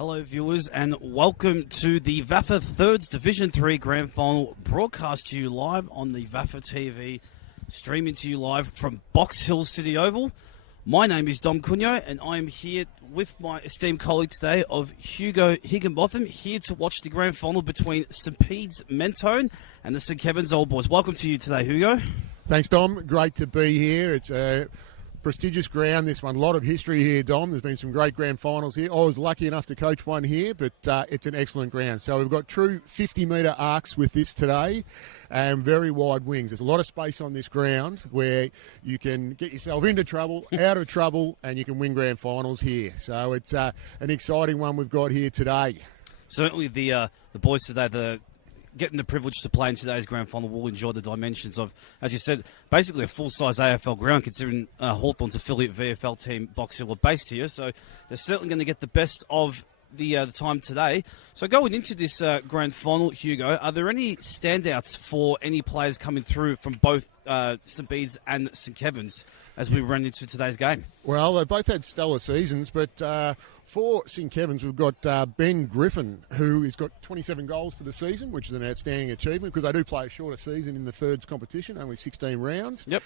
Hello viewers and welcome to the VAFA Thirds Division 3 Grand Final, broadcast to you live on the VAFA TV, streaming to you live from Box Hill City Oval. My name is Dom Cunyo and I am here with my esteemed colleague today of Hugo Higginbotham, here to watch the Grand Final between St Bede's Mentone and the St Kevin's Old Boys. Welcome to you today, Hugo. Thanks, Dom. Great to be here. It's a prestigious ground, this one. A lot of history here, Dom. There's been some great grand finals here. I was lucky enough to coach one here, but it's an excellent ground. So we've got true 50-metre arcs with this today and very wide wings. There's a lot of space on this ground where you can get yourself into trouble, out of trouble, and you can win grand finals here. So it's an exciting one we've got here today. Certainly the boys today, getting the privilege to play in today's grand final will enjoy the dimensions of, as you said, basically a full-size AFL ground, considering Hawthorn's affiliate VFL team Box Hill are based here. So they're certainly going to get the best of the time today. So going into this grand final, Hugo, are there any standouts for any players coming through from both St Bede's and St Kevin's as we run into today's game? Well, they both had stellar seasons, but for St Kevin's, we've got Ben Griffin, who has got 27 goals for the season, which is an outstanding achievement because they do play a shorter season in the thirds competition, only 16 rounds. Yep.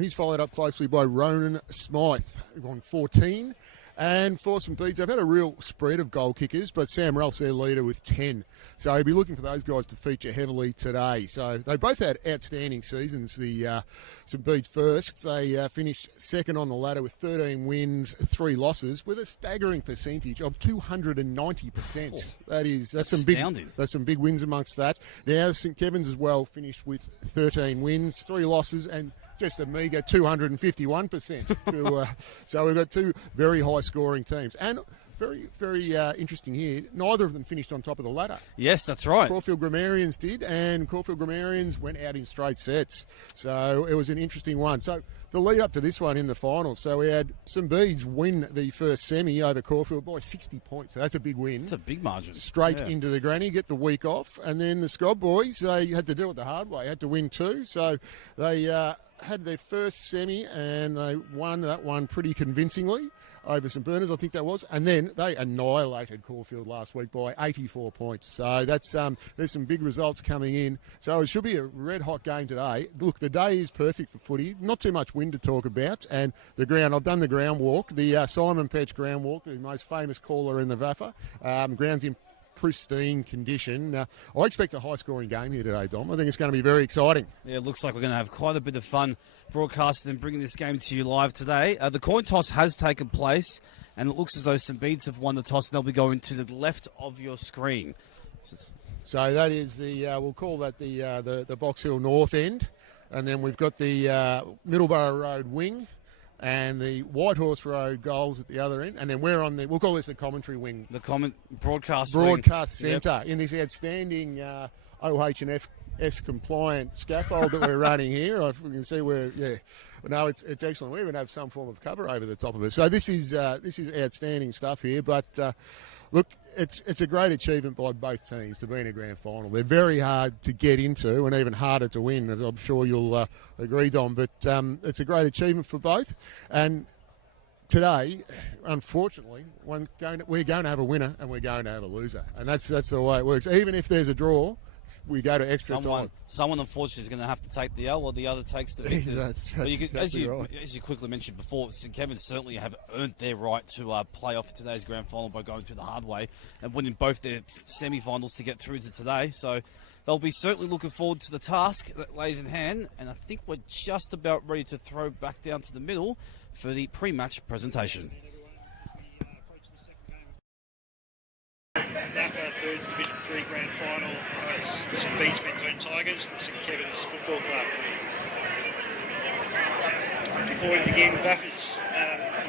He's followed up closely by Ronan Smythe, who's on 14. And for St Bede's, they've had a real spread of goal kickers, but Sam Ralph's their leader with 10. So he'll be looking for those guys to feature heavily today. So they both had outstanding seasons. The St Bede's first, they finished second on the ladder with 13 wins, 3 losses, with a staggering percentage of 290%. Oh, that's some big wins amongst that. Now St Kevin's as well finished with 13 wins, 3 losses, and just a meagre 251%. So we've got two very high-scoring teams. And very, very interesting here, neither of them finished on top of the ladder. Yes, that's right. Caulfield Grammarians did, and Caulfield Grammarians went out in straight sets. So it was an interesting one. So the lead up to this one in the final, so we had St Bede's win the first semi over Caulfield by 60 points. So that's a big win. It's a big margin. Straight into the granny, get the week off. And then the Scott boys, they had to do it the hard way. Had to win too. So they had their first semi and they won that one pretty convincingly over St Bernard's, I think that was, and then they annihilated Caulfield last week by 84 points. So that's there's some big results coming in. So it should be a red-hot game today. Look, the day is perfect for footy. Not too much wind to talk about, and the ground, I've done the ground walk, the Simon Petch ground walk, the most famous caller in the VAFA. Ground's in pristine condition. I expect a high-scoring game here today, Dom. I think it's going to be very exciting. Yeah, it looks like we're going to have quite a bit of fun broadcasting and bringing this game to you live today. The coin toss has taken place, and it looks as though St Bede's have won the toss, and they'll be going to the left of your screen. So that is we'll call that the Box Hill North end, and then we've got the Middleborough Road wing, and the Whitehorse Road goals at the other end, and then we're on we'll call this the commentary wing. The broadcast centre in this outstanding OH&S compliant scaffold that we're running here. We can see no, it's excellent. We even have some form of cover over the top of it. So this is outstanding stuff here. But look, it's a great achievement by both teams to be in a grand final. They're very hard to get into and even harder to win, as I'm sure you'll agree, Dom. But it's a great achievement for both. And today, unfortunately, we're going to have a winner and we're going to have a loser. And that's the way it works. Even if there's a draw, we go to extra time. Someone, unfortunately, is going to have to take the L, or the other takes the victors. As you quickly mentioned before, St Kevin's certainly have earned their right to play off today's grand final by going through the hard way and winning both their semi-finals to get through to today. So they'll be certainly looking forward to the task that lays in hand. And I think we're just about ready to throw back down to the middle for the pre-match presentation. VAFA Thirds Division 3 Grand Final, St Bede's Mentone Tigers and St Kevin's Football Club. Before we begin, VAFA's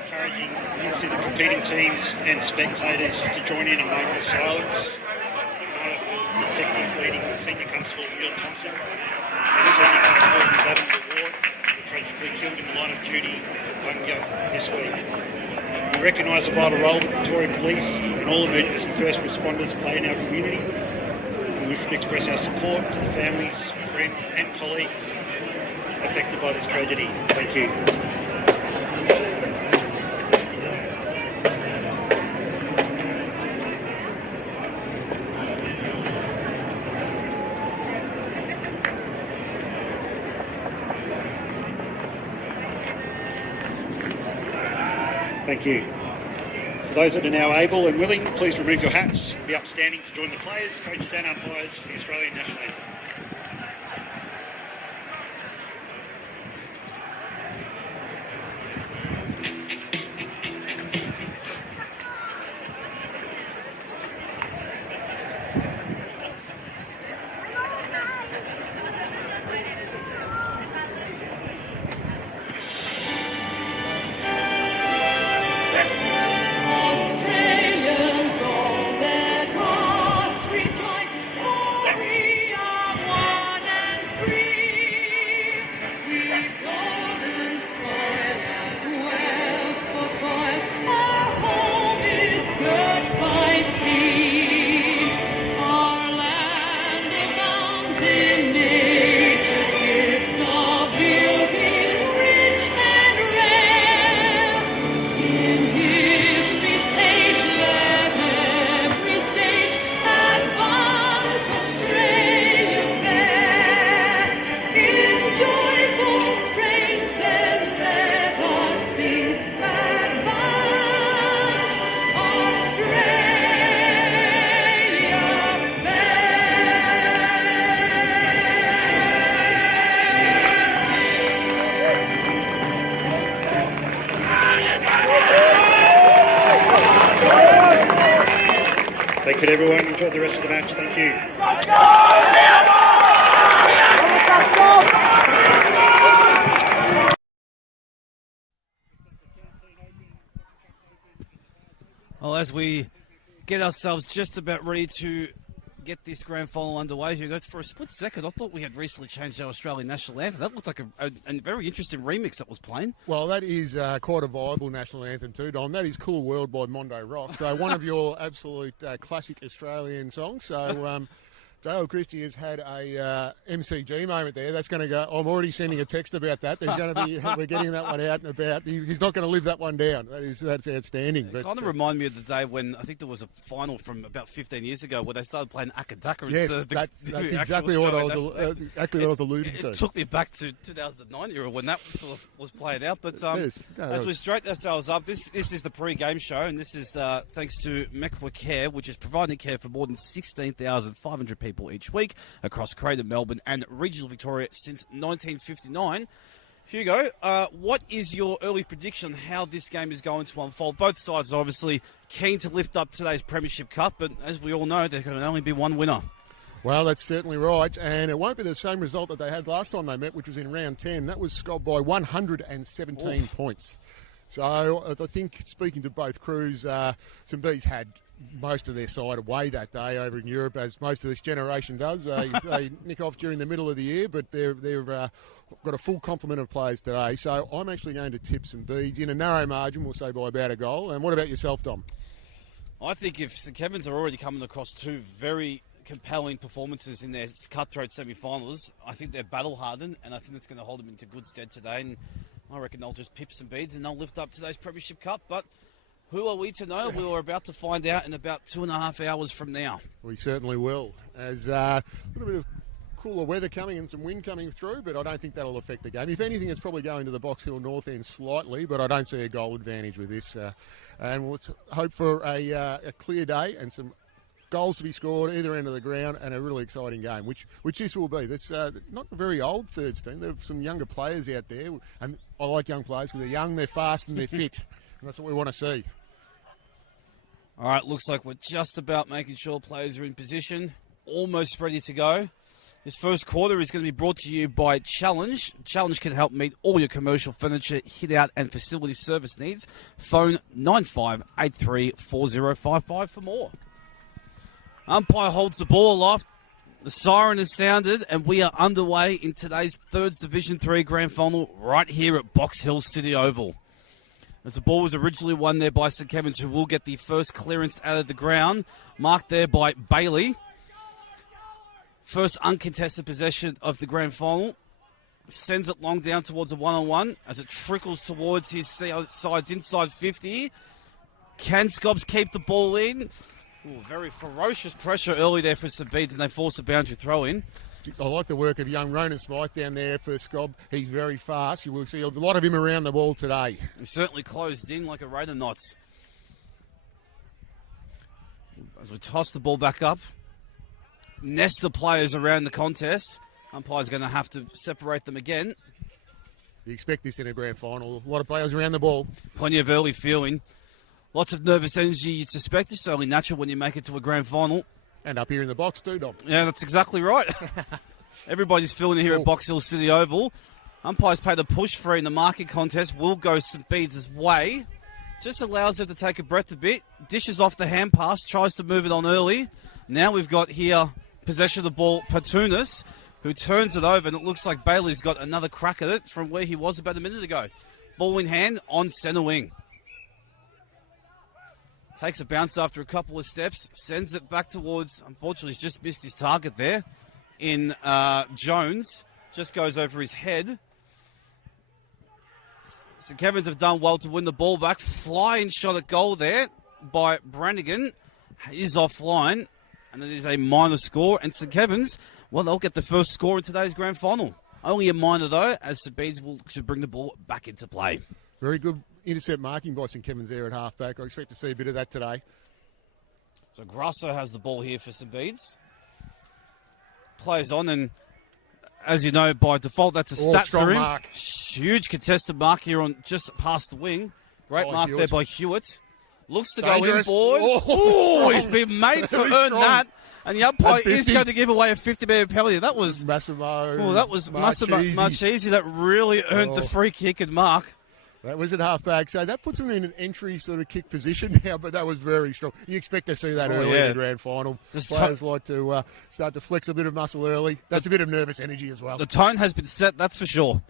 encouraging obviously the competing teams and spectators to join in a moment of silence. The executive leading Senior Constable Neil Thompson and Senior Constable Adam Ward, who tragically killed in the line of duty at Bunga this week. We recognise the vital role that Victoria Police and all emergency first responders play in our community. We wish to express our support to the families, friends and colleagues affected by this tragedy. Thank you. Thank you. For those that are now able and willing, please remove your hats and be upstanding to join the players, coaches and umpires for the Australian national anthem. Thank you to everyone. Enjoy the rest of the match. Thank you. Well, as we get ourselves just about ready to get this grand final underway, Hugo, for a split second, I thought we had recently changed our Australian national anthem. That looked like a very interesting remix that was playing. Well, that is quite a viable national anthem too, Dom. That is Cool World by Mondo Rock. So one of your absolute classic Australian songs. So Dale Christie has had a MCG moment there. That's going to go. I'm already sending a text about that. There's going to be. We're getting that one out and about. He's not going to live that one down. That's outstanding. It kind of reminded me of the day when I think there was a final from about 15 years ago where they started playing Akadaka. Yes, that's exactly what I was alluding to. It took me back to 2009 era when that sort of was playing out. But as we straighten ourselves up, this is the pre-game show, and this is thanks to Mekwa Care, which is providing care for more than 16,500 people each week across Greater Melbourne and regional Victoria since 1959. Hugo, what is your early prediction on how this game is going to unfold? Both sides are obviously keen to lift up today's Premiership Cup, but as we all know, there can only be one winner. Well, that's certainly right, and it won't be the same result that they had last time they met, which was in round 10. That was scored by 117 points. So I think, speaking to both crews, St Bede's had most of their side away that day over in Europe, as most of this generation does. They nick off during the middle of the year, but they've got a full complement of players today. So I'm actually going to tip St Bede's in a narrow margin, we'll say by about a goal. And what about yourself, Dom? I think if St Kevin's are already coming across two very compelling performances in their cutthroat semi-finals, I think they're battle-hardened, and I think that's going to hold them into good stead today. And I reckon they'll just pip St Bede's and they'll lift up today's Premiership Cup. But who are we to know? We are about to find out in about 2.5 hours from now. We certainly will. As a little bit of cooler weather coming and some wind coming through, but I don't think that'll affect the game. If anything, it's probably going to the Box Hill North end slightly, but I don't see a goal advantage with this. And we'll hope for a clear day and some goals to be scored either end of the ground, and a really exciting game, which this will be. That's not a very old thirds team. There are some younger players out there, and I like young players because they're young, they're fast, and they're fit, and that's what we want to see. All right, looks like we're just about making sure players are in position, almost ready to go. This first quarter is going to be brought to you by Challenge. Challenge can help meet all your commercial furniture, hit-out and facility service needs. Phone 95834055 for more. Umpire holds the ball aloft. The siren has sounded, and we are underway in today's Thirds Division 3 Grand Final right here at Box Hill City Oval. As the ball was originally won there by St Kevin's, who will get the first clearance out of the ground, marked there by Bailey. First uncontested possession of the grand final. Sends it long down towards a one-on-one as it trickles towards his side's inside 50. Can Scobbs keep the ball in? Ooh, very ferocious pressure early there for St Bede's, and they force a boundary throw in. I like the work of young Ronan Smythe down there for Scob. He's very fast. You will see a lot of him around the ball today. He certainly closed in like a Raider knots. As we toss the ball back up, nest the players around the contest. Umpire's going to have to separate them again. You expect this in a grand final. A lot of players around the ball. Plenty of early feeling. Lots of nervous energy you'd suspect. It's only natural when you make it to a grand final. And up here in the box too, Dom. Yeah, that's exactly right. Everybody's feeling it here at Box Hill City Oval. Umpires pay the push free in the marking contest. Will go St. Bede's way. Just allows them to take a breath a bit. Dishes off the hand pass. Tries to move it on early. Now we've got here possession of the ball, Patunas, who turns it over. And it looks like Bailey's got another crack at it from where he was about a minute ago. Ball in hand on centre wing. Takes a bounce after a couple of steps, sends it back towards, unfortunately, he's just missed his target there in Jones. Just goes over his head. St. Kevin's have done well to win the ball back. Flying shot at goal there by Brannigan is offline, and it is a minor score. And St. Kevin's, well, they'll get the first score in today's grand final. Only a minor, though, as St. Bede's will to bring the ball back into play. Very good intercept marking by St. Kevin's there at halfback. I expect to see a bit of that today. So Grasso has the ball here for St. Bede's. Plays on, and as you know, by default, that's a stat for him. Mark. Huge contested mark here on just past the wing. Great mark Hewitt. there by Hewitt. Looks to Dangerous. go in, boy. Oh, he's been made to Very earn strong. that. And the umpire At is 50. going to give away a 50-meter penalty. That was Massimo. Oh, that was Massimo Marchese. Marchese that really earned the free kick and mark. That was at halfback. So that puts him in an entry sort of kick position now, but that was very strong. You expect to see that early in the grand final. Players like to start to flex a bit of muscle early. That's a bit of nervous energy as well. The tone has been set, that's for sure.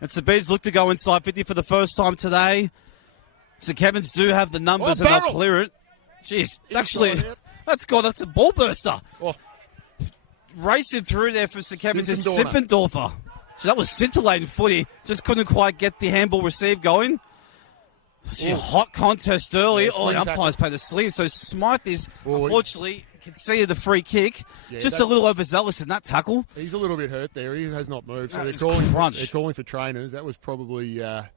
And St. Bede's look to go inside 50 for the first time today. St. Kevin's do have the numbers and they'll clear it. Jeez, actually, that's a ball burster. Oh. Racing through there for St. Kevin's is Simpfendorfer. Simpfendorfer. So that was scintillating footy. Just couldn't quite get the handball receive going. Gee, hot contest early. Yeah, the sling umpires tackle. pay the sling. So Smythe is, Oh, unfortunately, conceded the free kick. Yeah, Just a that's- little overzealous in that tackle. He's a little bit hurt there. He has not moved. So That they're is calling, crunch. they're calling for trainers. That was probably a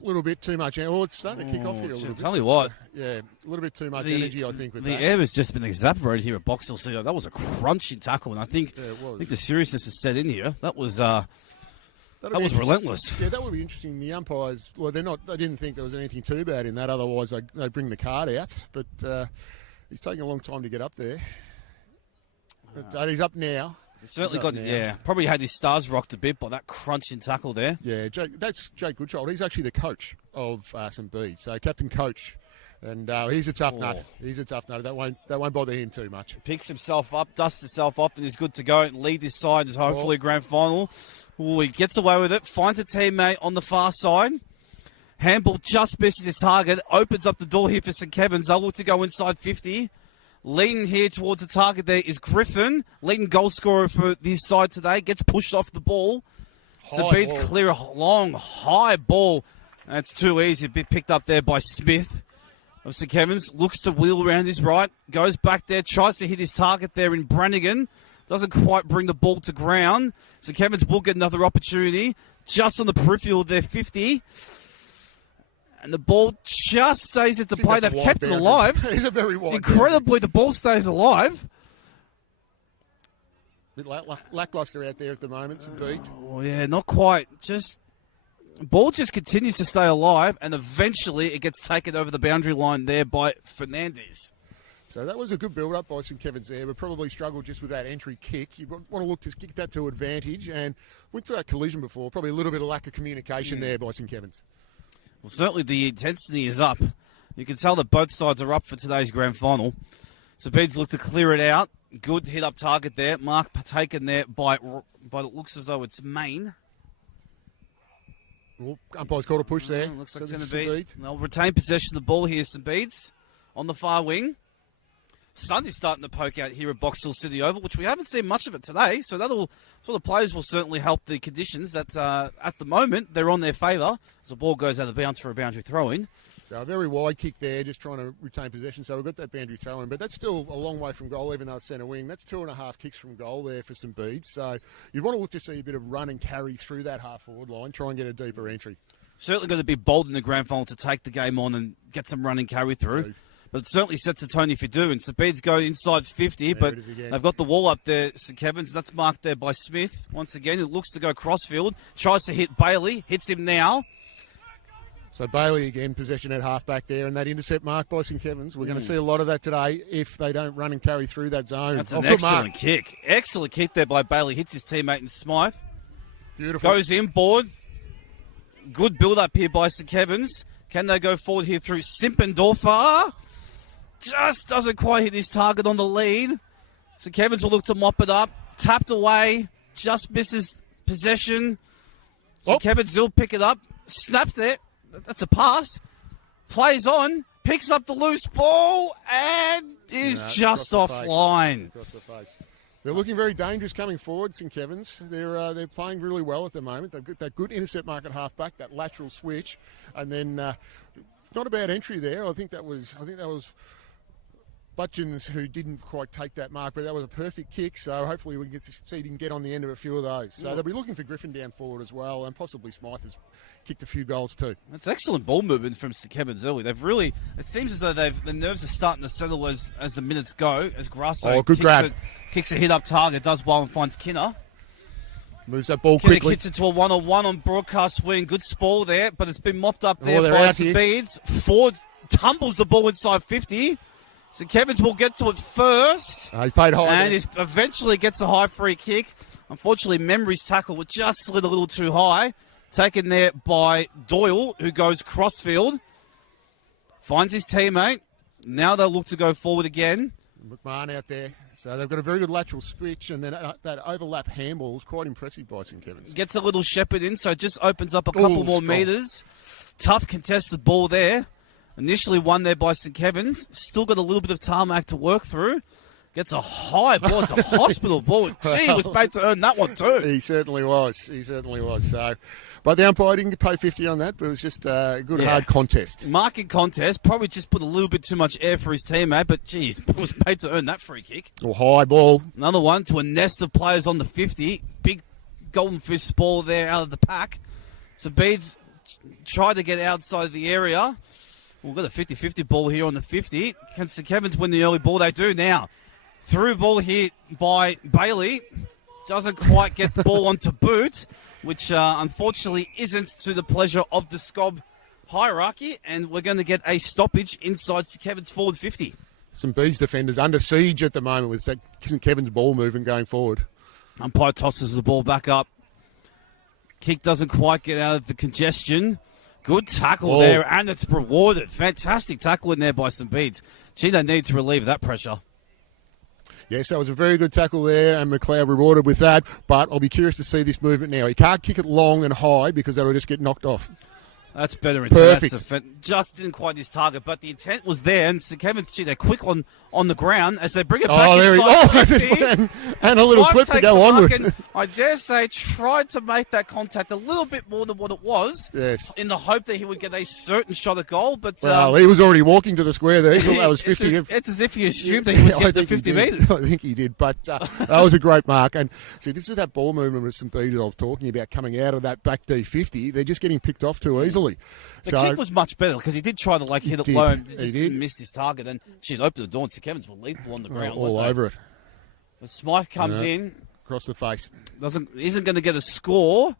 little bit too much. Well, it's starting to kick off here a little bit. Tell you what, Yeah, a little bit too much energy, I think, with the that. air has just been evaporated here at Box Hill City. That was a crunching tackle, and I think Yeah, it was. I think the seriousness is set in here. That was That'll that be was interesting. relentless. Yeah, that would be interesting. The umpires, well, they didn't think there was anything too bad in that. Otherwise, they'd bring the card out. But he's taking a long time to get up there. But he's up now. He's certainly He's got up now. yeah. Probably had his stars rocked a bit by that crunching tackle there. Yeah, that's Jake Goodchild. He's actually the coach of St. Bede, so captain coach, and he's a tough nut. He's a tough nut. That won't bother him too much. Picks himself up, dusts himself up, and is good to go and lead his side to hopefully a grand final. Ooh, he gets away with it, finds a teammate on the far side. Handball just misses his target, opens up the door here for St. Kevin's. They'll look to go inside 50. Leading here towards the target there is Griffin, leading goal scorer for this side today. Gets pushed off the ball. St. Bede's clear a long, high ball. That's too easy. A bit picked up there by Smith of St. Kevin's. Looks to wheel around his right. Goes back there. Tries to hit his target there in Brannigan. Doesn't quite bring the ball to ground. St. Kevin's will get another opportunity. Just on the peripheral there, 50. And the ball just stays at the play. They've kept it alive. It is a very wide Incredibly, the ball stays alive. bit lackluster out there at the moment, St. Bede. Oh, yeah, not quite. Ball just continues to stay alive, and eventually it gets taken over the boundary line there by Fernandez. So that was a good build-up by St. Kevin's there, but probably struggled just with that entry kick. You want to look to kick that to advantage, and went through that collision before. Probably a little bit of lack of communication there by St. Kevin's. Well, certainly the intensity is up. You can tell that both sides are up for today's grand final. So Bede's look to clear it out. Good hit-up target there. Mark taken there by it looks as though it's Maine. Well, umpire's called a push there. Looks like So it's this going is to St. be. Bede. They'll retain possession of the ball here, St. Bede's, on the far wing. Sun is starting to poke out here at Box Hill City Oval, which we haven't seen much of it today. So the players will certainly help the conditions that at the moment they're on their favour as the ball goes out of bounds for a boundary throw-in. So a very wide kick there, just trying to retain possession. So we've got that boundary throw in, but that's still a long way from goal, even though it's centre wing. That's 2.5 kicks from goal there for St Bede. So you'd want to look to see a bit of run and carry through that half-forward line, try and get a deeper entry. Certainly going to be bold in the grand final to take the game on and get some run and carry through. But it certainly sets the tone if you do. And St Bede's go inside 50, but they've got the wall up there, St Kevin's. That's marked there by Smith. Once again, it looks to go crossfield. Tries to hit Bailey. Hits him now. So Bailey again, possession at half-back there, and that intercept marked by St Kevin's. We're going to see a lot of that today if they don't run and carry through that zone. That's an excellent kick. Excellent kick there by Bailey. Hits his teammate in Smythe. Beautiful. Goes inboard. Good build-up here by St Kevin's. Can they go forward here through Simpendorfer? Just doesn't quite hit his target on the lead. St Kevin's will look to mop it up. Tapped away. Just misses possession. St Kevin's will pick it up. Snaps it. That's a pass. Plays on. Picks up the loose ball and is just offline. Across the face. They're looking very dangerous coming forward, St Kevin's. They're playing really well at the moment. They've got that good intercept mark at half-back, that lateral switch, and then not a bad entry there. I think that was Butchins who didn't quite take that mark, but that was a perfect kick, so hopefully we can see him get on the end of a few of those. So they'll be looking for Griffin down forward as well, and possibly Smythe has kicked a few goals too. That's excellent ball movement from St Kevin's early. They've really, it seems as though the nerves are starting to settle as the minutes go, as Grasso kicks a hit up target, does well and finds Kinner. Moves that ball Kinner quickly. hits it to a one-on-one on broadcast wing. Good spoil there, but it's been mopped up there by St Bede's. Ford tumbles the ball inside 50. St Kevin's will get to it first. He paid high. And eventually gets a high free kick. Unfortunately, Memory's tackle was just slid a little too high. Taken there by Doyle, who goes crossfield. Finds his teammate. Now they'll look to go forward again. McMahon out there. So they've got a very good lateral switch, and then that overlap handball is quite impressive by St Kevin's. Gets a little shepherd in, so it just opens up a couple more metres. Tough contested ball there. Initially won there by St Kevin's. Still got a little bit of tarmac to work through. Gets a high ball. It's a hospital ball. Gee, he was paid to earn that one too. He certainly was. So, but the umpire didn't pay 50 on that, but it was just a good hard contest. Marking contest. Probably just put a little bit too much air for his teammate, but geez, was paid to earn that free kick. Or high ball. Another one to a nest of players on the 50. Big golden fist ball there out of the pack. So Bede's tried to get outside the area. We've got a 50-50 ball here on the 50. Can St Kevin's win the early ball? They do now. Through ball here by Bailey. Doesn't quite get the ball onto boot, which unfortunately isn't to the pleasure of the SCOB hierarchy. And we're going to get a stoppage inside St Kevin's forward 50. St Bede's defenders under siege at the moment with St Kevin's ball movement going forward. Umpire tosses the ball back up. Kick doesn't quite get out of the congestion. Good tackle there, and it's rewarded. Fantastic tackle in there by St Bede's. Gee, they need to relieve that pressure. Yes, that was a very good tackle there, and McLeod rewarded with that. But I'll be curious to see this movement now. He can't kick it long and high because that'll just get knocked off. That's better. Perfect. Just didn't quite his target, but the intent was there. And St Kevin's, they're quick on the ground as they bring it back inside 50. and a little clip to go on with. I dare say tried to make that contact a little bit more than what it was. Yes. In the hope that he would get a certain shot at goal. But he was already walking to the square there. He thought that was 50. It's as if he assumed that he was getting the 50 metres. I think he did, but that was a great mark. And see, this is that ball movement with St Bede I was talking about coming out of that back D50. They're just getting picked off too easily. The kick was much better because he did try to hit it low and just missed his target. And she'd opened the door and St Kevin's were lethal on the ground. All over it. The Smythe comes in. Across the face. Isn't going to get a score.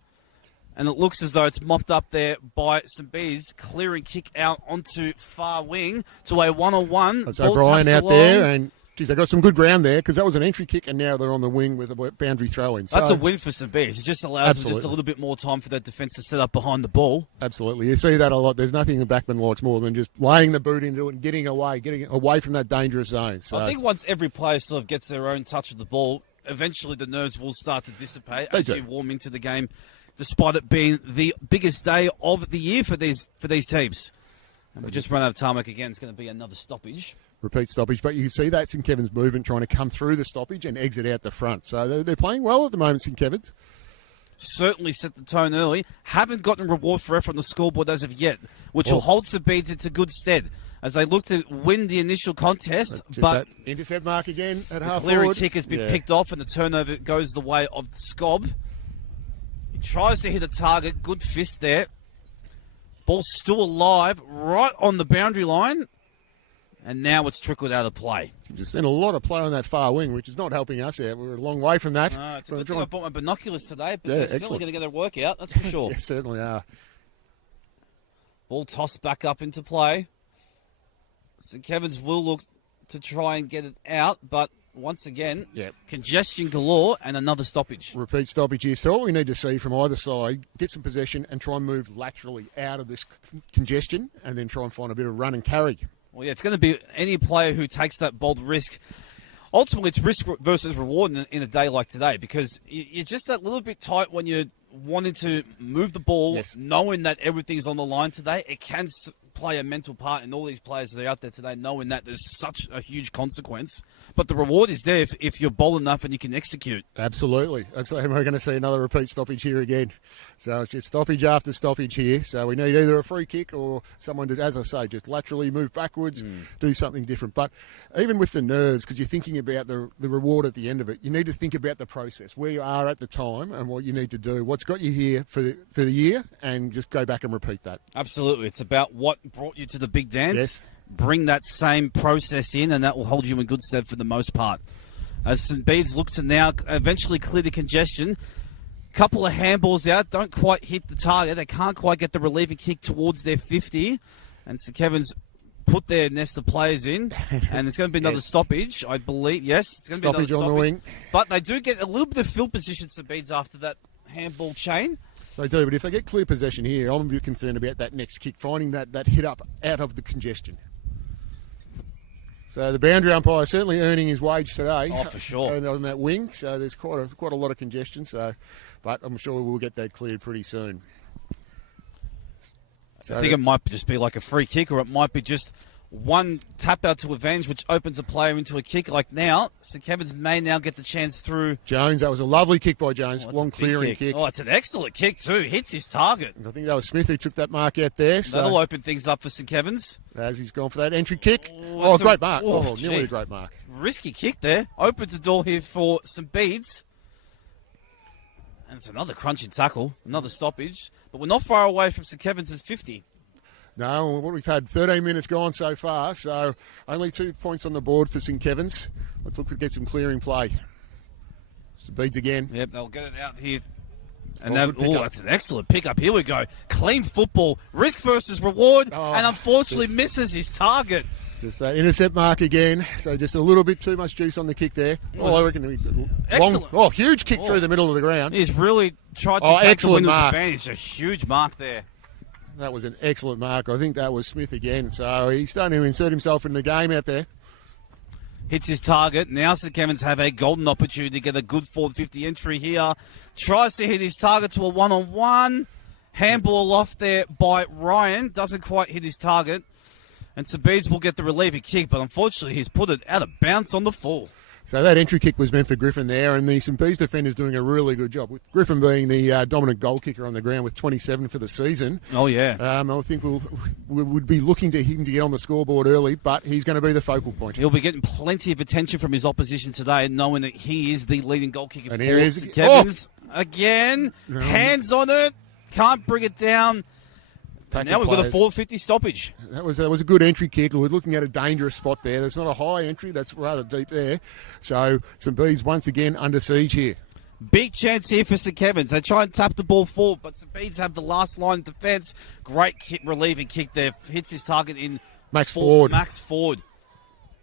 And it looks as though it's mopped up there by St Bede's. Clearing kick out onto far wing to a one-on-one. That's O'Brien out there and... Geez, they got some good ground there because that was an entry kick, and now they're on the wing with a boundary throw-in. So, that's a win for St Bede's. It just allows them just a little bit more time for their defence to set up behind the ball. Absolutely. You see that a lot. There's nothing the backman likes more than just laying the boot into it and getting away from that dangerous zone. So I think once every player sort of gets their own touch of the ball, eventually the nerves will start to dissipate as you warm into the game, despite it being the biggest day of the year for these teams. And we just run out of tarmac again. It's going to be another stoppage. Repeat stoppage, but you can see that St Kevin's movement trying to come through the stoppage and exit out the front. So they're playing well at the moment, St Kevin's. certainly set the tone early. Haven't gotten reward for effort on the scoreboard as of yet, which will hold the Bedes into good stead as they look to win the initial contest. But that intercept mark again at half clearing forward. kick has been picked off, and the turnover goes the way of the Scob. He tries to hit a target. Good fist there. Ball still alive, right on the boundary line. And now it's trickled out of play. You've just seen a lot of play on that far wing, which is not helping us out. We're a long way from that. It's a good thing I bought my binoculars today, but Yeah, they're certainly excellent. going to get a workout, that's for sure. Yeah, certainly are. Ball tossed back up into play. St Kevin's will look to try and get it out, but once again, congestion galore and another stoppage. Repeat stoppage here. So all we need to see from either side, get some possession and try and move laterally out of this congestion and then try and find a bit of run and carry. Well, yeah, it's going to be any player who takes that bold risk. Ultimately, it's risk versus reward in a day like today because you're just that little bit tight when you're wanting to move the ball, knowing that everything's on the line today. It can play a mental part in all these players that are out there today, knowing that there's such a huge consequence. But the reward is there if you're bold enough and you can execute. Absolutely. Absolutely. And we're going to see another repeat stoppage here again. So it's just stoppage after stoppage here. So we need either a free kick or someone to, as I say, just laterally move backwards, do something different. But even with the nerves, because you're thinking about the reward at the end of it, you need to think about the process, where you are at the time and what you need to do, what's got you here for the year, and just go back and repeat that. Absolutely. It's about what brought you to the big dance. Yes. Bring that same process in, and that will hold you in good stead for the most part. As St Bede's look to now eventually clear the congestion. Couple of handballs out, don't quite hit the target. They can't quite get the reliever kick towards their 50. And St Kevin's put their nest of players in, and it's going to be another stoppage, I believe. Yes, it's going to be another stoppage. On the wing. But they do get a little bit of field position, St Bede's, after that handball chain. They do, but if they get clear possession here, I'm a bit concerned about that next kick, finding that hit up out of the congestion. So the boundary umpire certainly earning his wage today. Oh, for sure. On that wing, so there's quite a lot of congestion. So, but I'm sure we'll get that cleared pretty soon. So I think it might just be like a free kick, or it might be just one tap out to advantage, which opens a player into a kick. Like now, St Kevin's may now get the chance through. Jones, that was a lovely kick by Jones. Long clearing kick. Oh, it's an excellent kick too. Hits his target. I think that was Smith who took that mark out there. So that'll open things up for St Kevin's. As he's gone for that entry kick. Oh, great mark. Oh, nearly a great mark. Risky kick there. Opens the door here for St Bede's. And it's another crunching tackle, another stoppage. But we're not far away from St Kevin's 50. No, what we've had 13 minutes gone so far, so only 2 points on the board for St Kevin's. Let's look to get some clearing play. St Bede's again. Yep, they'll get it out here. And that's an excellent pickup. Here we go. Clean football. Risk versus reward. And unfortunately misses his target. Just that intercept mark again. So just a little bit too much juice on the kick there. I reckon excellent. Huge kick through the middle of the ground. He's really tried to take the winner's advantage. A huge mark there. That was an excellent mark. I think that was Smith again. So he's starting to insert himself in the game out there. Hits his target. Now St Kevin's have a golden opportunity to get a good 450 entry here. Tries to hit his target to a one-on-one. Handball off there by Ryan. Doesn't quite hit his target. And St Bede's will get the reliever kick, but unfortunately he's put it out of bounds on the full. So that entry kick was meant for Griffin there, and the St Bede's defender's doing a really good job, with Griffin being the dominant goal kicker on the ground with 27 for the season. Oh, yeah. I think we would be looking to him to get on the scoreboard early, but he's going to be the focal point. He'll be getting plenty of attention from his opposition today, knowing that he is the leading goal kicker and for St Kevin's. Again, hands on it, can't bring it down. And now we've got a 450 stoppage. That was a good entry kick. We're looking at a dangerous spot there. There's not a high entry. That's rather deep there. So St Bede's once again under siege here. Big chance here for St Kevin's. They try and tap the ball forward, but St Bede's have the last line of defence. Great relieving kick there. Hits his target in Max Ford. Right.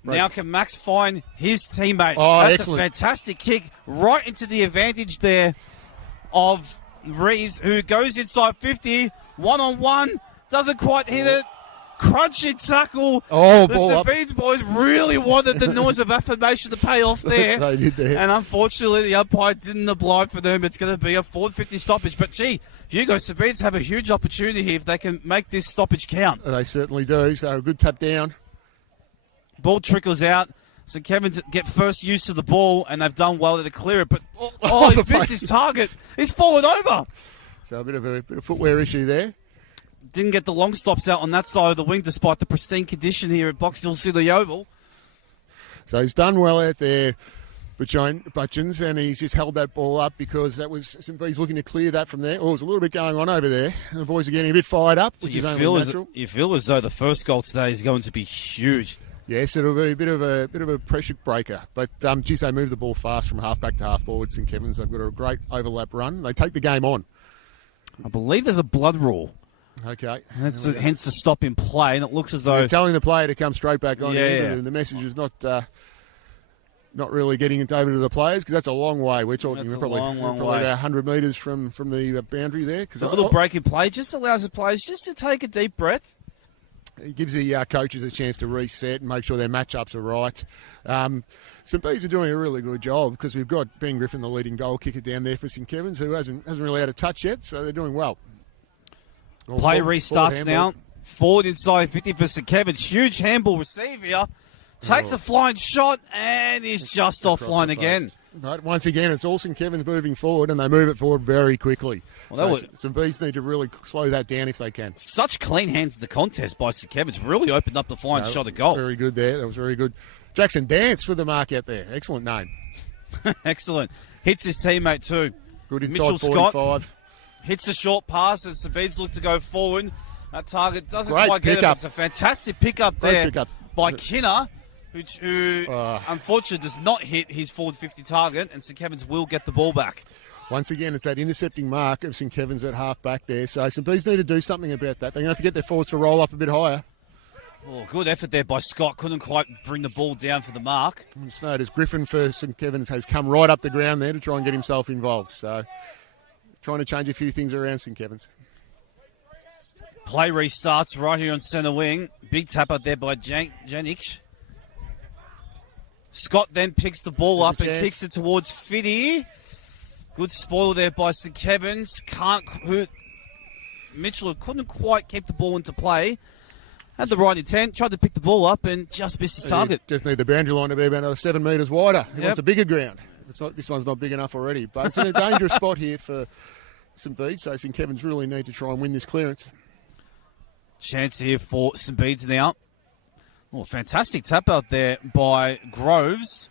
Now can Max find his teammate? Oh, that's excellent. A fantastic kick right into the advantage there of Reeves, who goes inside 50. One-on-one, doesn't quite hit it. Crunching tackle. The St Bede's boys really wanted the noise of affirmation to pay off there. They did there. And unfortunately, the umpire didn't oblige for them. It's going to be a 450 stoppage. But, gee, Hugo, St Bede's have a huge opportunity here if they can make this stoppage count. They certainly do. So a good tap down. Ball trickles out. St Kevin's get first use of the ball, and they've done well to clear it. But he's missed his target. He's fallen over. So a bit of footwear issue there. Didn't get the long stops out on that side of the wing, despite the pristine condition here at Box Hill City Oval. So he's done well out there, Butchins, and he's just held that ball up because that was St Bede's looking to clear that from there. Oh, there's a little bit going on over there. And the boys are getting a bit fired up, which is only natural. You feel as though the first goal today is going to be huge. Yes, it'll be a bit of a pressure breaker. But, geez, they move the ball fast from half-back to half-forward, St Kevin's. They've got a great overlap run. They take the game on. I believe there's a blood rule. Okay. That's hence the stop in play, and it looks as though... They're telling the player to come straight back on. Yeah. The message is not really getting it over to the players because that's a long way. We're talking probably about 100 metres from the boundary there. A little break in play just allows the players just to take a deep breath. It gives the coaches a chance to reset and make sure their matchups are right. St Bede's are doing a really good job because we've got Ben Griffin, the leading goal kicker down there for St Kevin's, who hasn't really had a touch yet, so they're doing well. Play restarts now. Forward inside 50 for St Kevin's. Huge handball receive here. Takes a flying shot and is just offline again. Right, once again, it's all St Kevin's moving forward, and they move it forward very quickly. Well, St Bede's need to really slow that down if they can. Such clean hands of the contest by St Kevin's. Really opened up the flying shot of goal. Very good there. That was very good. Jackson Dance with the mark out there. Excellent name. Excellent. Hits his teammate too. Good inside Mitchell 45. Scott hits a short pass as St Bede's look to go forward. That target doesn't Great quite get it. pickup. It's a fantastic pickup there by Kinner, who unfortunately does not hit his forward 50 target, and St Kevin's will get the ball back. Once again, it's that intercepting mark of St Kevin's at half back there. So St Bede's need to do something about that. They're going to have to get their forwards to roll up a bit higher. Oh, good effort there by Scott. Couldn't quite bring the ball down for the mark. And so does Griffin for St Kevin's has come right up the ground there to try and get himself involved. So trying to change a few things around St Kevin's. Play restarts right here on centre wing. Big tap out there by Janik. Scott then picks the ball up and kicks it towards Fiddy. Good spoil there by St Kevin's. Mitchell couldn't quite keep the ball into play. Had the right intent, tried to pick the ball up and just missed his target. Just need the boundary line to be about another 7 metres wider. He wants a bigger ground. This one's not big enough already. But it's in a dangerous spot here for St Bede's, so St Kevin's really need to try and win this clearance. Chance here for St Bede's now. Oh, fantastic tap out there by Groves.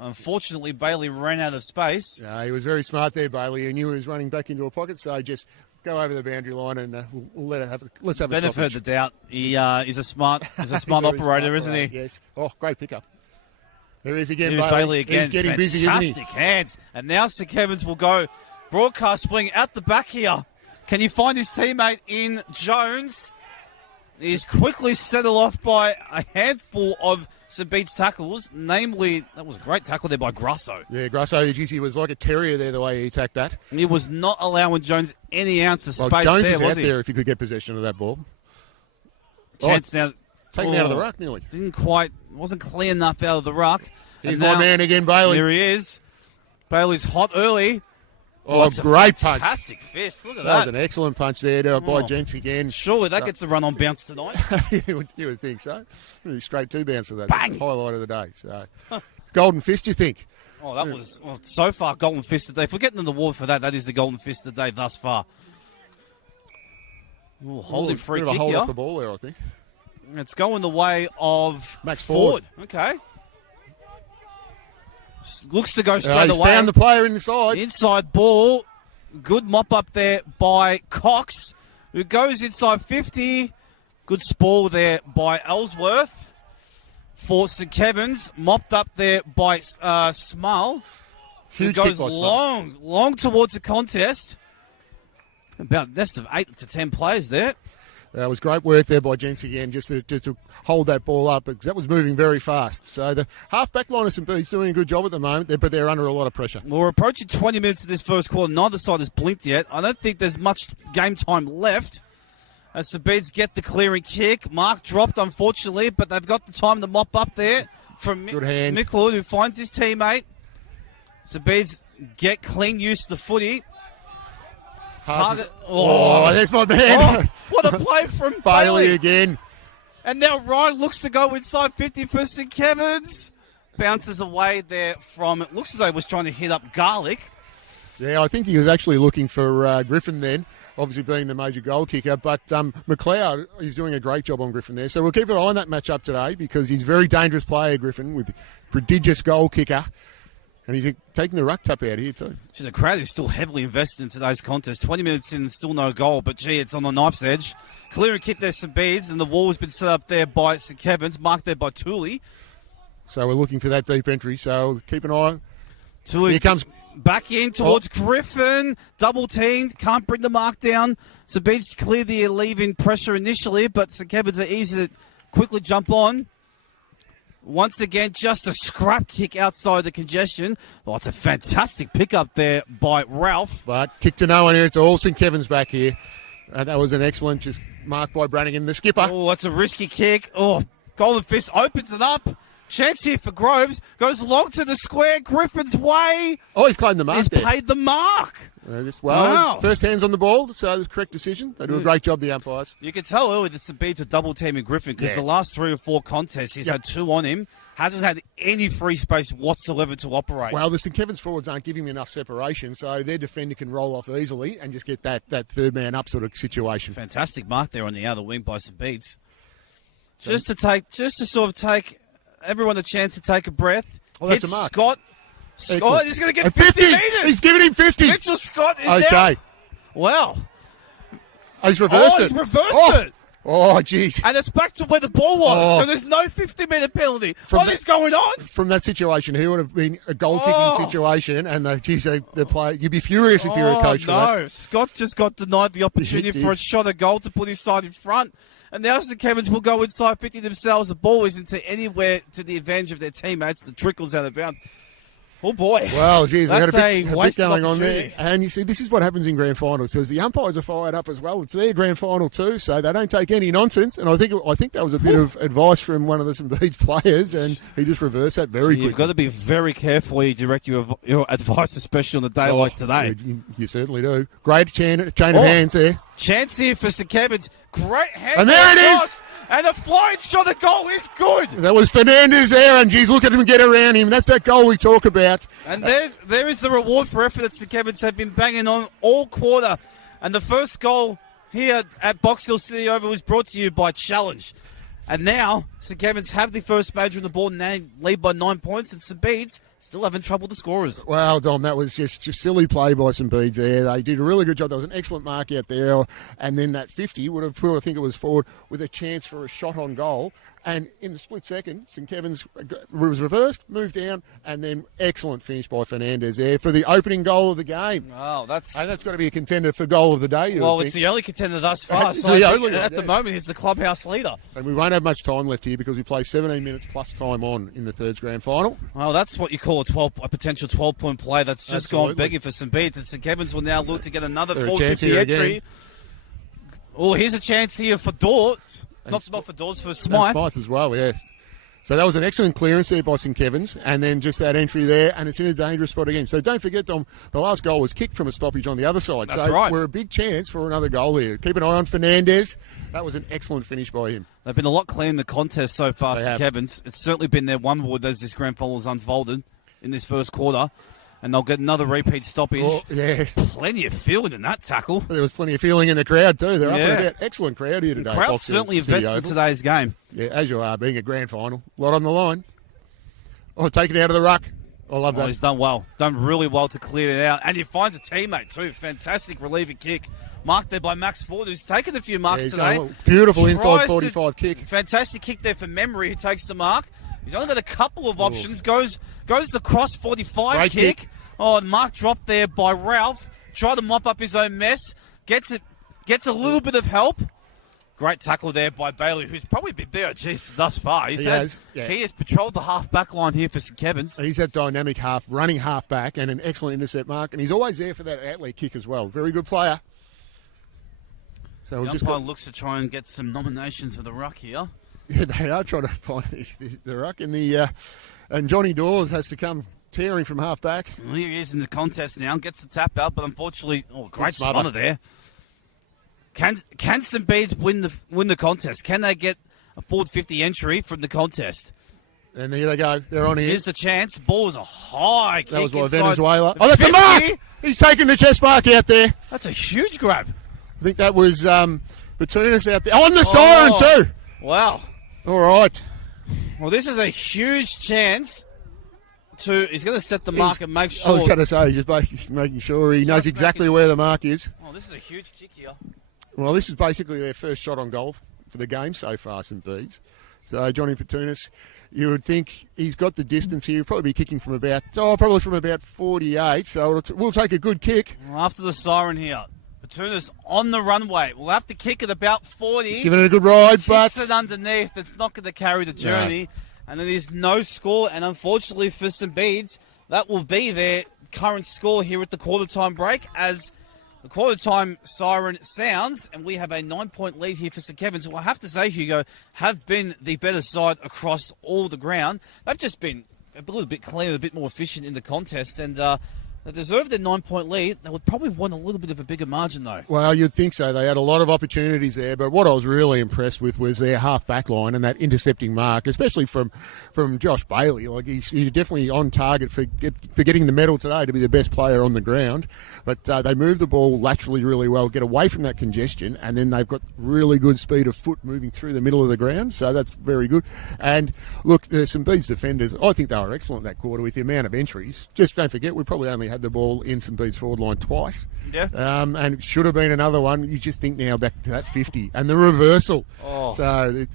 Unfortunately, Bailey ran out of space. He was very smart there, Bailey. He knew he was running back into a pocket, so just go over the boundary line and let's have a stoppage. Benefit of the doubt. He is a smart operator, isn't he? Yes. Oh, great pickup. There he is again, Here's Bailey again. He's getting busy, isn't he? Fantastic hands. And now St Kevin's will go broadcast swing at the back here. Can you find his teammate in Jones? He's quickly settled off by a handful of St Bede's tackles, namely, that was a great tackle there by Grasso. Yeah, Grasso, he was like a terrier there the way he attacked that. He was not allowing Jones any ounce of space Jones there, is was out he? there if he could get possession of that ball. Chance now. Taken out of the ruck nearly. Wasn't clean enough out of the ruck. Here's my man again, Bailey. Here he is. Bailey's hot early. Oh, great punch. Fantastic fist. Look at that. That was an excellent punch there by Gents again. Surely that gets a run on bounce tonight. you would think so. Really straight two bounce of that. Bang! That's the highlight of the day. So, golden fist, you think? Oh, that was, so far, golden fist of the day. If we're getting an award for that, that is the golden fist of the day thus far. Ooh, holding free kick hold here. Off the ball there, I think. It's going the way of Max Ford. Okay. Looks to go straight away. Found the player inside. Inside ball. Good mop up there by Cox, who goes inside 50. Good spoil there by Ellsworth for St Kevin's. Mopped up there by Small. Who goes long towards the contest. About best of 8 to 10 players there. That was great work there by Jenks again, just to hold that ball up, because that was moving very fast. So the half-back line of St Bede's doing a good job at the moment, but they're under a lot of pressure. Well, we're approaching 20 minutes of this first quarter. Neither side has blinked yet. I don't think there's much game time left as St Bede's get the clearing kick. Mark dropped, unfortunately, but they've got the time to mop up there from Mickle, who finds his teammate. St Bede's get clean use of the footy. Target. Oh, there's my man. Oh, what a play from Bailey again. And now Ryan looks to go inside 50 for St Kevin's. bounces away there from, it looks as though he was trying to hit up Garlic. Yeah, I think he was actually looking for Griffin then, obviously being the major goal kicker. But McLeod is doing a great job on Griffin there. So we'll keep an eye on that matchup today because he's a very dangerous player, Griffin, with prodigious goal kicker. And he's taking the ruck tap out here too. So the crowd is still heavily invested in today's contest. 20 minutes in, still no goal, but gee, it's on the knife's edge. Clear and kick there, St. Bede's, and the wall has been set up there by St. Kevin's, marked there by Tooley. So we're looking for that deep entry. So keep an eye. Tooley Here comes back in towards Griffin. Double teamed, can't bring the mark down. St. Bede's clear the leaving pressure initially, but St. Kevin's are easy to quickly jump on. Once again, just a scrap kick outside the congestion. Oh, it's a fantastic pickup there by Ralph. But kick to no one here. It's all St. Kevin's back here. That was an excellent just mark by Brannigan, the skipper. Oh, that's a risky kick. Oh, Golden Fist opens it up. Chance here for Groves. Goes long to the square. Griffin's way. Oh, he's claimed the mark He's there. paid the mark. Wow. First hands on the ball, so it's correct decision. They do a great job, the umpires. You can tell earlier that St. Bede's a double teaming Griffin because the last 3 or 4 contests he's had 2 on him. Hasn't had any free space whatsoever to operate. Well, the St. Kevin's forwards aren't giving him enough separation, so their defender can roll off easily and just get that third man up sort of situation. Fantastic mark there on the other wing by St. Bede's. Just to sort of take everyone a chance to take a breath. Oh, that's a mark. Scott, Excellent. he's going to get 50 metres. He's giving him 50. Mitchell Scott is okay. there. Wow. He's reversed it. He's reversed it. Oh, jeez. And it's back to where the ball was. So there's no 50-metre penalty. What is going on? From that situation, he would have been a goal-kicking situation, and the play, you'd be furious if you were a coach for that. No, Scott just got denied the opportunity for a shot at goal to put his side in front. And now St. Kevin's will go inside 50 themselves. The ball isn't to anywhere to the advantage of their teammates. The trickles out of bounds. Oh, boy. Well, geez, that's we had a bit going on opportunity. there. And you see, this is what happens in grand finals because the umpires are fired up as well. It's their grand final too, so they don't take any nonsense. And I think that was a bit of advice from one of the St. Bede's players, and he just reversed that very quickly. You've got to be very careful where you direct your advice, especially on a day like today. You certainly do. Great chain of hands there. Chance here for St. Kevin's. Great hand. And there it is. And the flying shot at goal is good. That was Fernandez there, and geez, look at him get around him. That's that goal we talk about. And there is the reward for effort that St. Kevin's have been banging on all quarter. And the first goal here at Box Hill City Oval was brought to you by Challenge. And now St. Kevin's have the first major on the board and they lead by 9 points, and St. Bede's still having trouble with the scorers. Well, Dom, that was just silly play by St. Bede's there. They did a really good job. There was an excellent mark out there. And then that 50 would have put, I think it was forward, with a chance for a shot on goal. And in the split second, St. Kevin's was reversed, moved down, and then excellent finish by Fernandez there for the opening goal of the game. Oh, that's got to be a contender for goal of the day. Well, it's the only contender thus far. It's So the I think only one, at the moment, he's the clubhouse leader. And we won't have much time left here because we play 17 minutes plus time on in the thirds grand final. Well, that's what you call a potential 12-point play that's just gone begging for St. Bede's. And St. Kevin's will now look to get another 450 entry. Oh, here's a chance here for Dawes. Not for Dawes, for Smythe. Smythe as well, yes. So that was an excellent clearance there by St. Kevin's, and then just that entry there, and it's in a dangerous spot again. So don't forget, Dom, the last goal was kicked from a stoppage on the other side. That's so right. We're a big chance for another goal here. Keep an eye on Fernandez. That was an excellent finish by him. They've been a lot clean in the contest so far, They St. have. Kevin's. It's certainly been their one wood as this grand final has unfolded in this first quarter. And they'll get another repeat stoppage. Oh, yeah. Plenty of feeling in that tackle. There was plenty of feeling in the crowd too. They're up and Yeah. about. Excellent crowd here today. The crowd's Box Hill certainly City invested in Oval. today's game. Yeah, as you are, being a grand final. A lot on the line. Oh, taken out of the ruck. I love that. He's done well. Done really well to clear it out. And he finds a teammate too. Fantastic reliever kick. Marked there by Max Ford, who's taken a few marks he's today. going well. Beautiful inside Tries 45 kick. Fantastic kick there for Memory, who takes the mark. He's only got a couple of options. Goes the cross 45 Great kick. Oh, and mark dropped there by Ralph. Tried to mop up his own mess. Gets a little bit of help. Great tackle there by Bailey, who's probably been BOGs thus far. He has patrolled the half-back line here for St. Kevin's. He's that dynamic running half-back and an excellent intercept mark, and he's always there for that outlet kick as well. Very good player. So The umpire looks to try and get some nominations for the ruck here. Yeah, they are trying to find the ruck, and Johnny Dawes has to come tearing from half-back. Well, here he is in the contest now. Gets the tap out, but unfortunately, great smother there. Can St. Bede's win the contest? Can they get a forward 50 entry from the contest? And here they go. They're on here. Here's the chance. Ball was a high kick. That was by inside Venezuela. the Oh, that's a 50. mark! He's taking the chest mark out there. That's a huge grab. I think that was Batunas out there. On the siren too. Wow. All right. Well, this is a huge chance he's going to set the mark and make sure. I was going to say, just making sure he knows exactly where the mark is. Oh, this is a huge kick here. Well, this is basically their first shot on goal for the game so far, St. Bede's. So Johnny Batunas, you would think he's got the distance here. He'll probably be kicking from about 48. So we'll take a good kick. Well, after the siren here, Batunas on the runway. We'll have to kick at about 40. He's giving it a good ride, but Kicks it underneath. It's not going to carry the journey. No. And then there's no score. And unfortunately for St. Bede's, that will be their current score here at the quarter-time break as the quarter-time siren sounds. And we have a 9-point lead here for St. Kevin's, who I have to say, Hugo, have been the better side across all the ground. They've just been a little bit cleaner, a bit more efficient in the contest. And they deserve their 9-point lead. They would probably want a little bit of a bigger margin, though. Well, you'd think so. They had a lot of opportunities there, but what I was really impressed with was their half-back line and that intercepting mark, especially from Josh Bailey. Like he's definitely on target for getting the medal today to be the best player on the ground. But they move the ball laterally really well, get away from that congestion, and then they've got really good speed of foot moving through the middle of the ground, so that's very good. And look, there's some Bede's defenders. I think they were excellent that quarter with the amount of entries. Just don't forget, we probably only had the ball in St. Bede's forward line twice. Yeah. And it should have been another one. You just think now back to that 50 and the reversal. Oh. So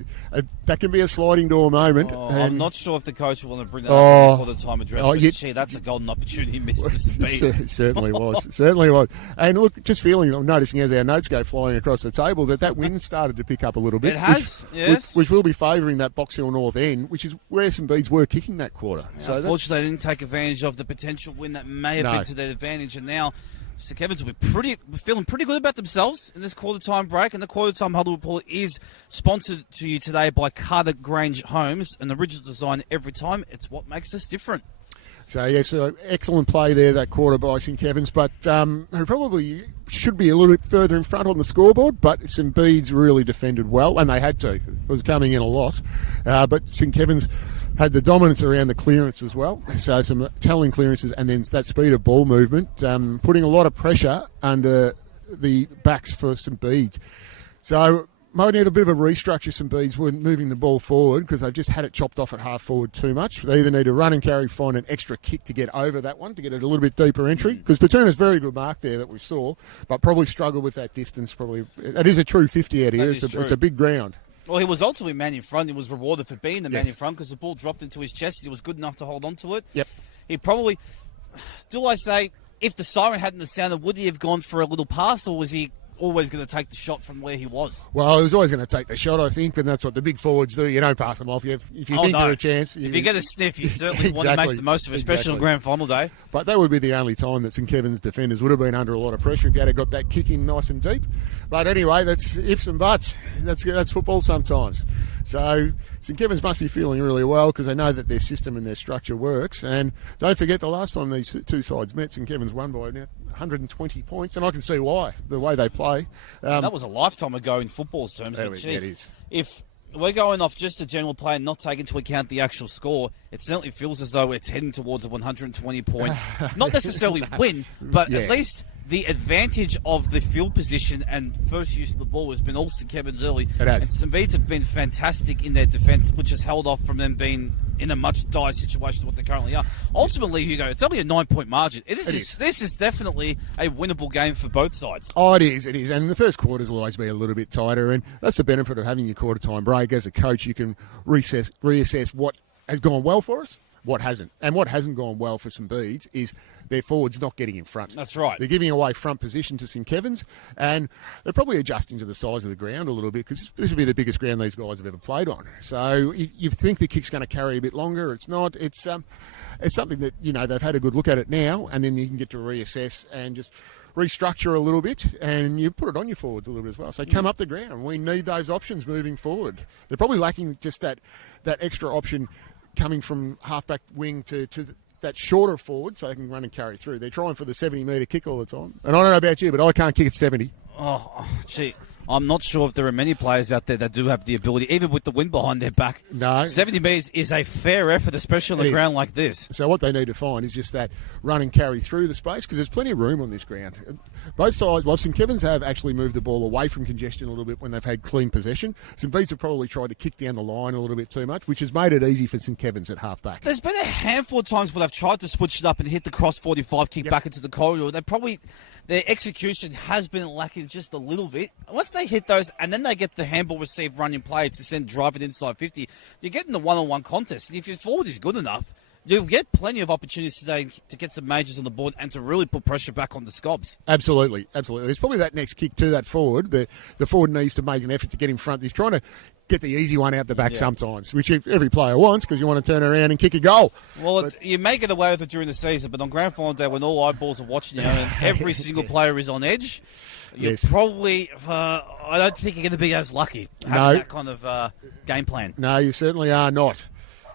that can be a sliding door moment. I'm not sure if the coach will want to bring that up in the quarter-time address, but gee, that's a golden opportunity missed for St. Bede's. Certainly was. Certainly was. And look, just noticing as our notes go flying across the table that wind started to pick up a little bit. It has, yes. Which will be favouring that Box Hill North end, which is where St. Bede's were kicking that quarter. Yeah, so unfortunately, they didn't take advantage of the potential win that may have been to their advantage, and now St. Kevin's will be feeling pretty good about themselves in this quarter-time break. And the quarter-time huddle report is sponsored to you today by Carter Grange Homes, an original design every time. It's what makes us different. So, yes, excellent play there, that quarter by St. Kevin's, but who probably should be a little bit further in front on the scoreboard, but St. Bede's really defended well, and they had to. It was coming in a lot. But St. Kevin's had the dominance around the clearance as well, so some telling clearances and then that speed of ball movement, putting a lot of pressure under the backs for St. Bede's. So might need a bit of a restructure. St. Bede's weren't moving the ball forward because they've just had it chopped off at half forward too much. They either need to run and carry, find an extra kick to get over that one, to get it a little bit deeper entry, because Batuna's very good mark there that we saw, but probably struggled with that distance. Probably it is a true 50 out here. It's a big ground. Well, he was ultimately man in front. He was rewarded for being the man in front because the ball dropped into his chest. He was good enough to hold on to it. Yep. He probably, do I say, if the siren hadn't sounded, would he have gone for a little pass, or was he always going to take the shot from where he was? Well, he was always going to take the shot, I think, and that's what the big forwards do. You don't pass them off. If you think you're a chance. If you get a sniff, you certainly want to make the most of it, especially on grand final day. But that would be the only time that St. Kevin's defenders would have been under a lot of pressure if you had got that kick in nice and deep. But anyway, that's ifs and buts. That's football sometimes. So St. Kevin's must be feeling really well because they know that their system and their structure works. And don't forget, the last time these two sides met, St. Kevin's won by now 120 points, and I can see why, the way they play. That was a lifetime ago in football's terms. But gee, it is. If we're going off just a general play and not taking into account the actual score, it certainly feels as though it's heading towards a 120-point, not necessarily win, but at least the advantage of the field position and first use of the ball has been all St. Kevin's early. It has. And St. Bede's have been fantastic in their defence, which has held off from them being in a much dire situation to what they currently are. Ultimately, Hugo, it's only a 9-point margin. This is definitely a winnable game for both sides. Oh, it is. And the first quarters will always be a little bit tighter, and that's the benefit of having your quarter-time break. As a coach, you can reassess what has gone well for us, what hasn't. And what hasn't gone well for St. Bede's is their forwards not getting in front. That's right. They're giving away front position to St. Kevin's, and they're probably adjusting to the size of the ground a little bit because this will be the biggest ground these guys have ever played on. So you think the kick's going to carry a bit longer. It's not. It's something that, they've had a good look at it now, and then you can get to reassess and just restructure a little bit, and you put it on your forwards a little bit as well. So come up the ground. We need those options moving forward. They're probably lacking just that extra option coming from halfback wing to that shorter forward so they can run and carry through. They're trying for the 70-metre kick all the time. And I don't know about you, but I can't kick at 70. Oh, gee. I'm not sure if there are many players out there that do have the ability, even with the wind behind their back. No. 70 metres is a fair effort, especially on a ground like this. So what they need to find is just that run and carry through the space, because there's plenty of room on this ground. Both sides, well, St Kevin's have actually moved the ball away from congestion a little bit when they've had clean possession. St Bede's have probably tried to kick down the line a little bit too much, which has made it easy for St Kevin's at half-back. There's been a handful of times where they've tried to switch it up and hit the cross 45, kick back into the corridor. Their execution has been lacking just a little bit. Once they hit those, and then they get the handball received running play to send drive it inside 50, you're getting the one-on-one contest. And if your forward is good enough, you'll get plenty of opportunities today to get some majors on the board and to really put pressure back on the Scobs. Absolutely, absolutely. It's probably that next kick to that forward. The forward needs to make an effort to get in front. He's trying to get the easy one out the back sometimes, which every player wants, because you want to turn around and kick a goal. Well, you may get away with it during the season, but on grand final day, when all eyeballs are watching you and every single player is on edge, you're probably, I don't think you're going to be as lucky having that kind of game plan. No, you certainly are not.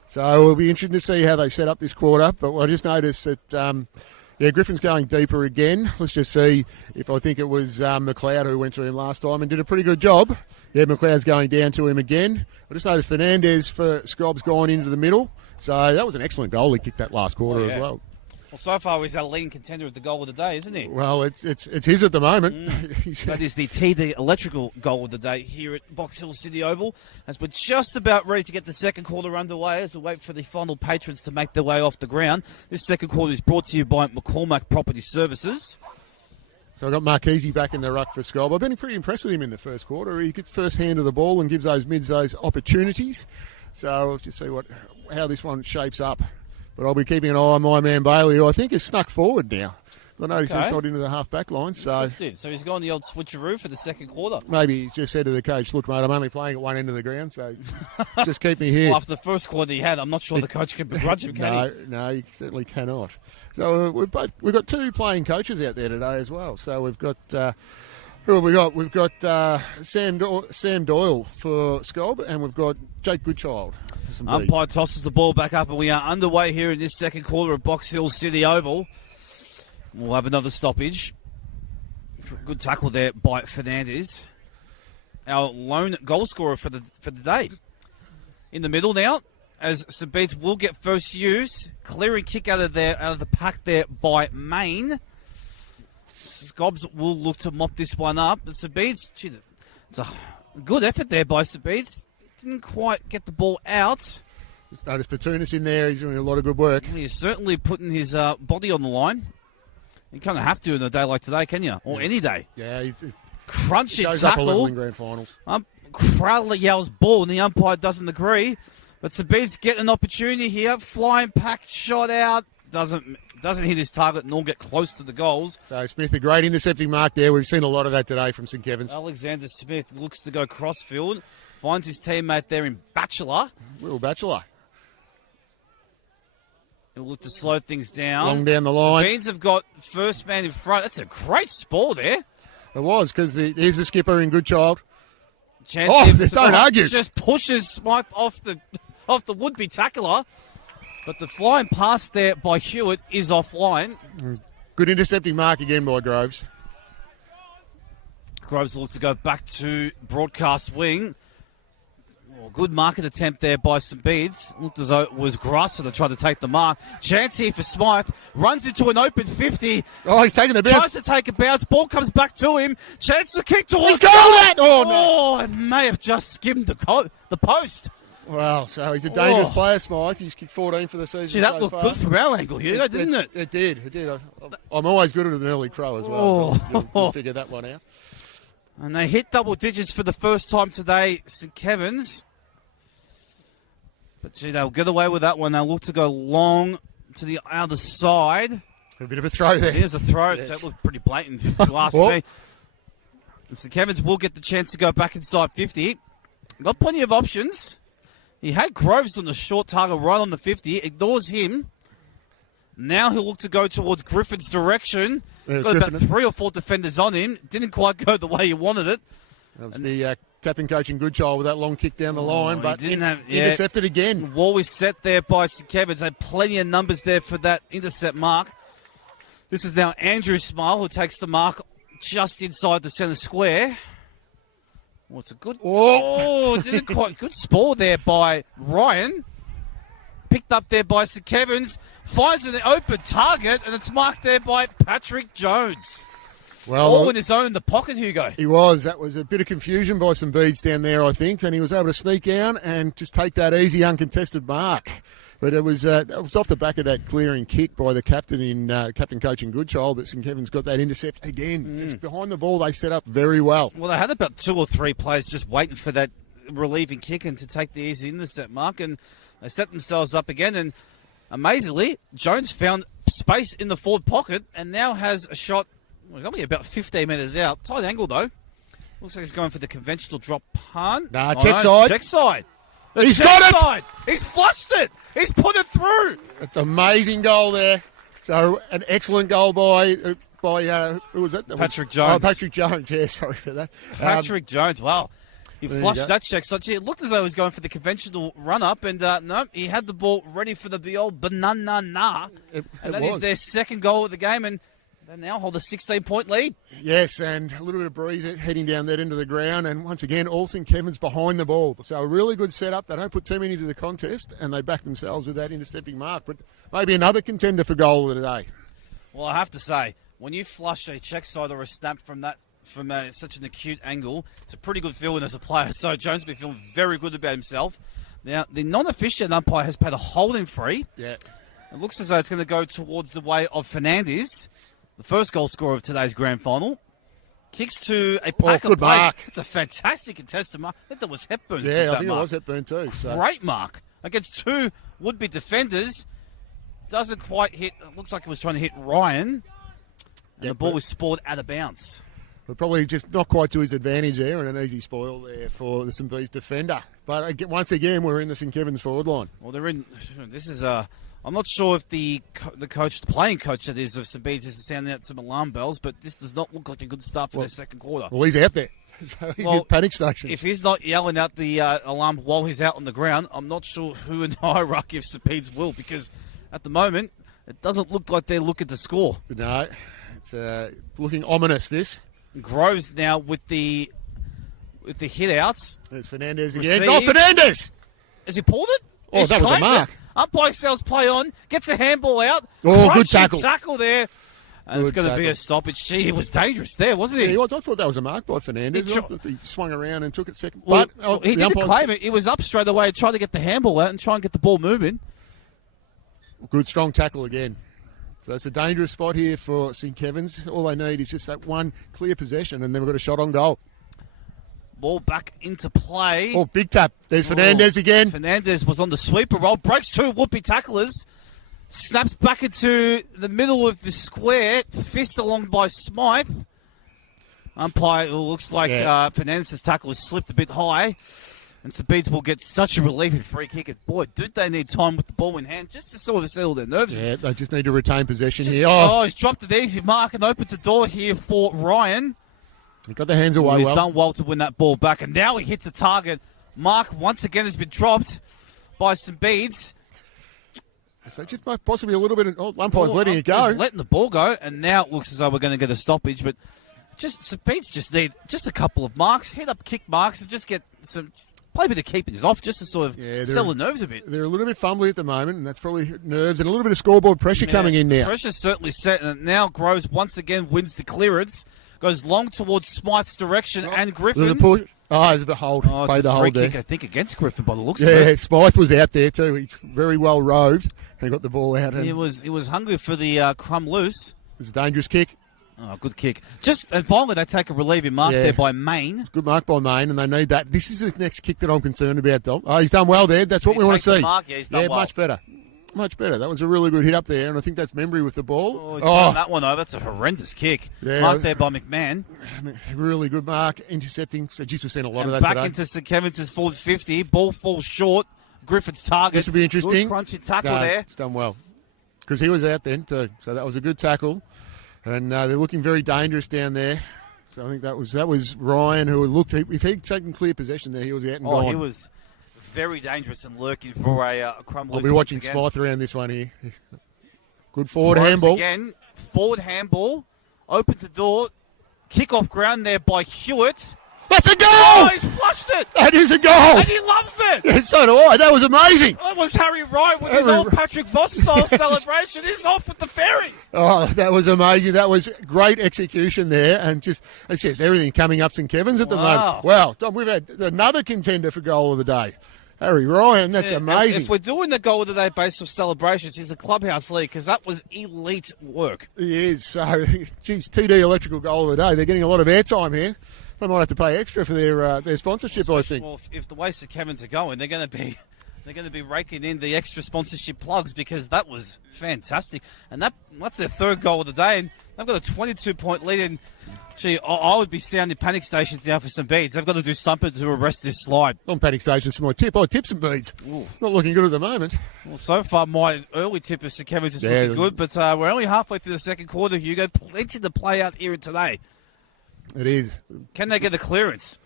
So it'll be interesting to see how they set up this quarter. But I just noticed that, Griffin's going deeper again. Let's just see if I think it was McLeod who went to him last time and did a pretty good job. Yeah, McLeod's going down to him again. I just noticed Fernandez for Scob's gone into the middle. So that was an excellent goal he kicked that last quarter as well. Well, so far he's our leading contender of the goal of the day, isn't he? Well, it's his at the moment. That is the TD electrical goal of the day here at Box Hill City Oval. As we're just about ready to get the second quarter underway as we wait for the final patrons to make their way off the ground. This second quarter is brought to you by McCormack Property Services. So I've got Marquise back in the ruck for Scob. I've been pretty impressed with him in the first quarter. He gets first hand of the ball and gives those mids those opportunities. So we'll just see how this one shapes up. But I'll be keeping an eye on my man Bailey, who I think is snuck forward now. I noticed he's not into the half-back line. So he's gone the old switcheroo for the second quarter. Maybe he's just said to the coach, look, mate, I'm only playing at one end of the ground, so just keep me here. Well, after the first quarter he had, I'm not sure the coach can begrudge him, can he? No, you certainly cannot. So we've got two playing coaches out there today as well. So we've got... who have we got? We've got Sam Doyle for Scob, and we've got Jake Goodchild. Umpire tosses the ball back up, and we are underway here in this second quarter of Box Hill City Oval. We'll have another stoppage. Good tackle there by Fernandez, our lone goal scorer for the day. In the middle now, as St Bede's will get first use, clearing kick out of the pack there by Maine. Scobs will look to mop this one up. But St Bede's, it's a good effort there by St Bede's. Didn't quite get the ball out. Just noticed Petunis in there. He's doing a lot of good work. He's certainly putting his body on the line. You kind of have to in a day like today, can you? Or any day. Yeah. Crunch it, goes tackle. Up a level in grand finals. Crowder yells ball, and the umpire doesn't agree. But St Bede's getting an opportunity here. Flying pack shot out. Doesn't hit his target nor get close to the goals. So Smith, a great intercepting mark there. We've seen a lot of that today from St Kevin's. Alexander Smith looks to go crossfield. Finds his teammate there in Batchelor. Will Batchelor. He'll look to slow things down. Long down the line. Beans have got first man in front. That's a great spore there. It was, because here's the skipper in Goodchild. Don't argue. Just pushes Smythe off the would-be tackler. But the flying pass there by Hewitt is offline. Good intercepting mark again by Groves. Groves will look to go back to broadcast wing. Good market attempt there by St Bede's. Looked as though it was Grasser that tried to take the mark. Chance here for Smythe. Runs into an open 50. Oh, he's taking the bounce. Tries to take a bounce. Ball comes back to him. Chance to kick towards He's got it! Oh, no. Oh, it may have just skimmed the post. Well, so he's a dangerous player, Smythe. He's kicked 14 for the season. See, that looked good from our angle here, didn't it? It did. I'm always good at an early crow as well. You'll figure that one out. And they hit double digits for the first time today, St Kevin's. But, they'll get away with that one. They'll look to go long to the other side. A bit of a throw there. Here's a throw. Yes. That looked pretty blatant, if you ask me. St Kevin's will get the chance to go back inside 50. Got plenty of options. He had Groves on the short target right on the 50. Ignores him. Now he'll look to go towards Griffin's direction. Got about 3 or 4 defenders on him. Didn't quite go the way he wanted it. That was the captain coaching Goodchild with that long kick down the line, but intercepted again. Wall was set there by St Kevin's. Had plenty of numbers there for that intercept mark. This is now Andrew Smile who takes the mark just inside the centre square. Well, it's a good... Oh. Did quite good spoil there by Ryan. Picked up there by St Kevin's. Finds an open target, and it's marked there by Patrick Jones. Well, all in his own in the pocket, Hugo. He was. That was a bit of confusion by some Bedes down there, I think, and he was able to sneak down and just take that easy, uncontested mark. But it was off the back of that clearing kick by the captain captain coach in Goodchild that St Kevin's got that intercept again. Just behind the ball, they set up very well. Well, they had about 2 or 3 players just waiting for that relieving kick and to take the easy intercept mark, and they set themselves up again. And amazingly, Jones found space in the forward pocket and now has a shot. Well, he's only about 15 metres out. Tight angle, though. Looks like he's going for the conventional drop punt. Check side. Check side. He's got it! Side. He's flushed it! He's put it through! It's an amazing goal there. So, an excellent goal by who was that? Patrick Jones. Oh, Patrick Jones, yeah, sorry for that. Patrick Jones, wow. He flushed that check side. It looked as though he was going for the conventional run-up, and no, he had the ball ready for the old banana. And that is their second goal of the game, and they now hold a 16-point lead. Yes, and a little bit of breeze heading down that end of the ground. And once again, all St Kevin's behind the ball. So a really good setup. They don't put too many to the contest, and they back themselves with that intercepting mark. But maybe another contender for goal of the day. Well, I have to say, when you flush a check side or a snap from such an acute angle, it's a pretty good feeling as a player. So Jones will be feeling very good about himself. Now, the non-official umpire has paid a holding free. Yeah. It looks as though it's going to go towards the way of Fernandez, the first goal scorer of today's grand final. Kicks to a pack of play. Mark. It's a fantastic contested mark. I think that was Hepburn. Yeah, I think it was Hepburn too. So. Great mark against 2 would-be defenders. Doesn't quite hit. It looks like it was trying to hit Ryan. And the ball was spoiled out of bounds. But probably just not quite to his advantage there, and an easy spoil there for the St Bede's defender. But once again, we're in the St Kevin's forward line. Well, they're in. This is I'm not sure if the playing coach that is of St Bede's is sounding out some alarm bells, but this does not look like a good start for their second quarter. Well, he's out there. So he did panic stations. If he's not yelling out the alarm while he's out on the ground, I'm not sure who in the hierarchy of St Bede's will, because at the moment, it doesn't look like they're looking to score. No, it's looking ominous, this. Groves now with the hit outs. There's Fernandez again. Oh, Fernandez! Has he pulled it? Oh, that was a mark. Umpire sells play on, gets a handball out. Oh, good tackle there. And it's going to be a stoppage. Gee, he was dangerous there, wasn't he? Yeah, he was. I thought that was a mark by Fernandez. I thought he swung around and took it second. Well, he didn't claim it. He was up straight away, trying to get the handball out and try and get the ball moving. Good, strong tackle again. So it's a dangerous spot here for St Kevin's. All they need is just that one clear possession, and then we've got a shot on goal. Ball back into play. Oh, big tap. There's Fernandez again. Fernandez was on the sweeper roll. Breaks 2 would-be tacklers. Snaps back into the middle of the square. Fist along by Smythe. Umpire, it looks like Fernandez's tackle has slipped a bit high. And St Bede's will get such a relieving free kick. And boy, do they need time with the ball in hand just to sort of settle their nerves. Yeah, they just need to retain possession here. He's dropped an easy mark and opens the door here for Ryan. He got the hands away He's done well to win that ball back. And now he hits a target. Mark, once again, has been dropped by St Bede's. So just possibly a little bit of... umpire's letting it go. Letting the ball go. And now it looks as though we're going to get a stoppage. But St Bede's just need just a couple of marks. Hit up kick marks and just get some... Play a bit of keepings off just to sort of sell the nerves a bit. They're a little bit fumbly at the moment, and that's probably nerves and a little bit of scoreboard pressure coming in now. Pressure's certainly set, and now Groves once again wins the clearance. Goes long towards Smythe's direction and Griffin's. There's a bit of hold. It's a free kick, I think, against Griffin by the looks of it. Yeah, Smythe was out there too. He's very well roved and got the ball out. He was hungry for the crumb loose. It was a dangerous kick. Oh, good kick. And finally they take a relieving mark there by Maine. Good mark by Maine, and they need that. This is the next kick that I'm concerned about, Dom. Oh, he's done well there. That's what we want to see. Yeah, he's done well. Much better. Much better. That was a really good hit up there, and I think that's memory with the ball. Oh, he's done that one over. That's a horrendous kick. Yeah. Marked there by McMahon. Really good mark, intercepting. So, geez, we've seen a lot of that back today. into St Kevin's forward 50. Ball falls short. Griffin's target. This would be interesting. Good crunchy tackle there. It's done well. Because he was out then too. So that was a good tackle. And they're looking very dangerous down there. So I think that was Ryan who looked. If he'd taken clear possession there, he was out and gone. He was very dangerous and lurking for a crumble. I'll be watching Smythe around this one here. Good forward handball. Again, forward handball. Opens the door. Kick off ground there by Hewitt. That's a goal! Oh, he's flushed it! That is a goal! And he loves it! Yeah, so do I. That was amazing. That was Harry Wright with his old Patrick Voss style celebration. He's off with the fairies. Oh, that was amazing. That was great execution there, and it's just everything coming up St Kevin's at the moment. Well, Tom, we've had another contender for goal of the day. Harry Ryan, that's amazing. If we're doing the goal of the day based off celebrations, it's a clubhouse league because that was elite work. He is. So, geez, TD Electrical goal of the day. They're getting a lot of airtime here. They might have to pay extra for their sponsorship, I think. Well, if the way St Kevin's are going, they're going to be raking in the extra sponsorship plugs because that was fantastic. And that's their third goal of the day, and they've got a 22-point lead. And gee, I would be sounding panic stations now for St Bede's. They've got to do something to arrest this slide. On panic stations for my tip. I tip St Bede's. Not looking good at the moment. Well, so far my early tip of St Kevin's is looking good, but we're only halfway through the second quarter, Hugo. Plenty to play out here today. It is. Can they get a clearance?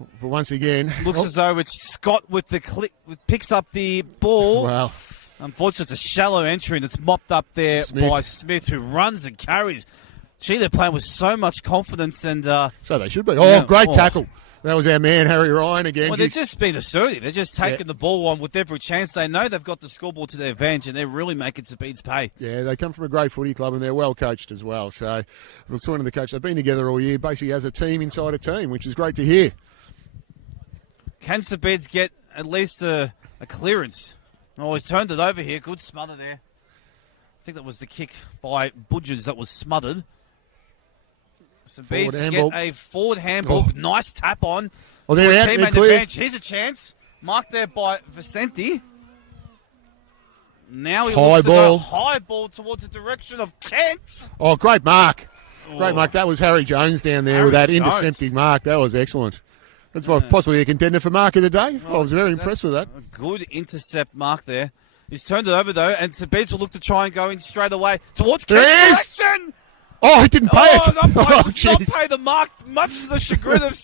But once again, looks as though it's Scott with the picks up the ball. Well, unfortunately, it's a shallow entry and it's mopped up there by Smith, who runs and carries. Gee, they're playing with so much confidence, and so they should be. Oh, great tackle! That was our man Harry Ryan again. Well, they're just being assertive. They're just taking the ball on with every chance. They know they've got the scoreboard to their advantage, and they're really making St Bede's pay. Yeah, they come from a great footy club, and they're well coached as well. So, I was talking to the coach. They've been together all year, basically as a team inside a team, which is great to hear. Can St Bede's get at least a clearance? Oh, he's turned it over here. Good smother there. I think that was the kick by Budgens that was smothered. St Bede's get a forward handball. Oh. Nice tap on. Well, they're out. They're clear. Here's a chance. Marked there by Vicente. Now he looks to go high ball towards the direction of Kent. Oh, great mark. Great mark. That was Harry Jones down there with that intercepting mark. That was excellent. That's possibly a contender for mark of the day. I was very impressed with that. A good intercept mark there. He's turned it over, though, and St Bede's will look to try and go in straight away towards Kent's direction. Oh, he didn't pay it. Not pay the mark, much to the chagrin of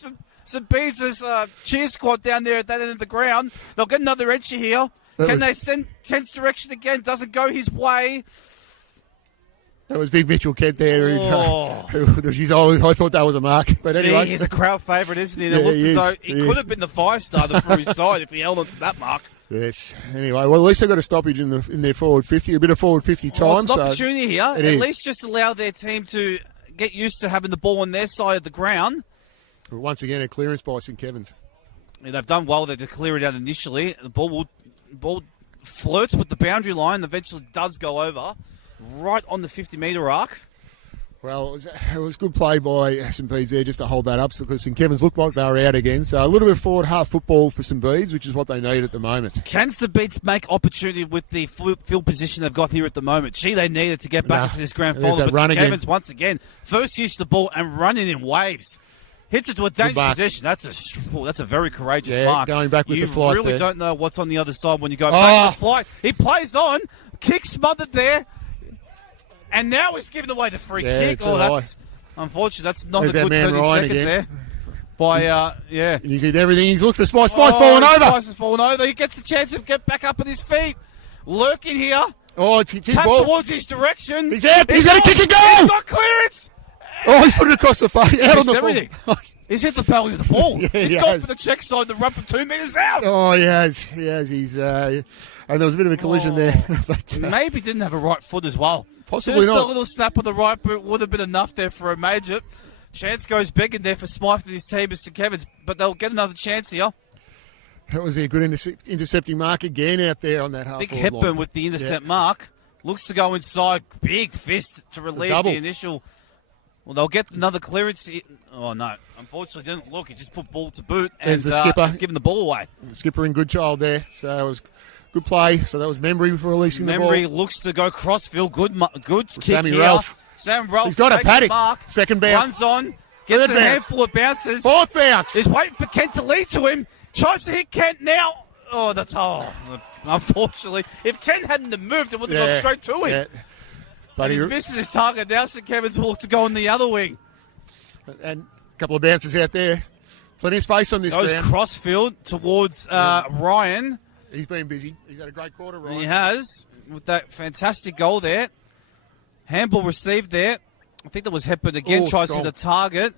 St Bede's cheer squad down there at that end of the ground. They'll get another entry here. Can they send Kent's direction again? Doesn't go his way. That was big Mitchell Kent there. I thought that was a mark. But anyway, he's a crowd favourite, isn't he? It looked as though he could have been the 5-star for his side if he held on to that mark. Yes. Anyway, well, at least they got a stoppage in their forward 50, a bit of forward 50 time. It's an opportunity here. At least just allow their team to get used to having the ball on their side of the ground. But once again, a clearance by St Kevin's. Yeah, they've done well there to clear it out initially. The ball flirts with the boundary line and eventually does go over right on the 50-metre arc. Well, it was good play by St Bede's there just to hold that up because St Kevin's looked like they were out again. So a little bit of forward half football for St Bede's, which is what they need at the moment. Can St Bede's make opportunity with the field position they've got here at the moment? They needed to get back into this grand final. But St Kevin's, once again, first use the ball and running in waves. Hits it to a dangerous position. That's a very courageous mark. Going back with the flight. You really don't know what's on the other side when you go back with the flight. He plays on. Kick smothered there. And now he's giving away the free kick. That's unfortunate. That's not a good 30 seconds there. And he's hit everything. He's looked for Spice. Spice falling over. Spice has fallen over. He gets a chance to get back up on his feet. Lurking here. Oh, it's his ball. Tap towards his direction. He's out. He's going to kick a goal. He's got clearance. Oh, he's put it across the face. Out on the everything. He's hit the belly of the ball. He's gone for the check side to run for 2 metres out. Oh, he has. He's and there was a bit of a collision there. But, maybe didn't have a right foot as well. Possibly not. Just a little snap of the right boot would have been enough there for a major. Chance goes begging there for Smythe and his team as St Kevin's, but they'll get another chance here. That was a good intercepting mark again out there on that half. Big Hepburn with the intercept mark. Looks to go inside. Big fist to relieve the initial. Well, they'll get another clearance. Oh, no. Unfortunately, didn't look. He just put ball to boot. And the skipper. He's given the ball away. The skipper in good child there. So it was good play. So that was Membry for releasing the ball. Membry looks to go crossfield. Good kick Sammy here. Ralph. Sam Ralph. He's got a paddock. Second bounce. Runs on. Gets a handful of bounces. Fourth bounce. He's waiting for Kent to lead to him. Tries to hit Kent now. Oh, unfortunately. If Kent hadn't moved, it would have gone straight to him. Yeah. But he's missing his target. Now St Kevin's will look to go on the other wing. And a couple of bounces out there. Plenty of space on this ground. Goes crossfield towards Ryan. He's been busy. He's had a great quarter, Ryan. He has, with that fantastic goal there. Handball received there. I think that was Hepburn again. Tries to hit the target.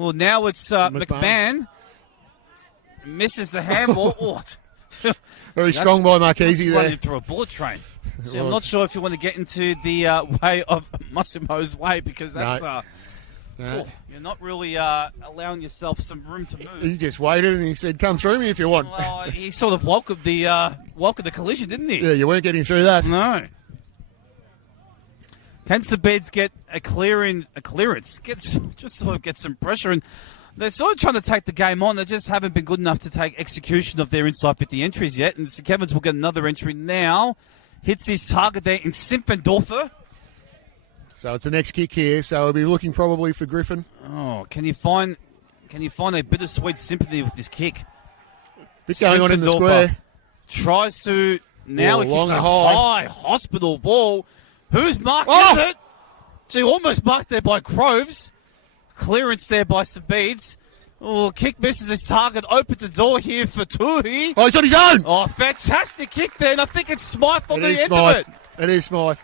Well, now it's McMahon. Misses the handball. Oh, Very strong by Marchese there. Running through a bullet train. So I'm not sure if you want to get into the way of Massimo's way, because that's No. you're not really allowing yourself some room to move. He just waited and he said, "Come through me if you want." Well, he sort of welcomed the collision, didn't he? Yeah, you weren't getting through that. No. Can Bedes get a clearance? Just sort of get some pressure, and they're sort of trying to take the game on. They just haven't been good enough to take execution of their inside 50 entries yet. And St. Kevin's will get another entry now. Hits his target there in Simpendorfer. So it's the next kick here. So we'll be looking probably for Griffin. Oh, can you find a bittersweet sympathy with this kick? Bit going on in the Simpendorfer square. Tries to now. Oh, He kicks long a and high. high hospital ball. Whose mark Oh! is it? Gee, almost marked there by Groves. Clearance there by Bedes. Oh, kick misses his target. Opens the door here for Tui. Oh, he's on his own. Oh, fantastic kick there, and I think it's Smythe on It the is end Smythe. of it. It is Smythe.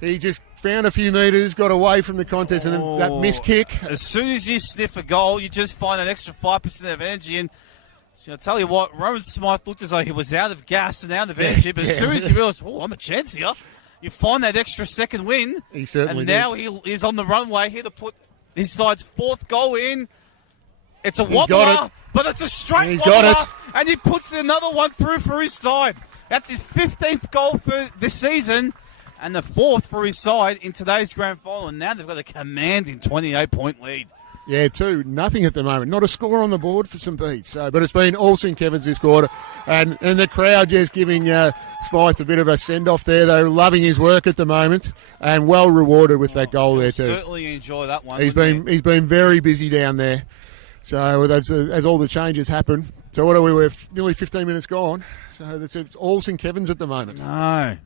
He just found a few metres, got away from the contest, and then that missed kick. As soon as you sniff a goal, you just find an extra 5% of energy. And so I'll tell you what, Rowan Smythe looked as though he was out of gas and out of energy, but as soon as he realised, oh, I'm a chance here, you find that extra second win. He certainly And did. now he is on the runway here to put his side's fourth goal in. It's a got wobbler, it. but it's a straight He's wobbler, got it. and he puts another one through for his side. That's his 15th goal for this season, and the 4th for his side in today's grand final. And now they've got a commanding 28-point lead. Yeah, 2-0 at the moment. Not a score on the board for St. Bede's. So, but it's been all St. Kevin's this quarter. And the crowd just giving Smythe a bit of a send-off there. They're loving his work at the moment and well rewarded with that goal there too. Certainly enjoy that one. He's been very busy down there. So as all the changes happen. So what are we? We're nearly 15 minutes gone. So it's all St. Kevin's at the moment. No.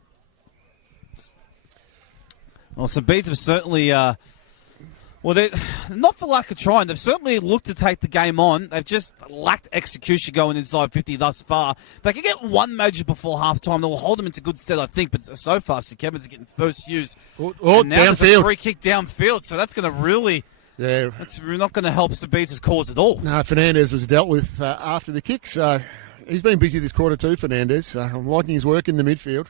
Well, St. Bedes have certainly... Well, they not for lack of trying. They've certainly looked to take the game on. They've just lacked execution going inside 50 thus far. They can get one major before halftime. They'll hold them into good stead, I think. But so far, St. Kevin's are getting first use. And now there's a downfield. free kick downfield. So that's going to really... Yeah. That's not going to help St. Bedes' cause at all. No, Fernandez was dealt with after the kick. So he's been busy this quarter too, Fernandez. So I'm liking his work in the midfield.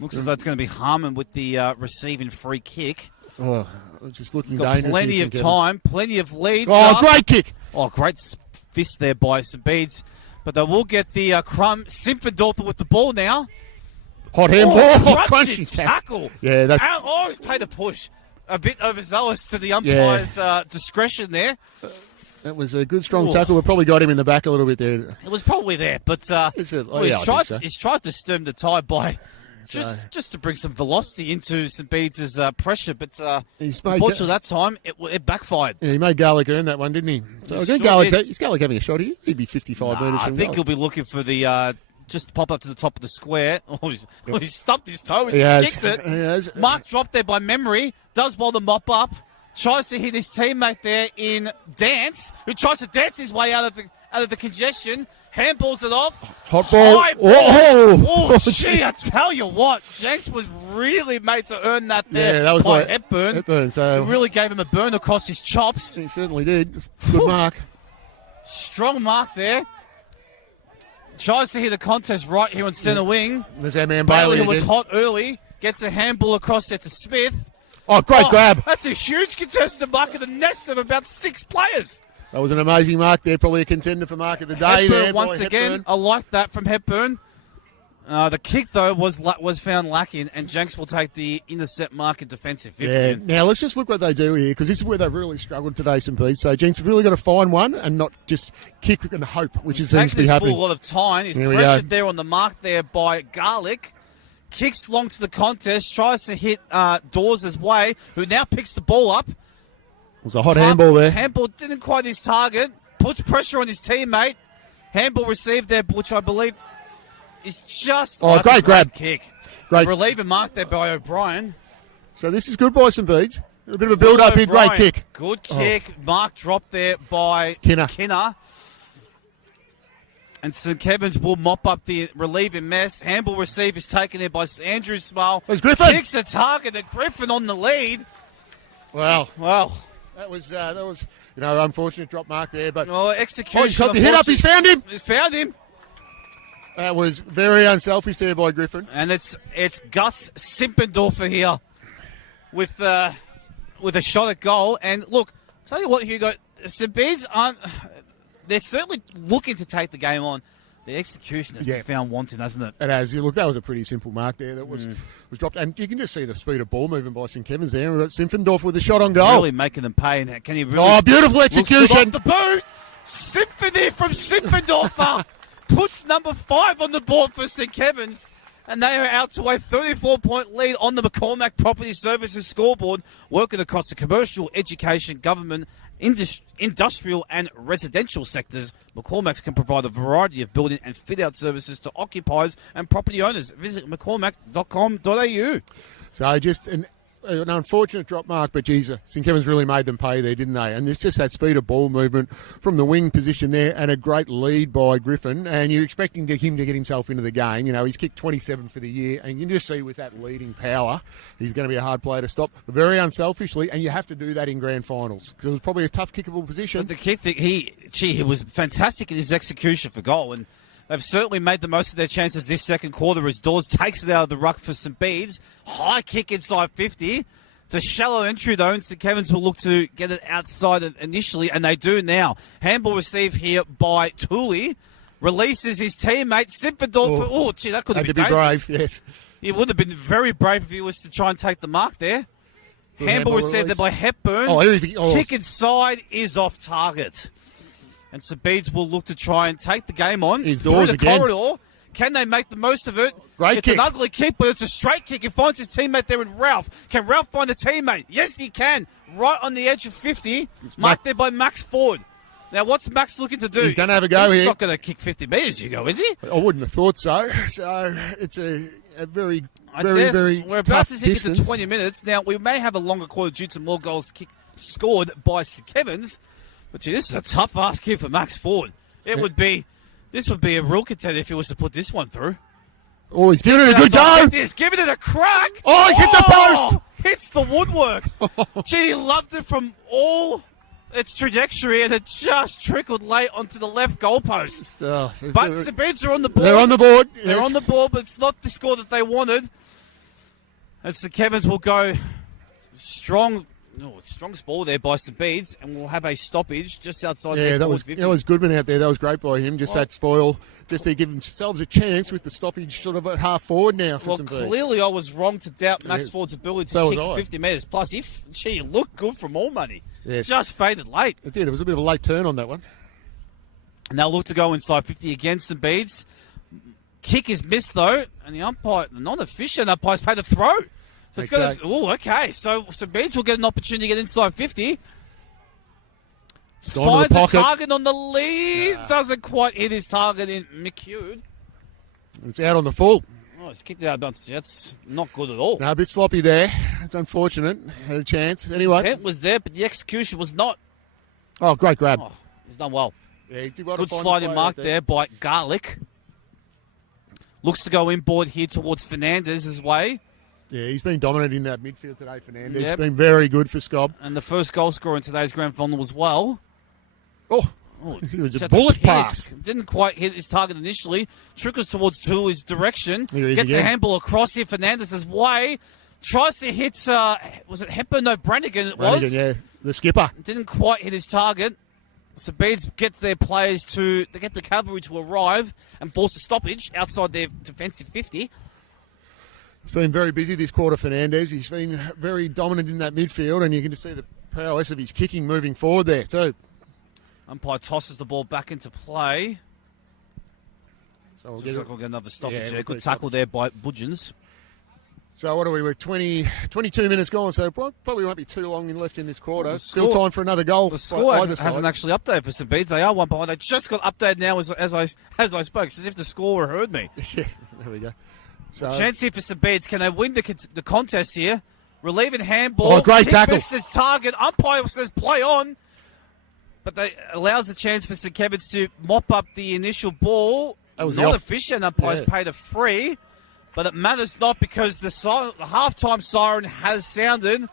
Looks as though it's going to be Harmon with the receiving free kick. Oh, just looking Got dangerous. plenty here, of St. time, plenty of lead. Oh, great kick. Oh, great fist there by St. Bedes. But they will get the crumb. Simpendorfer with the ball now. Hot handball. Crunchy tackle. Yeah, that's... I always pay the push. A bit overzealous to the umpire's discretion there. That was a good, strong tackle. We probably got him in the back a little bit there. It was probably there, but he's tried to stem the tide by just to bring some velocity into St. Bedes' pressure, but unfortunately that time it backfired. Yeah, he made Garlick earn that one, didn't he? So I think is Garlick having a shot here? He'd be 55 metres from I think goal. he'll be looking for the just to pop up to the top of the square. Oh, he's stumped his toe. He's kicked it. Mark dropped there by memory. Does well to mop up. Tries to hit his teammate there in Dance, who tries to dance his way out of the congestion. Handballs it off. Hot ball. High ball. Oh, gee, I tell you what. Jenks was really made to earn that there. Yeah, that was by like Hepburn. So It really gave him a burn across his chops. he certainly did. Good mark. Strong mark there. Tries to hit the contest right here on centre wing. There's our man Bailey, Bailey who was again. hot early, gets a handball across there to Smith. Oh, great grab. That's a huge contested mark in the nest of about 6 players. That was an amazing mark there. Probably a contender for mark of the day Hepburn there. once boy, again. Hepburn. I like that from Hepburn. The kick, though, was found lacking, and Jenks will take the intercept mark in defensive 50. Yeah. Now, let's just look what they do here, because this is where they've really struggled today, St. Bedes. So, Jenks have really got to find one and not just kick and hope, which seems to be this happening. full lot of time. He's Here we pressured go. there on the mark there by Garlick. Kicks long to the contest. Tries to hit Dawes' way, who now picks the ball up. It was a hot handball there. Handball didn't quite his target. Puts pressure on his teammate. Handball received there, which I believe is just... Oh, great grab. Kick. Great. Reliever mark there by O'Brien. So, this is good by St. Bedes. A bit of a build-up here. Great kick. Good kick. Mark dropped there by Kinner. And St. Kevin's will mop up the relieving mess. Handball receive is taken there by Andrew Smile. There's Griffin. Kicks a target at Griffin on the lead. Wow. Well, That was unfortunate drop mark there, but Execution. he's got the hit up. He's found him. He's found him. That was very unselfish there by Griffin. And it's Gus Simpendorfer here with a shot at goal. And look, tell you what, Hugo, St. Bede's they're certainly looking to take the game on. The execution has been found wanting, hasn't it? It has. Look, that was a pretty simple mark there that was dropped. And you can just see the speed of ball movement by St. Kevin's there. We've got Simpendorf with a shot on goal. Really making them pay. And can he really... beautiful execution. Off the boot. Symphony from Simpendorfer puts number 5 on the board for St. Kevin's. And they are out to a 34-point lead on the McCormack Property Services scoreboard, working across the commercial, education, government, industrial and residential sectors. McCormack's can provide a variety of building and fit-out services to occupiers and property owners. Visit mccormack.com.au. So just an unfortunate drop mark, but geez, St. Kevin's really made them pay there, didn't they? And it's just that speed of ball movement from the wing position there, and a great lead by Griffin. And you're expecting him to get himself into the game. You know, he's kicked 27 for the year, and you can just see with that leading power, he's going to be a hard player to stop. Very unselfishly, and you have to do that in grand finals because it was probably a tough kickable position. But the kick, he was fantastic in his execution for goal, and they've certainly made the most of their chances this second quarter as Dawes takes it out of the ruck for St. Bede's. High kick inside 50. It's a shallow entry, though, and St. Kevin's will look to get it outside initially, and they do now. Handball received here by Tooley. Releases his teammate, Simpendorfer. Oh, gee, that could have been dangerous. Brave, yes. He would have been very brave if he was to try and take the mark there. Handball received there by Hepburn. Kick inside is off target. And St. Bede's will look to try and take the game on through the corridor. Can they make the most of it? It's an ugly kick, but it's a straight kick. He finds his teammate there in Ralph. Can Ralph find the teammate? Yes, he can. Right on the edge of 50. Marked there by Max Ford. Now, what's Max looking to do? He's going to have a go here. He's not going to kick 50 metres, Hugo, is he? I wouldn't have thought so. So it's a very we're about to distance. Get to 20 minutes. Now, we may have a longer quarter due to more goals scored by St. Kevin's. But gee, this is a tough ask here for Max Ford. This would be a real contender if he was to put this one through. Oh, he's giving it a good go. He's giving it a crack. Oh, he's hit the post. Hits the woodwork. Gee, he loved it from all its trajectory, and it just trickled late onto the left goalpost. But the Beds are on the board. They're on the board. Yes. They're on the board, but it's not the score that they wanted. And St. Kevin's will go strong. Strong ball there by St. Bede's, and we'll have a stoppage just outside the that was Goodman out there. That was great by him. Just that spoil, just to give themselves a chance with the stoppage sort of at half forward now for St. Bede's. Clearly I was wrong to doubt Max Ford's ability to kick 50 metres. Plus, he looked good for more money. Yes. Just faded late. It did. It was a bit of a late turn on that one. And they'll look to go inside 50 against St. Bede's. Kick is missed, though, and the non-efficient umpire's paid a throw. So it's okay. So Bede will get an opportunity to get inside 50. Finds a target on the lead. Doesn't quite hit his target in McHugh. It's out on the full. Oh, he's kicked it out of bounds. That's not good at all. No, a bit sloppy there. It's unfortunate. Had a chance. Anyway. The intent was there, but the execution was not. Oh, great grab. Oh, he's done well. Yeah, good sliding mark there by Garlic. Looks to go inboard here towards Fernandez's way. Yeah, he's been dominant in that midfield today, Fernandez. Yep. Been very good for Scob. And the first goal scorer in today's grand final as well. Oh, it was a bullet pass. Didn't quite hit his target initially. Trickles towards Tuli's direction. Gets again. a handball across here Fernandez's way. Tries to hit, was it Hepburn? No, Brannigan yeah, the skipper. Didn't quite hit his target. So Bedes get their players they get the cavalry to arrive and force a stoppage outside their defensive 50. He's been very busy this quarter, Fernandez. He's been very dominant in that midfield, and you can just see the prowess of his kicking moving forward there too. Umpire tosses the ball back into play. So we'll get another stoppage there. Good tackle there by Budgeons. So what are we? We're 22 minutes gone, so probably won't be too long left in this quarter. Still time for another goal. The score hasn't actually updated for St. Bede's. They are one behind. They just got updated now as I spoke. It's as if the scorer heard me. Yeah, there we go. So, chance here for St. Bede's. Can they win the contest here? Relieving handball. Oh, great tackle. Missed his target. Umpire says play on. But they allows a chance for St. Kevin's to mop up the initial ball. That was not efficient. Umpire's paid a free. But it matters not because the halftime siren has sounded.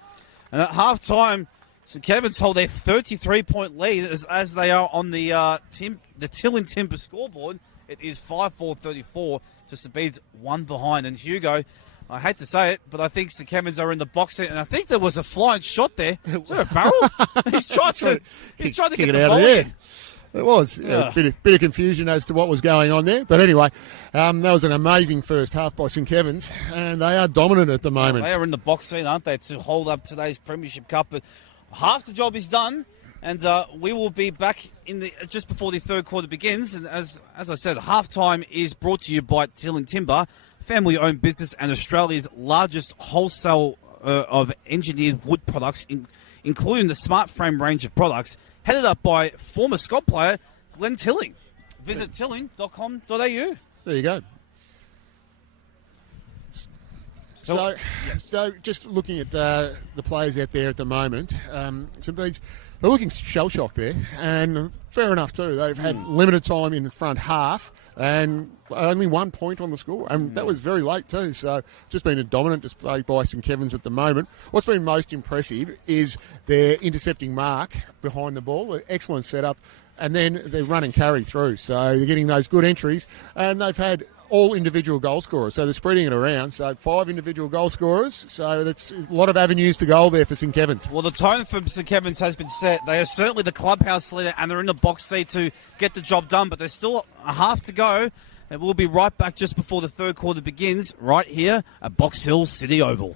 And at halftime, St Kevin's hold their 33-point lead as they are on the Till and Timber scoreboard. It is 5-4-34 to St Bede's one behind. And Hugo, I hate to say it, but I think St Kevin's are in the box set, and I think there was a flying shot there. Was there a barrel? He's trying to get the ball in. It was. Yeah. A bit of confusion as to what was going on there. But anyway, that was an amazing first half by St Kevin's, and they are dominant at the moment. They are in the box seat, aren't they, to hold up today's Premiership Cup. But half the job is done, and we will be back just before the third quarter begins. And as I said, halftime is brought to you by Till and Timber, family-owned business and Australia's largest wholesale of engineered wood products, including the Smart Frame range of products, headed up by former Scott player Glenn Tilling. Visit tilling.com.au. There you go. So just looking at the players out there at the moment, St Bede's, they're looking shell-shocked there, and fair enough too. They've had limited time in the front half and only 1 point on the score, and that was very late too. So just been a dominant display by St Kevin's at the moment. What's been most impressive is their intercepting mark behind the ball, excellent setup, and then their run and carry through. So they're getting those good entries, and they've had all individual goal scorers, so they're spreading it around. So 5 individual goal scorers, so that's a lot of avenues to goal there for St Kevin's. Well, the tone for St Kevin's has been set. They are certainly the clubhouse leader, and they're in the box seat to get the job done, but there's still a half to go, and we'll be right back just before the third quarter begins, right here at Box Hill City Oval.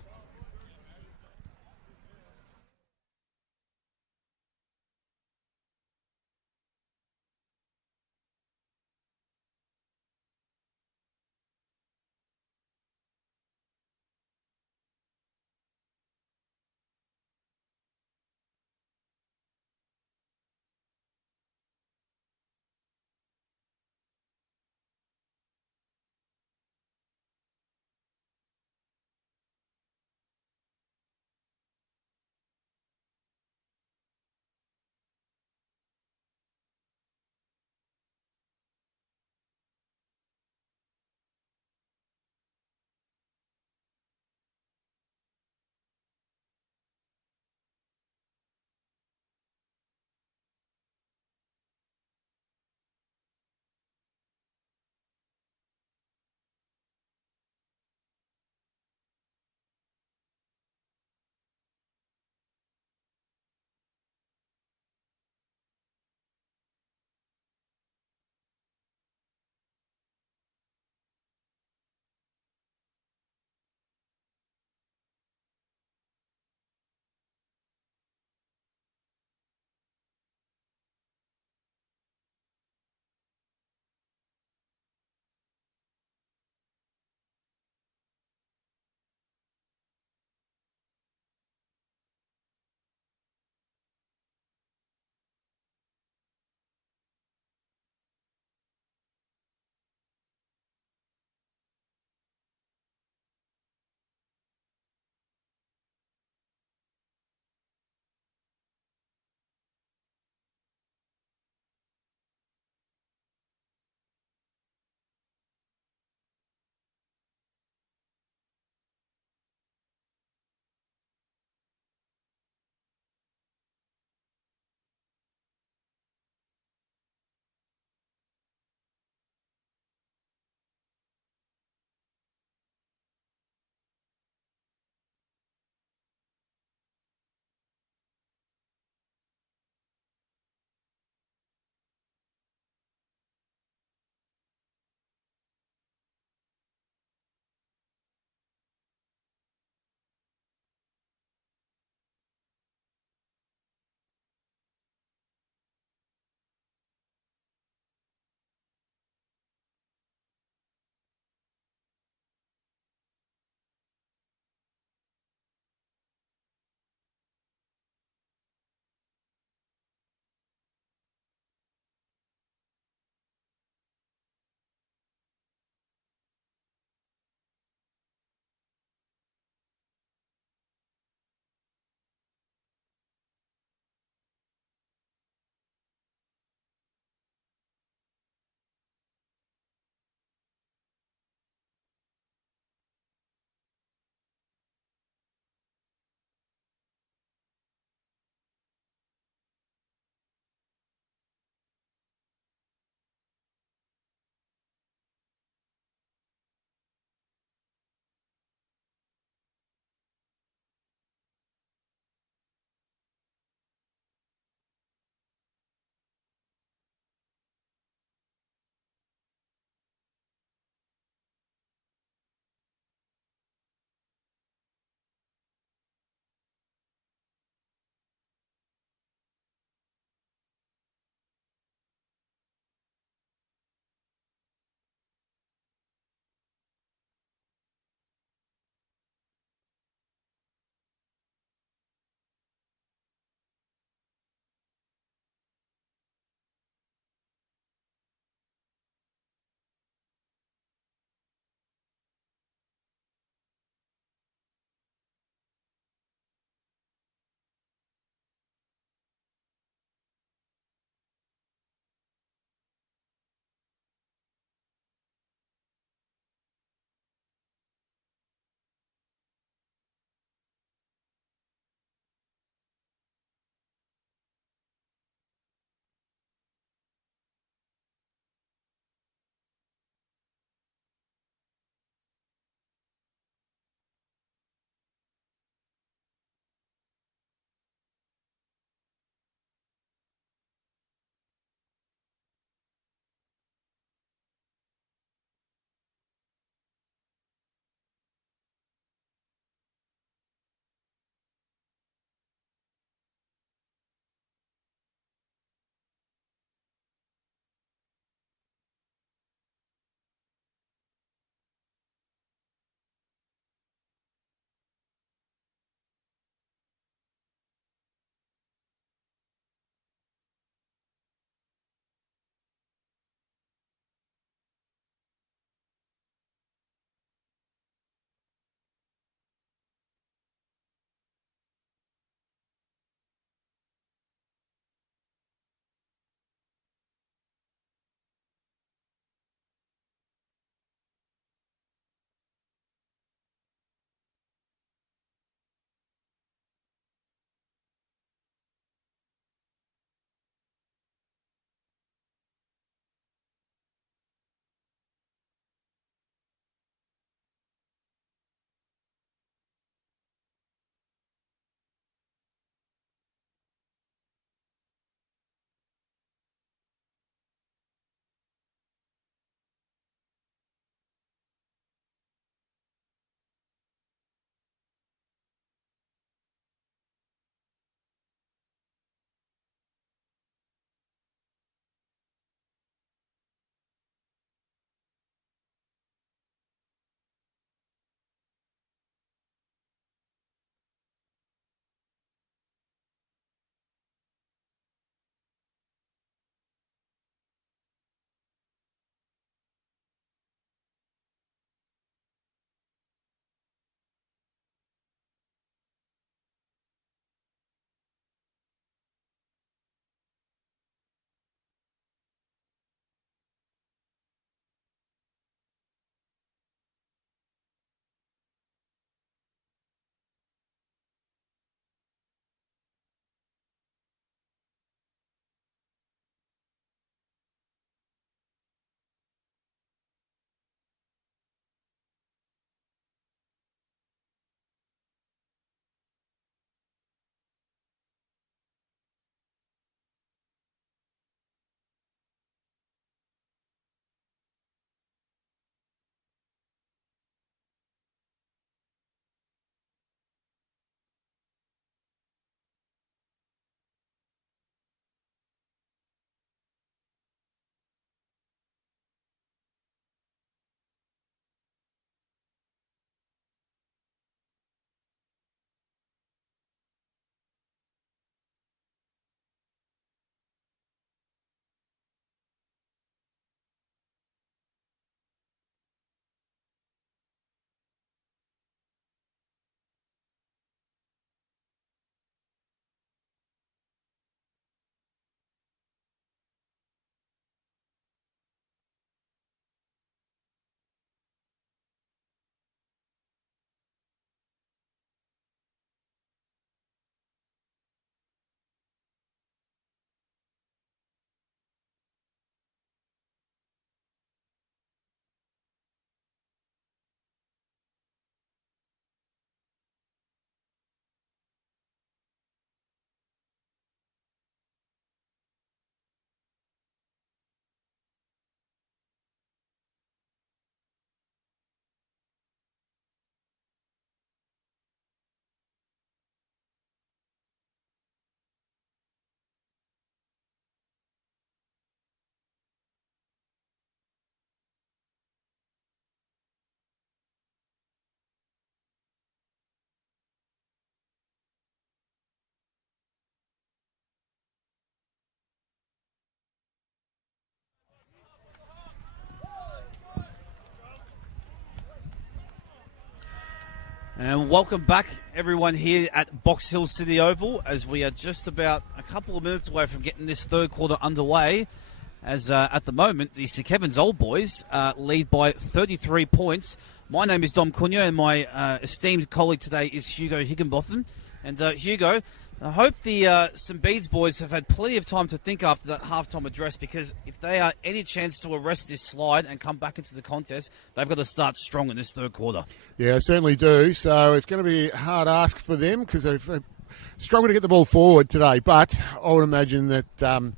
And welcome back, everyone, here at Box Hill City Oval, as we are just about a couple of minutes away from getting this third quarter underway. As at the moment, the St Kevin's Old Boys lead by 33 points. My name is Dom Cunha, and my esteemed colleague today is Hugo Higginbotham. And Hugo, I hope the St Bede's boys have had plenty of time to think after that halftime address, because if they are any chance to arrest this slide and come back into the contest, they've got to start strong in this third quarter. Yeah, I certainly do. So it's going to be a hard ask for them because they've struggled to get the ball forward today. But I would imagine that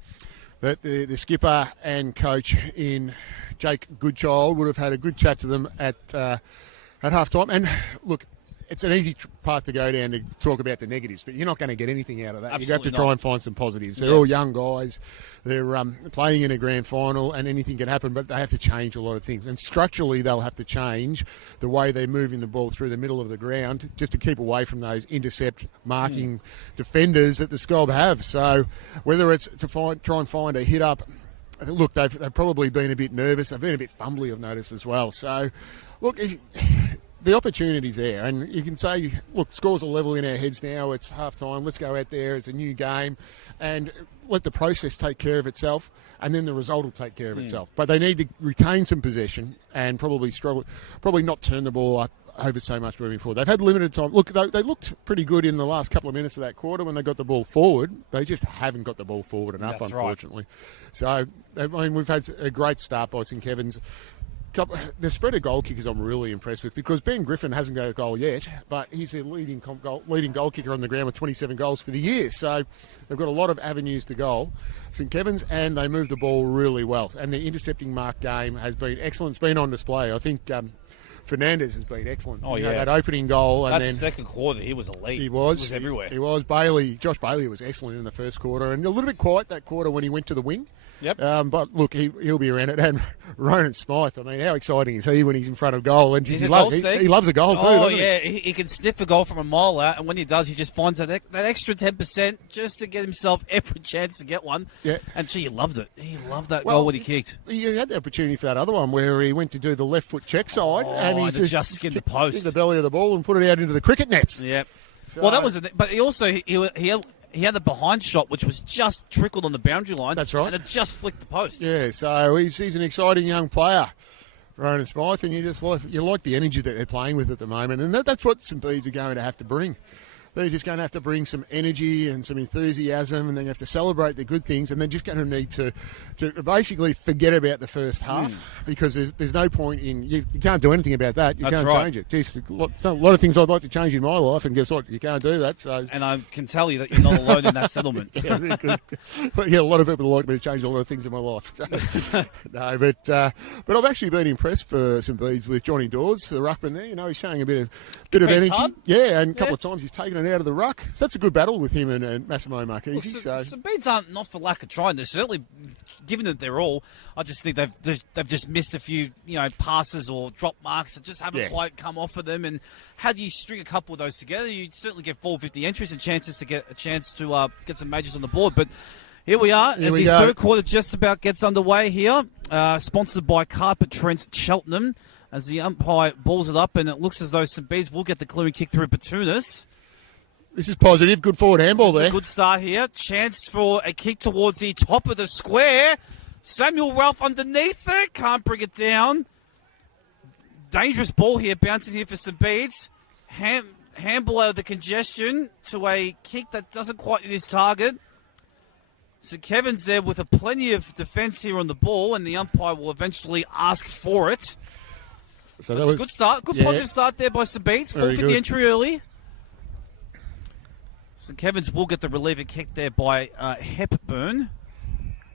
that the skipper and coach in Jake Goodchild would have had a good chat to them at halftime. And look, it's an easy path to go down to talk about the negatives, but you're not going to get anything out of that. Absolutely you have to not. try and find some positives. They're all young guys. They're playing in a grand final, and anything can happen, but they have to change a lot of things. And structurally, they'll have to change the way they're moving the ball through the middle of the ground just to keep away from those intercept marking defenders that the Scob have. So whether it's to try and find a hit up, look, they've probably been a bit nervous. They've been a bit fumbly, I've noticed as well. So, look, the opportunity's there, and you can say, look, scores are level in our heads now. It's half-time. Let's go out there. It's a new game, and let the process take care of itself, and then the result will take care of itself. But they need to retain some possession and probably not turn the ball up over so much moving forward. They've had limited time. Look, they looked pretty good in the last couple of minutes of that quarter when they got the ball forward. They just haven't got the ball forward enough, That's unfortunately. Right. So, I mean, we've had a great start by St Kevin's. The spread of goal kickers I'm really impressed with, because Ben Griffin hasn't got a goal yet, but he's the leading goal kicker on the ground with 27 goals for the year. So they've got a lot of avenues to goal, St Kevin's, and they move the ball really well. And the intercepting mark game has been excellent. It's been on display. I think Fernandez has been excellent. Oh, that opening goal. And then second quarter, he was elite. He was everywhere. He was. Josh Bailey was excellent in the first quarter, and a little bit quiet that quarter when he went to the wing. Yep. But look, he'll be around it. And Ronan Smythe, I mean, how exciting is he when he's in front of goal? And he loves a goal too. Oh, doesn't yeah. he? He can sniff a goal from a mile out, and when he does, he just finds that extra 10% just to get himself every chance to get one. Yeah. And he loved it. He loved that goal when he kicked. He had the opportunity for that other one where he went to do the left foot check side, and he just skinned the post. in the belly of the ball and put it out into the cricket nets. Yep. So, Well, that was it. But he also he had the behind shot, which was just trickled on the boundary line. That's right. And it just flicked the post. Yeah, so he's an exciting young player, Ronan Smythe, and you like the energy that they're playing with at the moment, and that's what St Bede's are going to have to bring. They're just going to have to bring some energy and some enthusiasm, and then have to celebrate the good things, and they're just going to need to basically forget about the first half, because there's no point in... You can't do anything about that. You can't change it. Jeez, a lot of things I'd like to change in my life, and guess what? You can't do that. So. And I can tell you that you're not alone in that settlement. But yeah, a lot of people like me to change a lot of things in my life. So, no, but I've actually been impressed for St Bede's with Johnny Dawes, the ruckman there. You know, he's showing a bit of energy. Hard. Yeah, and a couple of times he's taken it out of the ruck. So that's a good battle with him and Massimo Marchese. St Bede's aren't not for lack of trying. They're certainly, given that they're all, I just think they've just missed a few passes or drop marks that just haven't quite come off of them. And how do you string a couple of those together? You certainly get 450 entries and chances to get a chance to get some majors on the board. But here we are as the third quarter just about gets underway here. Sponsored by Carpet Trent Cheltenham. As the umpire balls it up, and it looks as though St Bede's will get the clearing kick through Batunas. This is positive. Good forward handball there. A good start here. Chance for a kick towards the top of the square. Samuel Ralph underneath it. Can't bring it down. Dangerous ball here. Bouncing here for St Bede's. Handball out of the congestion to a kick that doesn't quite hit his target. St Kevin's there with plenty of defence here on the ball, and the umpire will eventually ask for it. So That's a good start. Good positive start there by St Bede's. 450 entry early. St Kevin's will get the reliever kick there by Hepburn.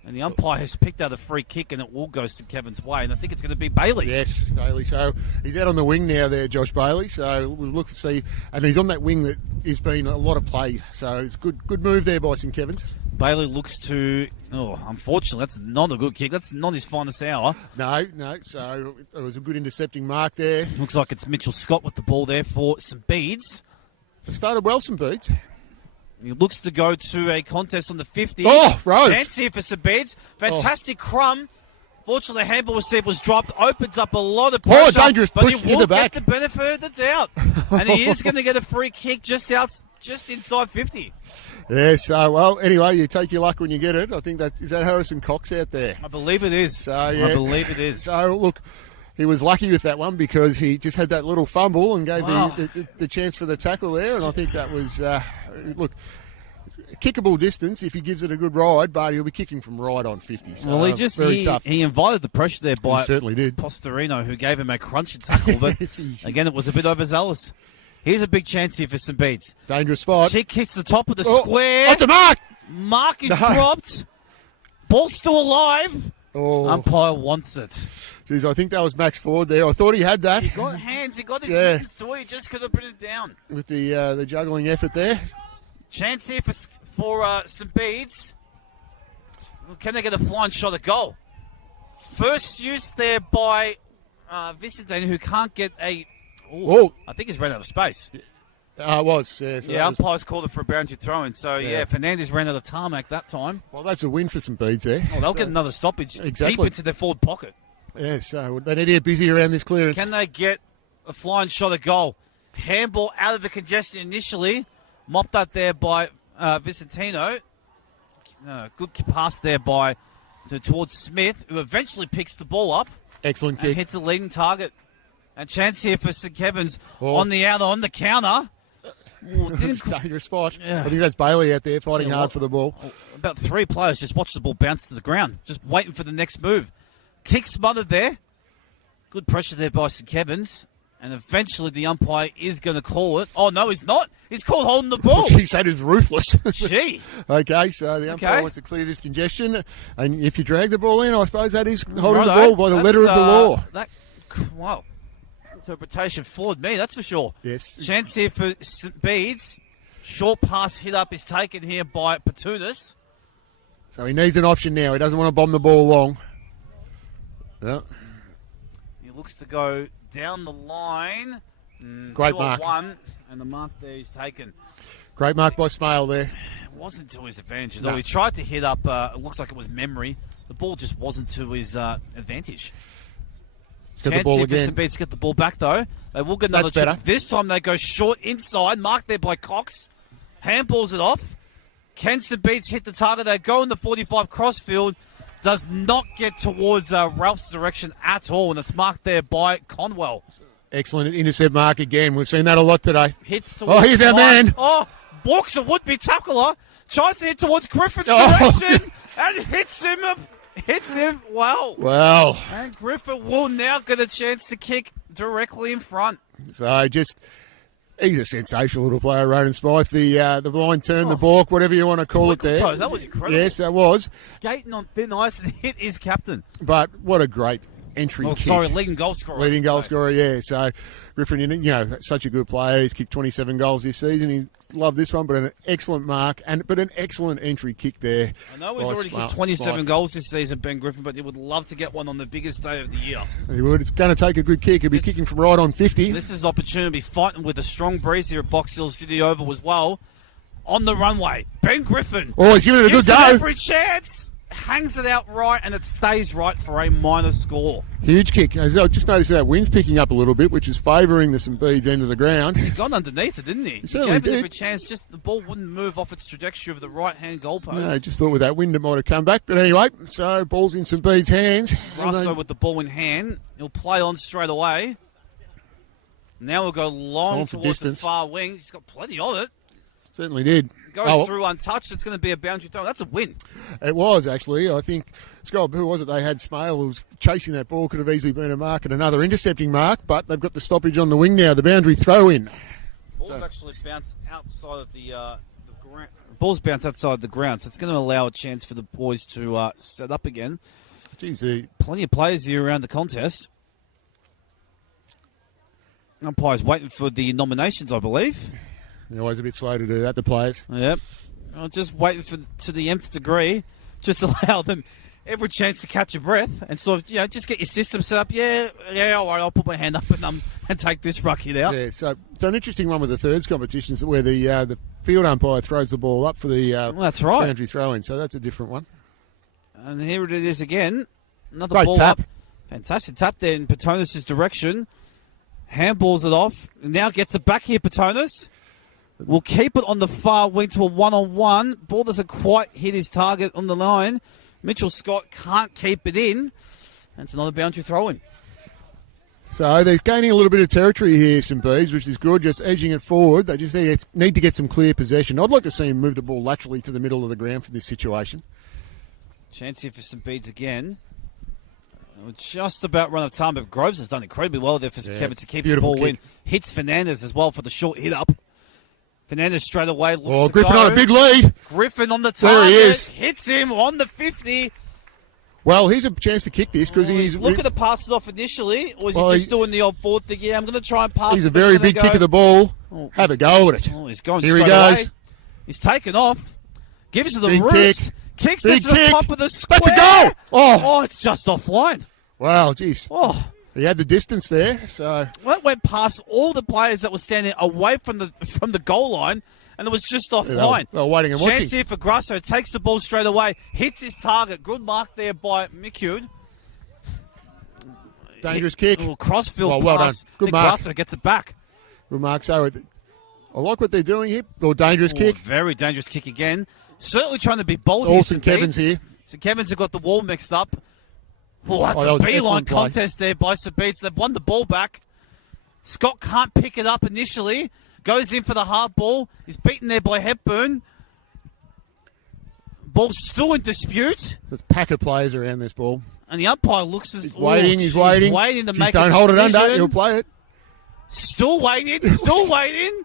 And the umpire has picked out a free kick, and it will go St Kevin's way. And I think it's going to be Bailey. Yes, Bailey. So he's out on the wing now there, Josh Bailey. So we'll look to see. And he's on that wing that has been a lot of play. So it's a good move there by St Kevin's. Bailey looks to... Oh, unfortunately, that's not a good kick. That's not his finest hour. No. So it was a good intercepting mark there. Looks like it's Mitchell Scott with the ball there for St Bede's. It started well, St Bede's. He looks to go to a contest on the 50. Oh, Rose. Chance here for St Bede's. Fantastic crumb Fortunately, the handball receiver was dropped, opens up a lot of pressure. Oh, dangerous but push he in will the back. get the benefit of the doubt. And he is going to get a free kick just inside 50. Yes, well, anyway, you take your luck when you get it. I think is that Harrison Cox out there? I believe it is. So, yeah. I believe it is. So, look, he was lucky with that one because he just had that little fumble and gave the chance for the tackle there. And I think that was, look, kickable distance if he gives it a good ride, but he'll be kicking from right on 50. So Well, very tough. he invited the pressure there by He certainly did. Posterino, who gave him a crunchy tackle. But Yes, again, it was a bit overzealous. Here's a big chance here for St. Bede's. Dangerous spot. Kick hits the top of the square. That's a mark! Mark is No. dropped. Ball's still alive. Oh, Umpire wants it. geez, I think that was Max Ford there. I thought he had that He got hands. He got his Yeah. hands to it. He just could have put it down. with the juggling effort there. Chance here for St. Bede's. Can they get a flying shot at goal? First use there by Vicentine, who can't get a... Oh, I think he's ran out of space. it was. Yeah, so Yeah, that was- umpires called it for a boundary throw-in. So, Yeah. Fernandez ran out of tarmac that time. well, that's a win for St. Bede's there. Oh, they'll So, get another stoppage Exactly. deep into their forward pocket. Yeah, so they need to get busy around this clearance. Can they get a flying shot at goal? Handball out of the congestion initially. Mopped up there by Vicentino. Good pass there towards Smith, who eventually picks the ball up Excellent and kick. hits a leading target. And chance here for St. Kevin's Oh. on the counter. Ooh, It's a dangerous spot. Yeah. I think that's Bailey out there fighting Tell you hard what. for the ball. About 3 players just watch the ball bounce to the ground, just waiting for the next move. Kick smothered there. Good pressure there by St. Kevin's. And eventually the umpire is going to call it. Oh, no, he's not. He's called holding the ball. He said it's ruthless. Gee. Okay, so the umpire Okay. wants to clear this congestion. And if you drag the ball in, I suppose that is holding the Righto. ball by the That's, letter of the law. Wow. Interpretation floored me, that's for sure. Yes. Chance here for St. Bede's. Short pass hit up is taken here by Petunis. So he needs an option now. He doesn't want to bomb the ball long. Yeah. He looks to go down the line. Great 2 on mark. 1, and the mark there is taken. Great mark by Smale there. It wasn't to his advantage at No. all. He tried to hit up, it looks like it was memory. The ball just wasn't to his advantage. Let's get the Chance ball here for again. St. Bede's to get the ball back, though. They will get another That's better. chip. This time they go short inside, marked there by Cox. Handballs it off. Can St. Bede's hit the target? They go in the 45 crossfield. Does not get towards Ralph's direction at all, and it's marked there by Conwell. Excellent intercept mark again. We've seen that a lot today. Hits towards here's our line. man. Oh, walks a would-be tackler. Tries to hit towards Griffin's Oh. direction and hits him. Wow. Wow. And Griffin will now get a chance to kick directly in front. So he's a sensational little player, Ronan Smythe. The blind turn, the balk, whatever you want to call it Twinkle there. toes, that was incredible. Yes, that was. Skating on thin ice and hit his captain. But what a great entry kick. Leading goal scorer. Leading goal scorer, yeah. So Griffin, you know, such a good player. He's kicked 27 goals this season. He loved this one, but an excellent mark, but an excellent entry kick there. I know he's by already kicked Smythe. 27 goals this season, Ben Griffin, but he would love to get one on the biggest day of the year. He would. It's going to take a good kick. He'll be kicking from right on 50. This is opportunity fighting with a strong breeze here at Box Hill City Oval as well. On the runway, Ben Griffin. Oh, he's giving it a good gives it go. every chance. Hangs it out right, and it stays right for a minor score. Huge kick. I just noticed that wind's picking up a little bit, which is favouring the St. Bede's end of the ground. He got underneath it, didn't he? He certainly gave it did. every chance, just the ball wouldn't move off its trajectory of the right-hand goalpost. No, I just thought with that wind it might have come back. But anyway, so ball's in St. Bede's hands. Russo with the ball in hand. He'll play on straight away. Now we'll go long for towards the distance. far wing. He's got plenty of it. Certainly did. Goes through untouched. It's going to be a boundary throw. That's a win. It was, actually. I think, Scott, who was it? They had Smale who was chasing that ball. Could have easily been a mark and another intercepting mark, but they've got the stoppage on the wing now, the boundary throw in. Ball's actually bounced outside of the ground. Ball's bounced outside the ground, so it's going to allow a chance for the boys to set up again. Geez, Plenty of players here around the contest. Umpire's waiting for the nominations, I believe. they're always a bit slow to do that, the players. Yep. I'm just waiting for to the nth degree. Just allow them every chance to catch your breath and sort of, just get your system set up. Yeah, all right, I'll put my hand up and take this ruck hit out. Yeah, so an interesting one with the thirds competitions where the field umpire throws the ball up for the Well, that's right. boundary throw in, so that's a different one. And here it is again. Another Great ball tap. up. Fantastic tap there in Petonis' direction. Handballs it off. Now gets it back here, Petonis. Will keep it on the far wing to a one-on-one. Ball doesn't quite hit his target on the line. Mitchell Scott can't keep it in. That's another boundary throw-in. So they're gaining a little bit of territory here, St. Bede's, which is good, just edging it forward. They just need to get some clear possession. I'd like to see him move the ball laterally to the middle of the ground for this situation. Chance here for St. Bede's again. Just about run of time, but Groves has done incredibly well there for St. Kevin's to keep the ball in. Hits Fernandez as well for the short hit up. Fernandez straight away looks to Griffin go. on a big lead. Griffin on the target. There he is. Hits him on the 50. Well, here's a chance to kick this because he's looking to pass it off initially, or is he just doing the old forward thing? Yeah, I'm going to try and pass it. He's a very big kick of the ball. Have a go with it. Oh, he's going Here straight he goes. away. He's taken off. Gives it the Big roost. kick. Kicks Big it to the kick. top of the square. That's a goal. Oh, it's just offline. Wow, geez. Oh. He had the distance there, so... Well, that went past all the players that were standing away from the goal line, and it was just offline. They were waiting and watching. Chance here for Grasso. Takes the ball straight away. Hits his target. Good mark there by Mikud. Dangerous kick. Crossfield well pass. done. Good mark. Grasso gets it back. Good mark. So I like what they're doing here. Dangerous kick. Very dangerous kick again. Certainly trying to be bold All here. St. Kevin's here. St. Kevin's have got the wall mixed up. Oh, that's that a was an beeline excellent play. contest there by St. Bede's. They've won the ball back. Scott can't pick it up initially. Goes in for the hard ball. He's beaten there by Hepburn. Ball's still in dispute. There's a pack of players around this ball. And the umpire looks as... He's waiting. He's waiting to Jeez, make don't a hold it decision. under. He'll play it. Still waiting. Still waiting.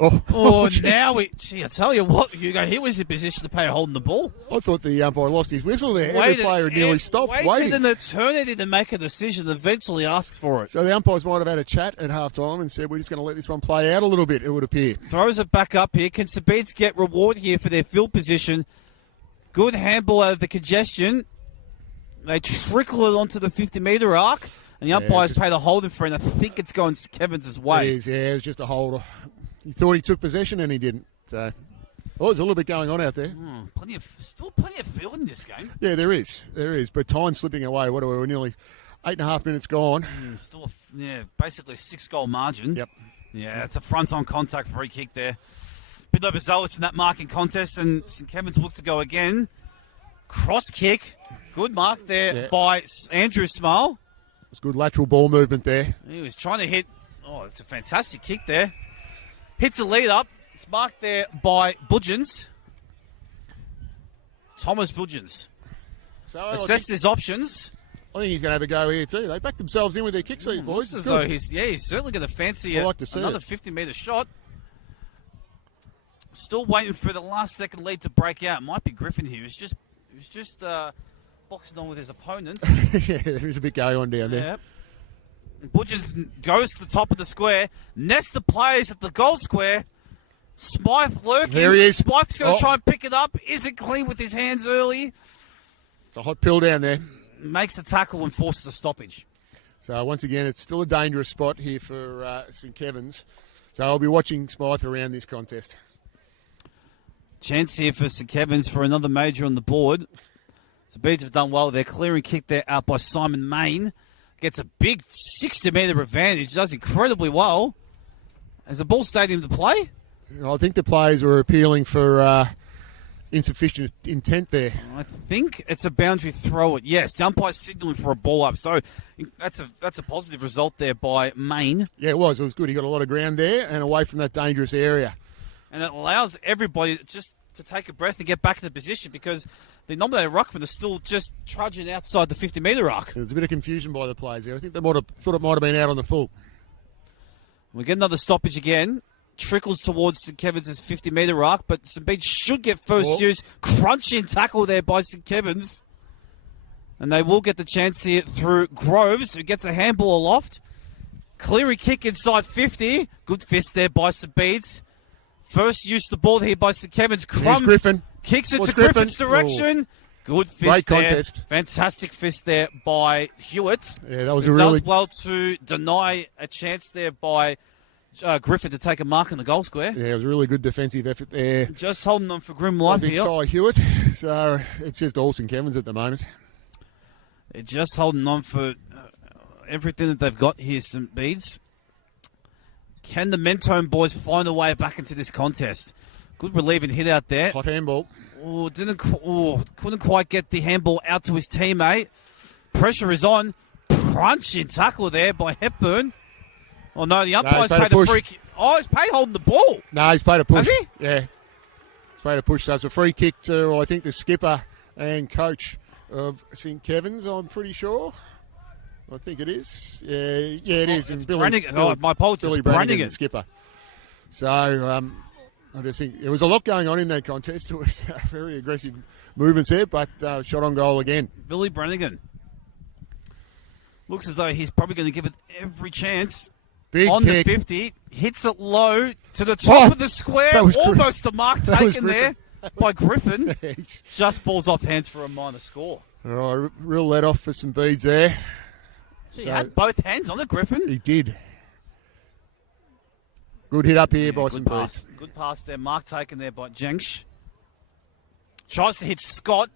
Oh, now I tell you what, Hugo, he was in position to play holding the ball. I thought the umpire lost his whistle there. Every player had nearly stopped waited waiting. an eternity to make a decision, eventually asks for it. So the umpires might have had a chat at half-time and said, we're just going to let this one play out a little bit, it would appear. Throws it back up here. Can St. Bede's get reward here for their field position? Good handball out of the congestion. They trickle it onto the 50-metre arc, and the umpires paid a holding for it, and I think it's going Kevin's way. It is, it's just a hold. He thought he took possession, and he didn't. So, there's a little bit going on out there. Still plenty of field in this game. Yeah, there is. But time's slipping away. What are we? We're nearly 8.5 minutes gone. Still, basically a 6-goal margin. Yep. Yeah, it's a front-on contact free kick there. Bit overzealous in that marking contest, and St. Kevin's look to go again. Cross kick. Good mark there by Andrew Small. It's good lateral ball movement there. He was trying to hit. Oh, it's a fantastic kick there. Hits the lead up. It's marked there by Budgeons. Thomas Budgeons. So assessed his options. I think he's going to have a go here too. They backed themselves in with their kicks, these boys. As though he's certainly going to fancy another 50-metre shot. Still waiting for the last second lead to break out. It might be Griffin here. He was just boxing on with his opponent. Yeah, there is a bit going on down there. Yep. Budgeons goes to the top of the square. Nesta plays at the goal square. Smythe lurking. There he is. Smythe's going to try and pick it up. Isn't clean with his hands early. It's a hot pill down there. Makes a tackle and forces a stoppage. So once again, it's still a dangerous spot here for St. Kevin's. So I'll be watching Smythe around this contest. Chance here for St. Kevin's for another major on the board. The Bedes have done well. They're clearing kick there out by Simon Main. Gets a big 60-metre advantage. Does incredibly well. Has the ball stayed into play? I think the players were appealing for insufficient intent there. I think it's a boundary throw. Yes, the umpire's signalling for a ball up. So that's a positive result there by Main. Yeah, it was. It was good. He got a lot of ground there and away from that dangerous area. And it allows everybody just to take a breath and get back into position because the nominated ruckman is still just trudging outside the 50-metre arc. There's a bit of confusion by the players there. I think they might have thought it might have been out on the full. We get another stoppage again. Trickles towards St. Kevin's 50-metre arc, but St. Bede's should get first use. Crunching tackle there by St. Kevin's. And they will get the chance here through Groves, who gets a handball aloft. Cleary kick inside 50. Good fist there by St. Bede's. First use the ball here by St. Kevin's. Here's Griffin. Kicks it to Griffin's direction. Good fist Great there. contest. Fantastic fist there by Hewitt. Yeah, that was who a really... does well to deny a chance there by Griffin to take a mark in the goal square. Yeah, it was a really good defensive effort there. Just holding on for grim life here. Ty Hewitt. So it's just all St. Kevin's at the moment. They're just holding on for everything that they've got here, St. Bede's. Can the Mentone boys find a way back into this contest? Good relieving hit out there. Hot handball. Oh, couldn't quite get the handball out to his teammate. Pressure is on. Crunching tackle there by Hepburn. Oh no, the umpire's paid a free kick. Oh, he's paid holding the ball. No, he's paid a push. Has he? Yeah. He's paid a push. So it's a free kick to, I think, the skipper and coach of St. Kevin's, I'm pretty sure. I think it is. Yeah, it is. It's Billy, Brannigan. My apologies. Billy Brannigan, skipper. So I just think there was a lot going on in that contest. It was very aggressive movements there, but shot on goal again. Billy Brannigan. Looks as though he's probably going to give it every chance. Big on kick. The 50. Hits it low to the top of the square. Almost a mark taken there by Griffin. Just falls off hands for a minor score. All right, real let off for some beads there. He had both hands on it, Griffin. He did. Good hit up here by some beads. Good pass there. Mark taken there by Jenks. Tries to hit Scott.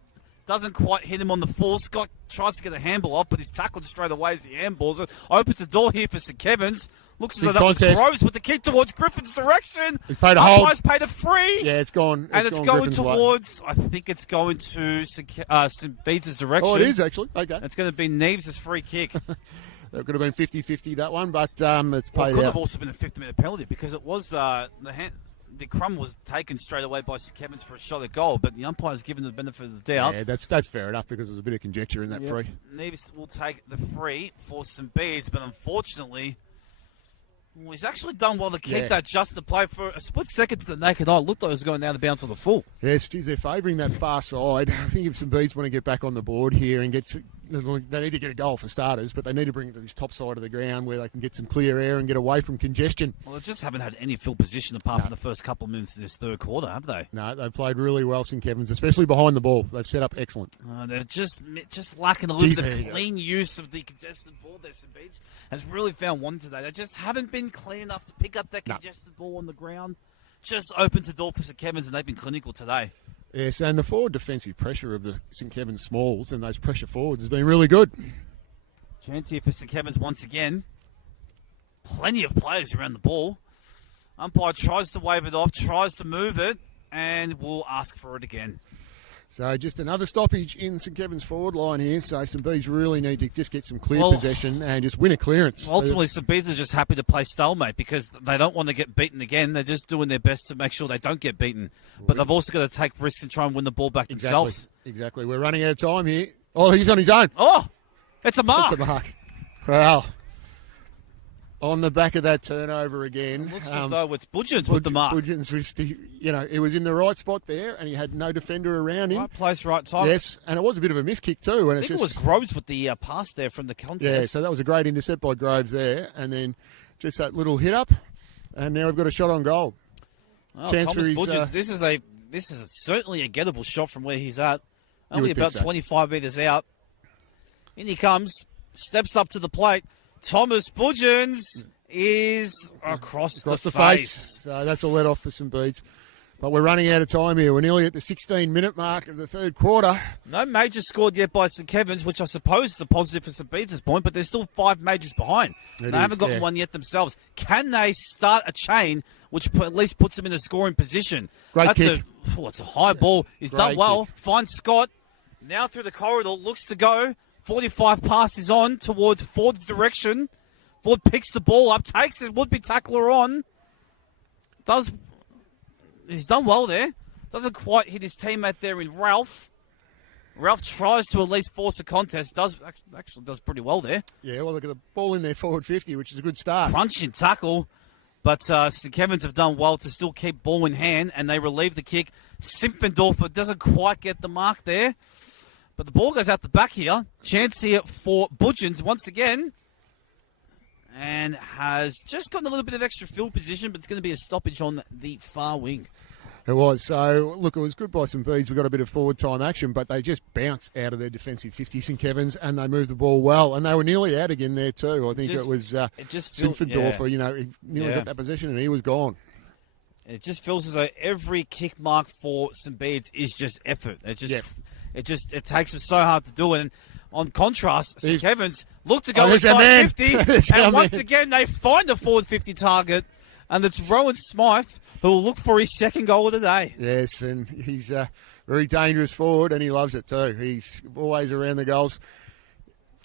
Doesn't quite hit him on the full. Scott tries to get the handball off, but he's tackled straight away as he handballs it. Opens the door here for St. Kevin's. Looks as though that was Groves with the kick towards Griffin's direction. He's paid a hold. Paid a free. Yeah, it's gone. And it's going towards, I think it's going to St. Bede's direction. Oh, it is actually. Okay. It's going to be Neves' free kick. That could have been 50-50, that one, but it's paid It could out. have also been a 50-minute penalty because it was the crumb was taken straight away by St. Kevin's for a shot at goal, but the umpire's given the benefit of the doubt. Yeah, that's fair enough because there's a bit of conjecture in that free. Neves will take the free for St. Bede's, but unfortunately, he's actually done well to keep that just the play for a split second to the naked eye. It looked like it was going down the bounce of the full. Yes, they're favouring that far side. I think if St. Bede's want to get back on the board here and they need to get a goal for starters, but they need to bring it to this top side of the ground where they can get some clear air and get away from congestion. Well, they just haven't had any field position apart from the first couple of minutes of this third quarter, have they? No, they've played really well, St. Kevin's, especially behind the ball. They've set up excellent. They're just lacking a little bit of clean use of the contested ball there. St. Bede's has really found one today. They just haven't been clean enough to pick up that congested ball on the ground. Just opens the door for St. Kevin's, and they've been clinical today. Yes, and the forward defensive pressure of the St. Kevin's Smalls and those pressure forwards has been really good. Chance here for St. Kevin's once again. Plenty of players around the ball. Umpire tries to wave it off, tries to move it, and will ask for it again. So just another stoppage in St. Kevin's forward line here. So St. Bede's really need to just get some clear possession and just win a clearance. Ultimately, St. Bede's are just happy to play stalemate because they don't want to get beaten again. They're just doing their best to make sure they don't get beaten. But they've also got to take risks and try and win the ball back themselves. Exactly. We're running out of time here. Oh, he's on his own. Oh, it's a mark. It's a mark. Well, on the back of that turnover again. It looks as though it's Budgens with the mark. Budgens, it was in the right spot there, and he had no defender around him. Right place, right time. Yes, and it was a bit of a miss kick too. And I think it was Groves with the pass there from the contest. Yeah, so that was a great intercept by Groves there, and then just that little hit up, and now we've got a shot on goal. Oh, Thomas Budgens, this is certainly a gettable shot from where he's at. Only about 25 metres out. In he comes, steps up to the plate. Thomas Budgens is across the face. So that's a let off for St. Bede's. But we're running out of time here. We're nearly at the 16-minute mark of the third quarter. No major scored yet by St. Kevin's, which I suppose is a positive for St. Bede's point, but there's still 5 majors behind. They haven't gotten one yet themselves. Can they start a chain which at least puts them in a scoring position? Great kick. It's a high ball. He's done well. Finds Scott. Now through the corridor. Looks to go. 45 passes on towards Ford's direction. Ford picks the ball up, takes it, would-be tackler on. He's done well there. Doesn't quite hit his teammate there in Ralph. Ralph tries to at least force a contest. Actually does pretty well there. Yeah, well, look at the ball in there, forward 50, which is a good start. Crunching tackle. But St. Kevin's have done well to still keep ball in hand, and they relieve the kick. Simpfendorfer doesn't quite get the mark there. But the ball goes out the back here. Chance here for Budgens once again. And has just gotten a little bit of extra field position, but it's going to be a stoppage on the far wing. It was. So, look, it was good by St. Bede's. We got a bit of forward time action, but they just bounced out of their defensive 50, St. Kevin's, and they moved the ball well. And they were nearly out again there too. I think it was Simpfendorfer, he nearly got that position and he was gone. It just feels as though every kick mark for St. Bede's is just effort. It takes them so hard to do it. And On contrast, St. There's- Kevin's look to go there's our man. inside 50, There's our and once man. again they find the forward 50 target, and it's Rowan Smythe who will look for his second goal of the day. Yes, and he's a very dangerous forward, and he loves it too. He's always around the goals.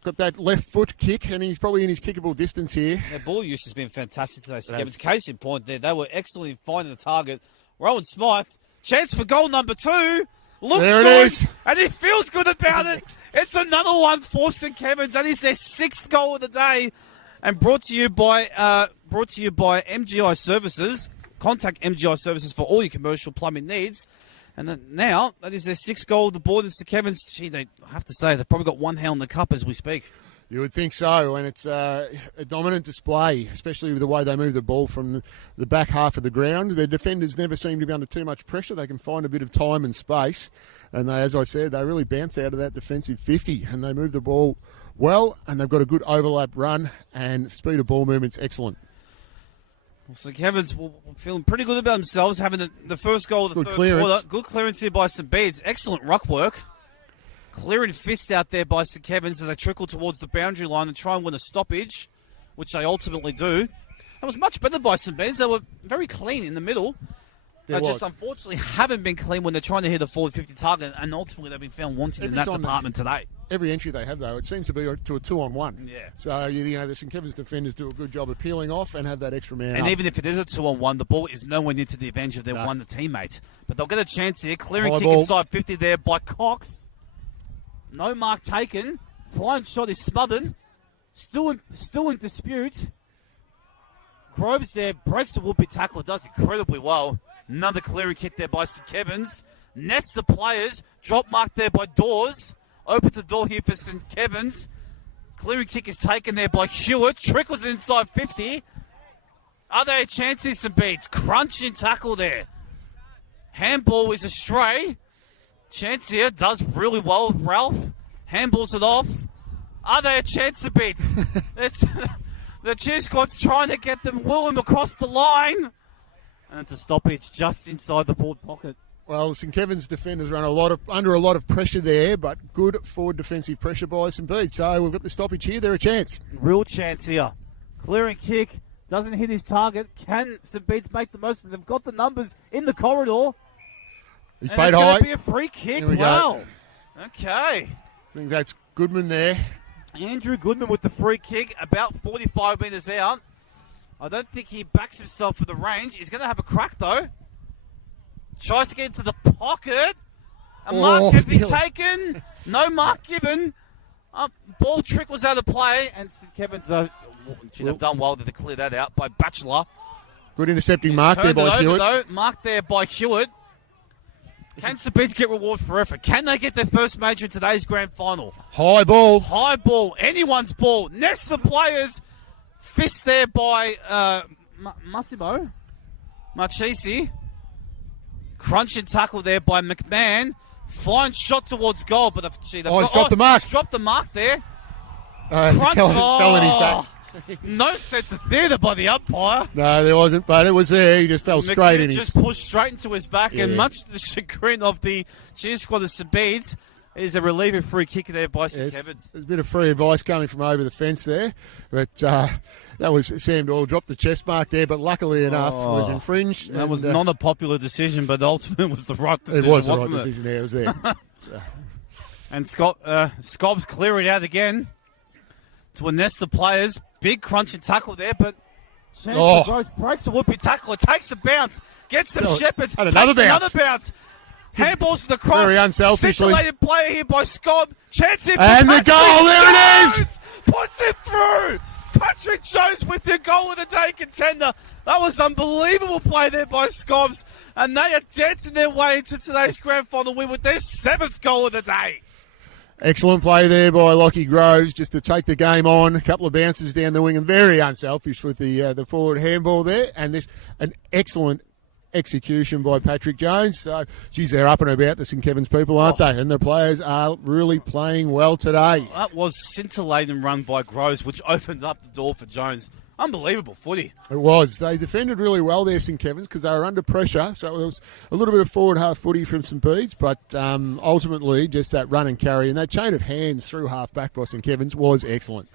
Got that left foot kick, and he's probably in his kickable distance here. Their ball use has been fantastic today, St. That's- Kevin's. Case in point there, they were excellent in finding the target. Rowan Smythe, chance for goal number 2. Looks There it good, is. and he feels good about it. It's another one for St. Kevin's. That is their 6th goal of the day, and brought to you by MGI Services. Contact MGI Services for all your commercial plumbing needs. And then now that is their 6th goal of the board. And St. Kevin's, gee, they I have to say they've probably got one hand on the cup as we speak. You would think so, and it's a dominant display, especially with the way they move the ball from the back half of the ground. Their defenders never seem to be under too much pressure. They can find a bit of time and space, and they, as I said, they really bounce out of that defensive 50, and they move the ball well, and they've got a good overlap run, and speed of ball movement's excellent. So Kevin's feeling pretty good about themselves, having the first goal of the Good third clearance. quarter. Good clearance here by St. Bede's. Excellent ruck work. Clearing fist out there by St. Kevin's as they trickle towards the boundary line and try and win a stoppage, which they ultimately do. That was much better by St. Bede's. They were very clean in the middle. They just unfortunately haven't been clean when they're trying to hit a forward 50 target, and ultimately they've been found wanting in Every that time department today. Every entry they have, though, it seems to be to a 2-on-1. Yeah. So, you know, the St. Kevin's defenders do a good job of peeling off and have that extra man And up. even if it is a 2-on-1, the ball is nowhere near to the advantage of their one teammate. But they'll get a chance here. Clearing High kick ball. inside 50 there by Cox. No mark taken. Flying shot is smothered. Still in dispute. Groves there breaks the would-be tackle. Does incredibly well. Another clearing kick there by St. Kevin's. Nest the players. Drop mark there by Dawes. Opens the door here for St. Kevin's. Clearing kick is taken there by Hewitt. Trickles it inside 50. Are there chances, St. Bede's? Crunching tackle there. Handball is astray. Chance here does really well with Ralph. Handballs it off. Are there chances, St. Bede's? The cheer squad's trying to get them, will them across the line. And it's a stoppage just inside the forward pocket. Well, St. Kevin's defenders run under a lot of pressure there, but good forward defensive pressure by St. Bede. So we've got the stoppage here. They're a chance. Real chance here. Clearing kick. Doesn't hit his target. Can St. Bede's make the most of it? They've got the numbers in the corridor. He's And paid it's high. going to be a free kick. Here we go. Wow. Okay. I think that's Goodman there. Andrew Goodman with the free kick, about 45 metres out. I don't think he backs himself for the range. He's going to have a crack, though. Tries to get into the pocket. A mark can be Billy. taken. No mark given. Ball trickles out of play. And St. Kevin's should have done well to clear that out by Batchelor. Good intercepting He's mark there turned it by over, Hewitt. though. Marked there by Hewitt. Can St. Bede's get reward for effort? Can they get their first major in today's grand final? High ball. High ball, anyone's ball. Nest the players. Fist there by Massimo Marchesi. Crunching tackle there by McMahon. Flying shot towards goal, but he's dropped the mark. He's dropped the mark there. It's Crunch. fell in his back. No sense of theatre by the umpire. No, there wasn't, but it was there. He just fell straight in McMahon his... just pushed straight into his back, and Yeah. much to the chagrin of the cheer squad of St. Bede's, is a reliever free kick there by St. Yes, Kevin's. there's a bit of free advice coming from over the fence there, but that was Sam Doyle dropped the chest mark there, but luckily enough it was infringed. That was and, not a popular decision, but ultimately it was the right It decision. was the right wasn't it? decision there. It was there. And Scobbs clear it out again to nest the players. Big crunching tackle there, but Chance goes, breaks a whoopee tackle. It takes a bounce, gets some Shepherds, and takes another bounce. Handballs to the cross. Very unselfishly. Scintillated player here by Scobb. Chance it. And the goal, there it is. Puts it through. Patrick Jones with the goal of the day contender. That was unbelievable play there by Scobbs. And they are dancing their way into today's grand final win with their 7th goal of the day. Excellent play there by Lockie Groves just to take the game on. A couple of bounces down the wing and very unselfish with the forward handball there. And this an excellent execution by Patrick Jones. So, geez, they're up and about, the St Kevin's people, aren't they? And the players are really playing well today. That was scintillating run by Groves, which opened up the door for Jones. Unbelievable footy. It was. They defended really well there, St Kevin's, because they were under pressure. So there was a little bit of forward half footy from St Bede's, but ultimately just that run and carry and that chain of hands through half back by St Kevin's was excellent.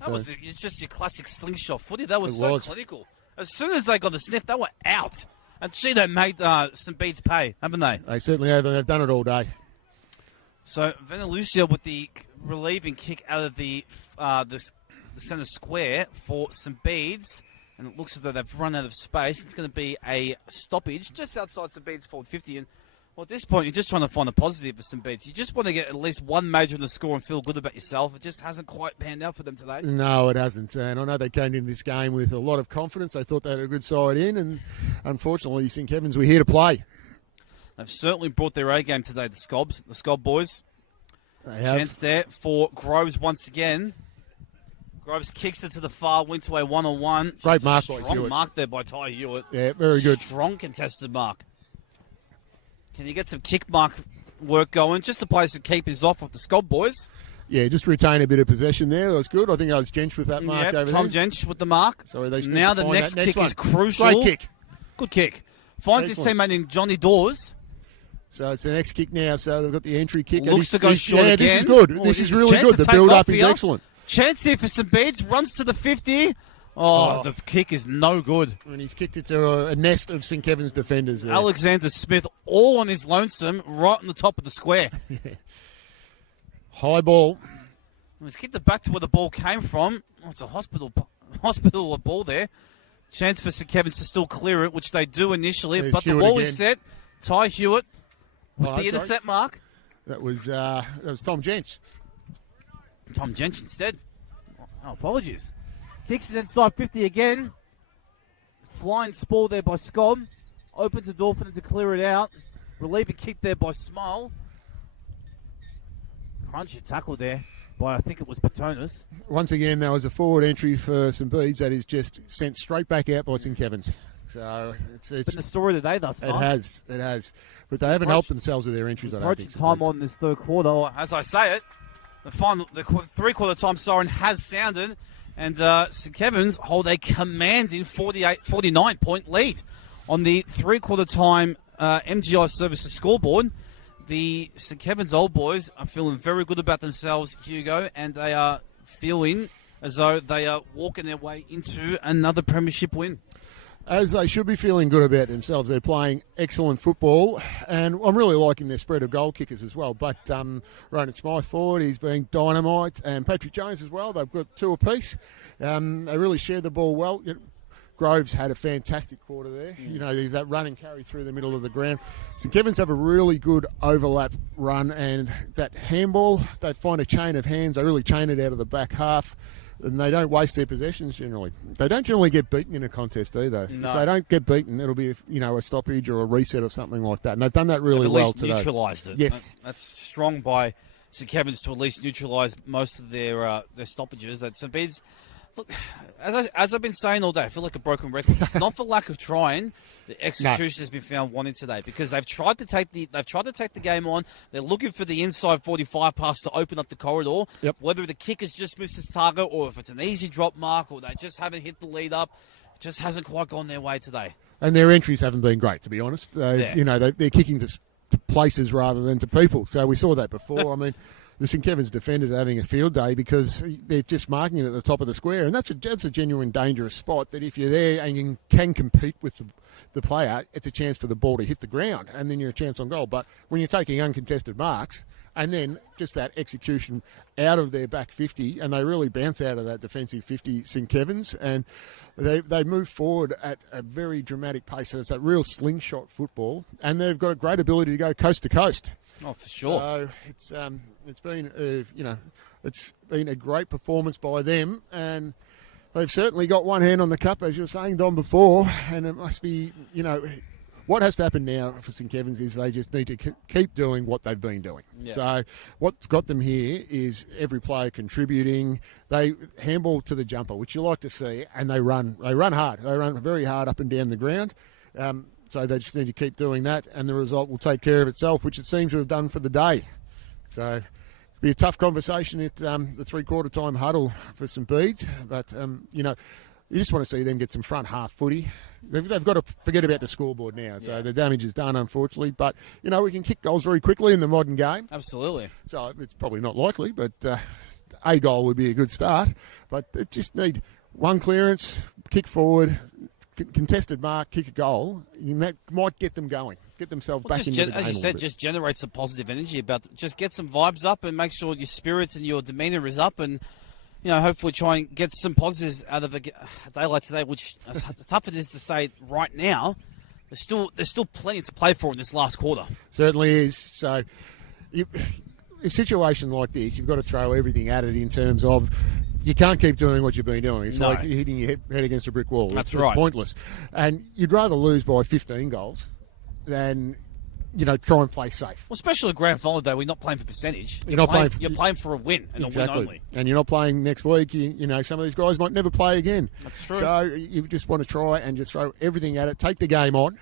That was just your classic slingshot footy. That was so clinical. As soon as they got the sniff, they were out. And gee, they made St Bede's pay, haven't they? They certainly have. They've done it all day. So Venelucia with the relieving kick out of the centre square for St Bede's, and it looks as though they've run out of space. It's going to be a stoppage just outside St Bede's forward 50. And well, at this point, you're just trying to find a positive for St Bede's. You just want to get at least one major in the score and feel good about yourself. It just hasn't quite panned out for them today. No, it hasn't. And I know they came into this game with a lot of confidence. They thought they had a good side in, and unfortunately, St Kevin's were here to play. They've certainly brought their A game today, the Scob boys. They have. Chance there for Groves once again. Groves kicks it to the far wing to a one-on-one. Great mark by Strong Hewitt. mark there by Ty Hewitt. Yeah, very good. Strong contested mark. Can you get some kick mark work going? Just to play some keepers off the Scob boys. Yeah, just retain a bit of possession there. That was good. I think I was Jench with that mark over Tom there. Jench with the mark. Sorry, they should now need to the find next that kick one. is crucial. Great kick. Good kick. Finds his Excellent. teammate in Johnny Dawes. So it's the next kick now. So they've got the entry kick. Looks to go short yeah, again. this is good. Oh, This is there's really chance good. to The take build-up off is here. excellent. Chance here for St Bede's. Runs to the 50. Oh, the kick is no good. And he's kicked it to a nest of St Kevin's defenders there. Alexander Smith all on his lonesome right on the top of the square. High ball. He's kicked it back to where the ball came from. Oh, it's a hospital ball there. Chance for St Kevin's to still clear it, which they do initially. There's but the Hewitt wall again. is set. Ty Hewitt with the sorry. intercept mark. That was Tom Jench. Tom Jench instead. Oh, apologies. Kicks it inside 50 again. Flying spore there by Scob. Opens the door for them to clear it out. Reliever kick there by Smile. Crunchy tackle there by, I think it was Patonis. Once again, there was a forward entry for St Bede's that is just sent straight back out by St Kevin's. So it's Been the story of the day thus far. It has. But they haven't helped themselves with their entries, I don't Approaching think. time on this third quarter. As I say it, the three-quarter time siren has sounded, and St Kevin's hold a commanding 49-point lead on the three-quarter time MGI Services scoreboard. The St Kevin's old boys are feeling very good about themselves, Hugo, and they are feeling as though they are walking their way into another premiership win. As they should be feeling good about themselves. They're playing excellent football, and I'm really liking their spread of goal kickers as well. But Ronan Smythe forward, he's being dynamite, and Patrick Jones as well. They've got two apiece. They really share the ball well. Groves had a fantastic quarter there. You know, there's that run and carry through the middle of the ground. St Kevin's have a really good overlap run, and that handball, they find a chain of hands. They really chain it out of the back half. And they don't waste their possessions generally. They don't generally get beaten in a contest either. No. If they don't get beaten, it'll be a stoppage or a reset or something like that. And they've done that really At well least today. neutralised it. Yes. That's strong by St Kevin's to at least neutralise most of their stoppages. That St Bede's, look, as I've been saying all day, I feel like a broken record. It's not for lack of trying. The execution has been found wanting today because they've tried to take the game on. They're looking for the inside 45 pass to open up the corridor. Yep. Whether the kick has just missed its target or if it's an easy drop mark or they just haven't hit the lead up, it just hasn't quite gone their way today. And their entries haven't been great, to be honest. Yeah. They're kicking to places rather than to people. So we saw that before. I mean, the St Kevin's defenders are having a field day because they're just marking it at the top of the square. And that's a genuine dangerous spot that if you're there and you can compete with the player, it's a chance for the ball to hit the ground and then you're a chance on goal. But when you're taking uncontested marks and then just that execution out of their back 50 and they really bounce out of that defensive 50, St Kevin's, and they move forward at a very dramatic pace. So it's that real slingshot football and they've got a great ability to go coast to coast. Oh, for sure. So it's been a great performance by them, and they've certainly got one hand on the cup, as you were saying, Don, before. And it must be, what has to happen now for St Kevin's is they just need to keep doing what they've been doing. Yeah. So what's got them here is every player contributing. They handball to the jumper, which you like to see, and they run hard. They run very hard up and down the ground. So they just need to keep doing that, and the result will take care of itself, which it seems to have done for the day. So it'll be a tough conversation at the three-quarter time huddle for St Bede's, but, you just want to see them get some front half footy. They've got to forget about the scoreboard now, so the damage is done, unfortunately. But, we can kick goals very quickly in the modern game. Absolutely. So it's probably not likely, but a goal would be a good start. But it just need one clearance, kick forward, contested mark, kick a goal, and that might get them going, get themselves back into the game. As you said, just generate some positive energy just get some vibes up and make sure your spirits and your demeanour is up, and hopefully try and get some positives out of a day like today, which, as tough it is to say right now, there's still plenty to play for in this last quarter. Certainly is. So a situation like this, you've got to throw everything at it in terms of you can't keep doing what you've been doing. It's like hitting your head against a brick wall. That's right. It's pointless. And you'd rather lose by 15 goals than, try and play safe. Well, especially a grand final day, we're not playing for percentage. You're playing for a win, and exactly. a win only. And you're not playing next week. Some of these guys might never play again. That's true. So you just want to try and just throw everything at it, take the game on.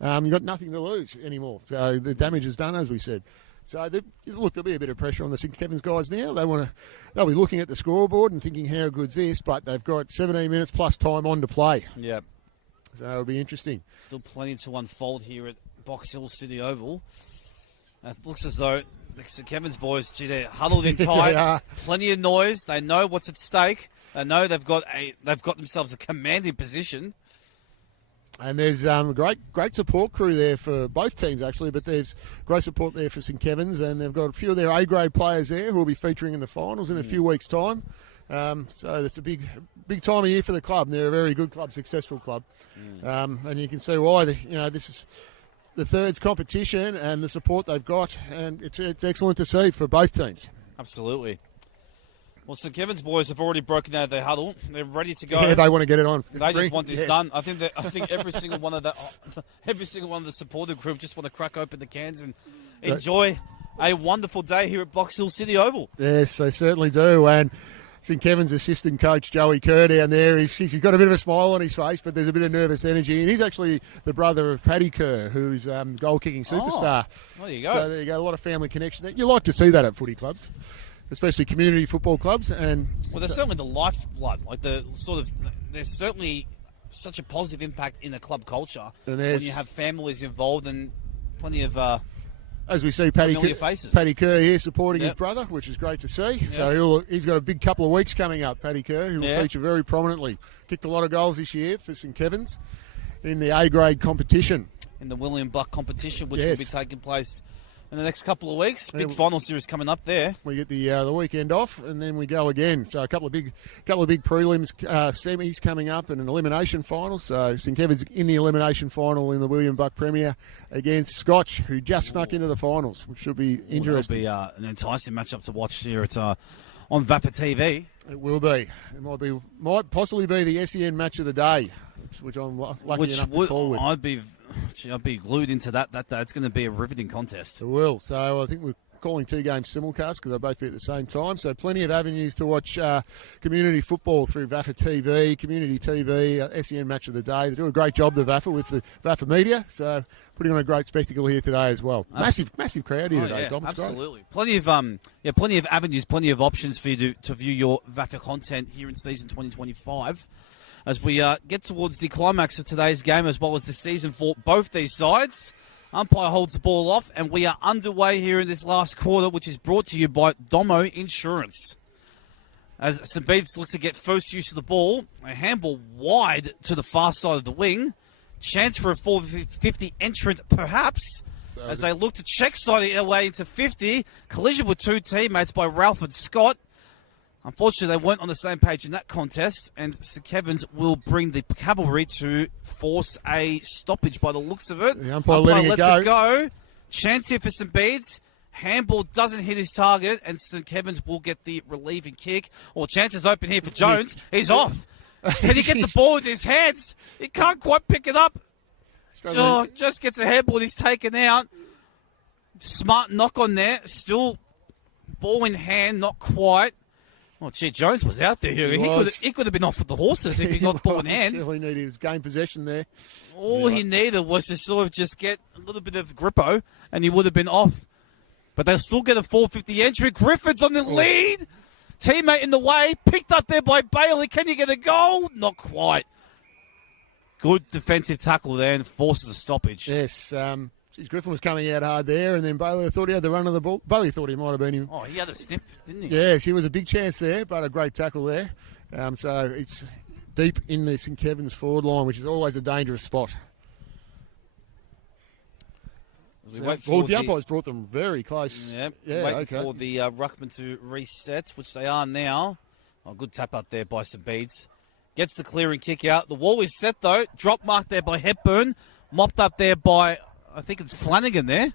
You've got nothing to lose anymore. So the damage is done, as we said. So, there'll be a bit of pressure on the St Kevin's guys now. They'll be looking at the scoreboard and thinking, how good's this? But they've got 17 minutes plus time on to play. Yeah. So it'll be interesting. Still plenty to unfold here at Box Hill City Oval. It looks as though the St Kevin's boys, they're huddled in tight. Plenty of noise. They know what's at stake. They know they've got themselves a commanding position. And there's great support crew there for both teams, actually, but there's great support there for St Kevin's, and they've got a few of their A-grade players there who will be featuring in the finals in a few weeks' time. So it's a big time of year for the club, and they're a very good club, successful club. And you can see why. This is the thirds competition and the support they've got, and it's excellent to see for both teams. Absolutely. Well, St Kevin's boys have already broken out of their huddle. They're ready to go. Yeah, they want to get it on. They just want this done. I think every single one of the supporter group just want to crack open the cans and enjoy a wonderful day here at Box Hill City Oval. Yes, they certainly do. And St Kevin's assistant coach, Joey Kerr, down there, he's got a bit of a smile on his face, but there's a bit of nervous energy. And he's actually the brother of Paddy Kerr, who's goal-kicking superstar. Oh, there you go. So there you go, a lot of family connection there. You like to see that at footy clubs, especially community football clubs. And well, there's certainly the lifeblood. There's certainly such a positive impact in the club culture when you have families involved and plenty of as we see Paddy Kerr here supporting his brother, which is great to see. Yep. So he's got a big couple of weeks coming up, Paddy Kerr, who will feature very prominently. Kicked a lot of goals this year for St Kevin's in the A-grade competition. In the William Buck competition, which will be taking place in the next couple of weeks. Big final series coming up there. We get the weekend off, and then we go again. So a couple of big prelims, semis coming up, and an elimination final. So St Kevin's in the elimination final in the William Buck Premier against Scotch, who just snuck into the finals, which should be interesting. It'll be an enticing matchup to watch here at on VAFA TV. It will be. It might possibly be the SEN match of the day, which I'm lucky enough to call with. I'd be glued into that day. It's going to be a riveting contest. It will. So I think we're calling two games simulcast because they'll both be at the same time. So plenty of avenues to watch community football through VAFA TV, Community TV, SEN Match of the Day. They do a great job, the VAFA, with the VAFA media. So putting on a great spectacle here today as well. Massive crowd here today, Dom. Absolutely. Plenty of avenues, plenty of options for you to view your VAFA content here in season 2025. As we get towards the climax of today's game, as well as the season for both these sides. Umpire holds the ball off, and we are underway here in this last quarter, which is brought to you by Domo Insurance. As St Bede's look to get first use of the ball, a handball wide to the far side of the wing. Chance for a 450 entrant, perhaps, as they look to check side their way into 50. Collision with two teammates by Ralph and Scott. Unfortunately, they weren't on the same page in that contest, and St Kevin's will bring the cavalry to force a stoppage by the looks of it. The umpire lets it go. Chance here for St Bede's. Handball doesn't hit his target, and St Kevin's will get the relieving kick. Or chances open here for Jones. He's off. Can he get the ball with his hands? He can't quite pick it up. Just gets a handball. He's taken out. Smart knock on there. Still ball in hand, not quite. Oh, gee, Jones was out there. He could have been off with the horses if he got the ball in hand. All he needed was game possession there. All he needed was to sort of just get a little bit of grippo, and he would have been off. But they'll still get a 450 entry. Griffin's on the lead. Teammate in the way. Picked up there by Bailey. Can you get a goal? Not quite. Good defensive tackle there and forces a stoppage. Yes. Griffin was coming out hard there, and then Bailey thought he had the run of the ball. Bailey thought he might have been him. Oh, he had a sniff, didn't he? Yes, he was a big chance there, but a great tackle there. So it's deep in the St Kevin's forward line, which is always a dangerous spot. The umpires brought them very close. Yep. Yeah, Waiting okay. for the ruckman to reset, which they are now. Oh, good tap up there by some Bedes. Gets the clearing kick out. The wall is set, though. Drop mark there by Hepburn. Mopped up there by, I think it's Flanagan there.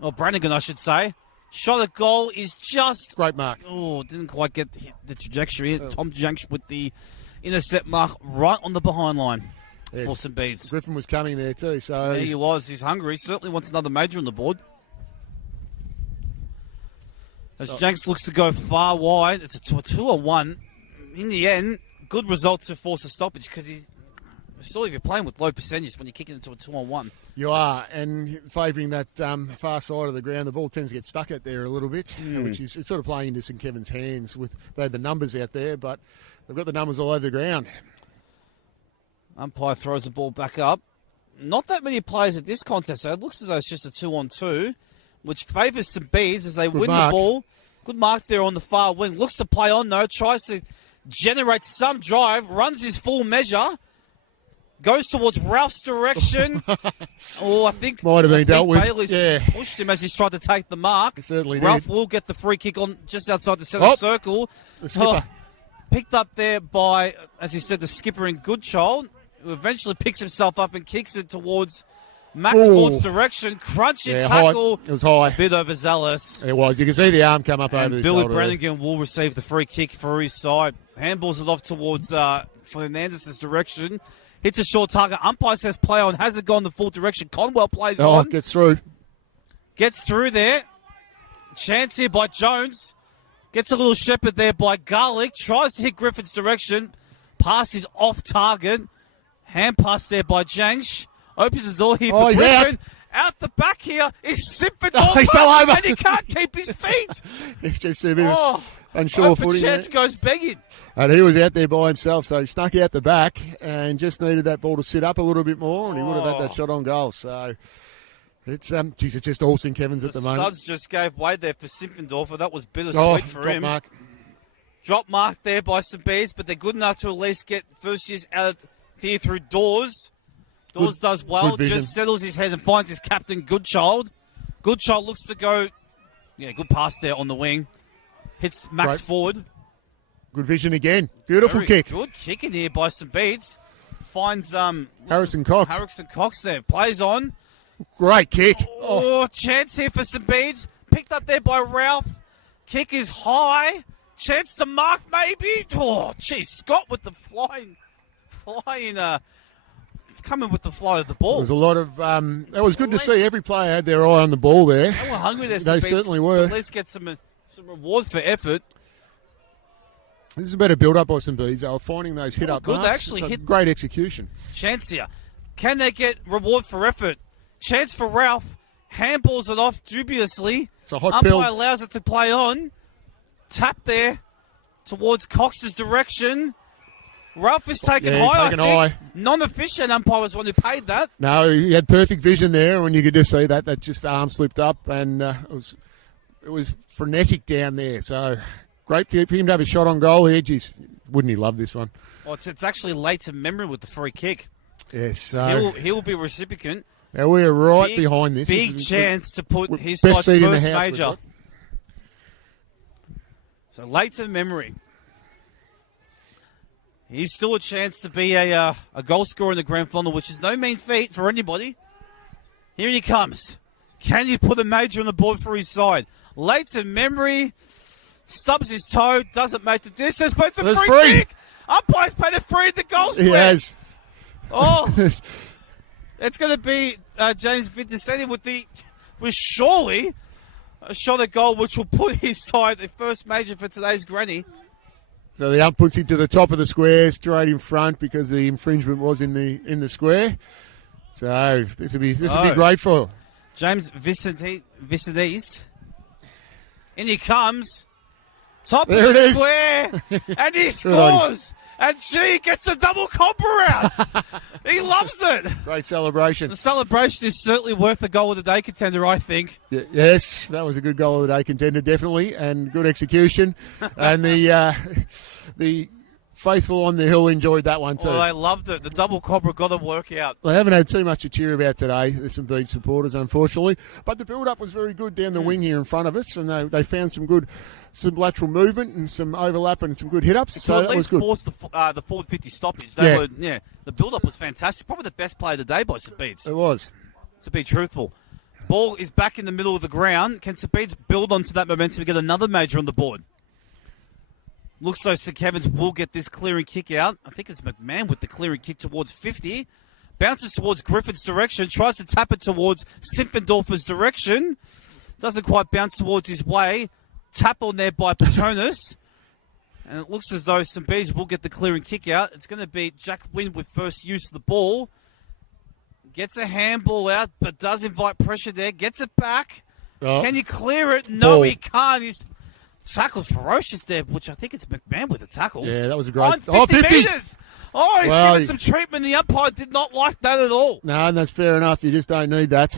Or Brannigan, I should say. Shot at goal is just... Great mark. Oh, didn't quite get the trajectory. Tom Janks with the intercept mark right on the behind line for St Bedes. Griffin was coming there too, so... There he was. He's hungry. Certainly wants another major on the board. As Janks looks to go far wide, it's a 2-on-1. In the end, good result to force a stoppage because he's... Still, if you're playing with low percentage when you're kicking into a 2-on-1. You are, and favouring that far side of the ground, the ball tends to get stuck out there a little bit, which is it's sort of playing into St Kevin's hands. They had the numbers out there, but they've got the numbers all over the ground. Umpire throws the ball back up. Not that many players at this contest, so it looks as though it's just a 2-on-2, which favours St Bedes as they win the ball. Good mark there on the far wing. Looks to play on, though. Tries to generate some drive. Runs his full measure. Goes towards Ralph's direction. I think might have been dealt with. Bailey's pushed him as he's tried to take the mark. Certainly Ralph did. will get the free kick on just outside the centre circle. The skipper. Picked up there by, as you said, the skipper in Goodchild, who eventually picks himself up and kicks it towards Max Ford's direction. Crunching tackle. High. It was high. A bit overzealous. It was. You can see the arm come up over the Billy shoulder. Brannigan will receive the free kick for his side. Handballs it off towards Fernandez's direction. Hits a short target. Umpire says play on. Hasn't gone the full direction. Conwell plays on. Gets through. Gets through there. Chance here by Jones. Gets a little shepherd there by Garlick. Tries to hit Griffin's direction. Pass is off target. Hand pass there by Jansh. Opens the door here for Griffin. Out the back here is Simpford. He fell over. And he can't keep his feet. It's just a bit of unsure footing. Chance goes begging. And he was out there by himself, so he snuck out the back and just needed that ball to sit up a little bit more, and he would have had that shot on goal. So it's it's just all St Kevin's at the moment. Studs just gave way there for Simpendorfer. That was bittersweet for him. Mark. Drop mark there by St Bedes, but they're good enough to at least get first years out here through Dawes. Dawes does well, just settles his head and finds his captain, Goodchild. Goodchild looks to go, good pass there on the wing. Hits Max Ford. Good vision again. Beautiful kick. Good kick in here by St Bedes. Finds Harrison Cox. Harrison Cox there. Plays on. Great kick. Chance here for St Bedes. Picked up there by Ralph. Kick is high. Chance to mark maybe. Oh, geez. Scott with the flying, coming with the fly of the ball. There was a lot of, it was good to see. Every player had their eye on the ball there. They were hungry there, They certainly were. To at least get some reward for effort. This is a better build-up by St Bedes. They were finding those hit-up good. marks. They actually hit. Great execution. Chance here. Can they get reward for effort? Chance for Ralph. Handballs it off dubiously. It's a hot Umpire pill. allows it to play on. Tap there towards Cox's direction. Ralph is taken high. High. Non-efficient umpire was one who paid that. No, he had perfect vision there, and you could just see that just arm slipped up, and it was frenetic down there. So great for him to have a shot on goal here. Geez, wouldn't he love this one? Well, it's actually late to memory with the free kick. Yes, so he'll be recipient. Now we're right behind this. Big chance to put his best side's seat in the first house major. So late to memory. He's still a chance to be a goal scorer in the grand final, which is no mean feat for anybody. Here he comes. Can he put a major on the board for his side? Late to memory. Stubs his toe. Doesn't make the distance, but it's a free kick. Umpire's paid a free at the goal square. He has. Oh, it's going to be James Vincenti with surely a shot at goal which will put his side the first major for today's granny. So the ump puts him to the top of the square, straight in front, because the infringement was in the square. So this will be great for James Vicentes. In he comes. Top there of the square. And he Good on scores. And G gets a double copper out. He loves it. great celebration. The celebration is certainly worth the goal of the day contender, I think. Yes, that was a good goal of the day contender, definitely, and good execution. And the faithful on the hill enjoyed that one too. Oh, they loved it. The double copper got to work out. They haven't had too much to cheer about today. There's some Bede supporters, unfortunately. But the build-up was very good down the wing here in front of us, and they found some lateral movement and some overlap and some good hit-ups. So at least forced the 450 stoppage. The build-up was fantastic. Probably the best play of the day by St. Bede's. It was. To be truthful. Ball is back in the middle of the ground. Can St. Bede's build onto that momentum and get another major on the board? Looks like St. Kevin's will get this clearing kick out. I think it's McMahon with the clearing kick towards 50. Bounces towards Griffin's direction. Tries to tap it towards Simpfendorfer's direction. Doesn't quite bounce towards his way. Tap on there by Petronas. And it looks as though St. Bede's will get the clearing kick out. It's going to be Jack Wynn with first use of the ball. Gets a handball out, but does invite pressure there. Gets it back. Oh. Can he clear it? No, he can't. He's tackled ferocious there, which I think it's McMahon with the tackle. Yeah, that was a great... On 50 50 metres! Oh, he's given some treatment. The umpire did not like that at all. No, and that's fair enough. You just don't need that.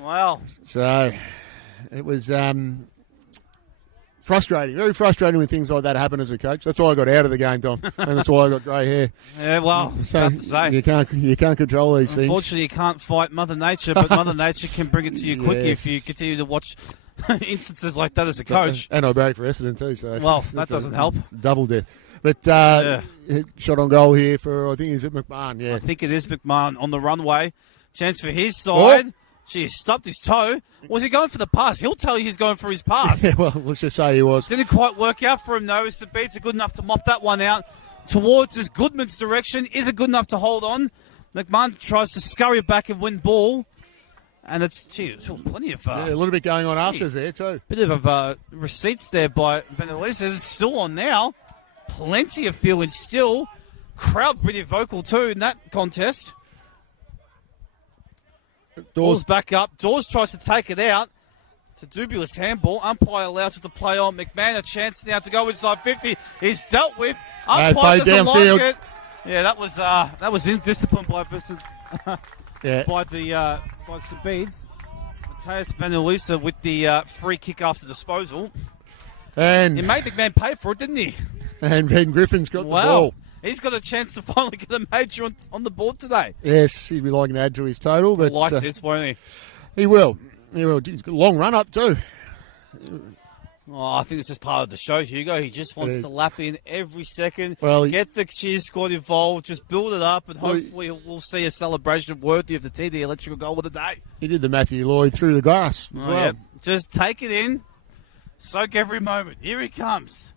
Wow. So, it was frustrating. Very frustrating when things like that happen as a coach. That's why I got out of the game, Tom. And that's why I got grey hair. Yeah, well, so about to say. You can't control these things. Unfortunately, you can't fight Mother Nature, but Mother Nature can bring it to you quickly Yes. if you continue to watch instances like that as a coach. And I barracked for Essendon too. So Well, that doesn't help. Double death. But shot on goal here for, I think, is it McMahon? Yeah. I think it is McMahon on the runway. Chance for his side. Oh. Gee, he stubbed his toe. Was he going for the pass? He'll tell you he's going for his pass. Yeah, well, let's just say he was. Didn't quite work out for him, though. St. Bede's are good enough to mop that one out towards his Goodman's direction. Is it good enough to hold on? McMahon tries to scurry back and win ball. And it's plenty of... a little bit going on after there too. Bit of receipts there by Vanelisa. It's still on now. Plenty of feeling still. Crowd pretty vocal too in that contest. Ball's back up. Dawes tries to take it out. It's a dubious handball. Umpire allows it to play on. McMahon a chance now to go inside 50. He's dealt with. Umpire doesn't like it. Yeah, that was indiscipline by by St. Bede's. Mateus Vanelisa with the free kick after disposal. And he made McMahon pay for it, didn't he? And Ben Griffin's got the ball. He's got a chance to finally get a major on the board today. Yes, he'd be liking to add to his total. But like this, won't he? He will. He will. He's got a long run up too. Oh, I think it's just part of the show, Hugo. He just wants to lap in every second, get the cheer squad involved, just build it up, and hopefully we'll see a celebration worthy of the TD electrical goal of the day. He did the Matthew Lloyd through the grass as well. Yeah. Just take it in, soak every moment. Here he comes.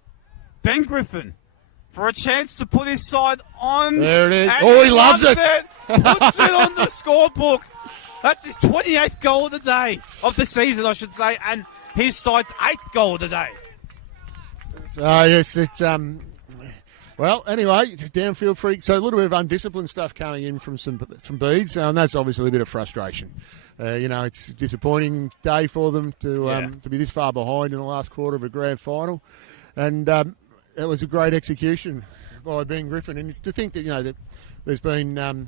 Ben Griffin for a chance to put his side on. There it is. Oh, he loves it. Puts it on the scorebook. That's his 28th goal of the day, of the season, I should say, and his side's 8th goal of the day. Yes, it's well. Anyway, downfield freak. So a little bit of undisciplined stuff coming in from Bedes, and that's obviously a bit of frustration. It's a disappointing day for them to be this far behind in the last quarter of a grand final, and it was a great execution by Ben Griffin. And to think that that there's been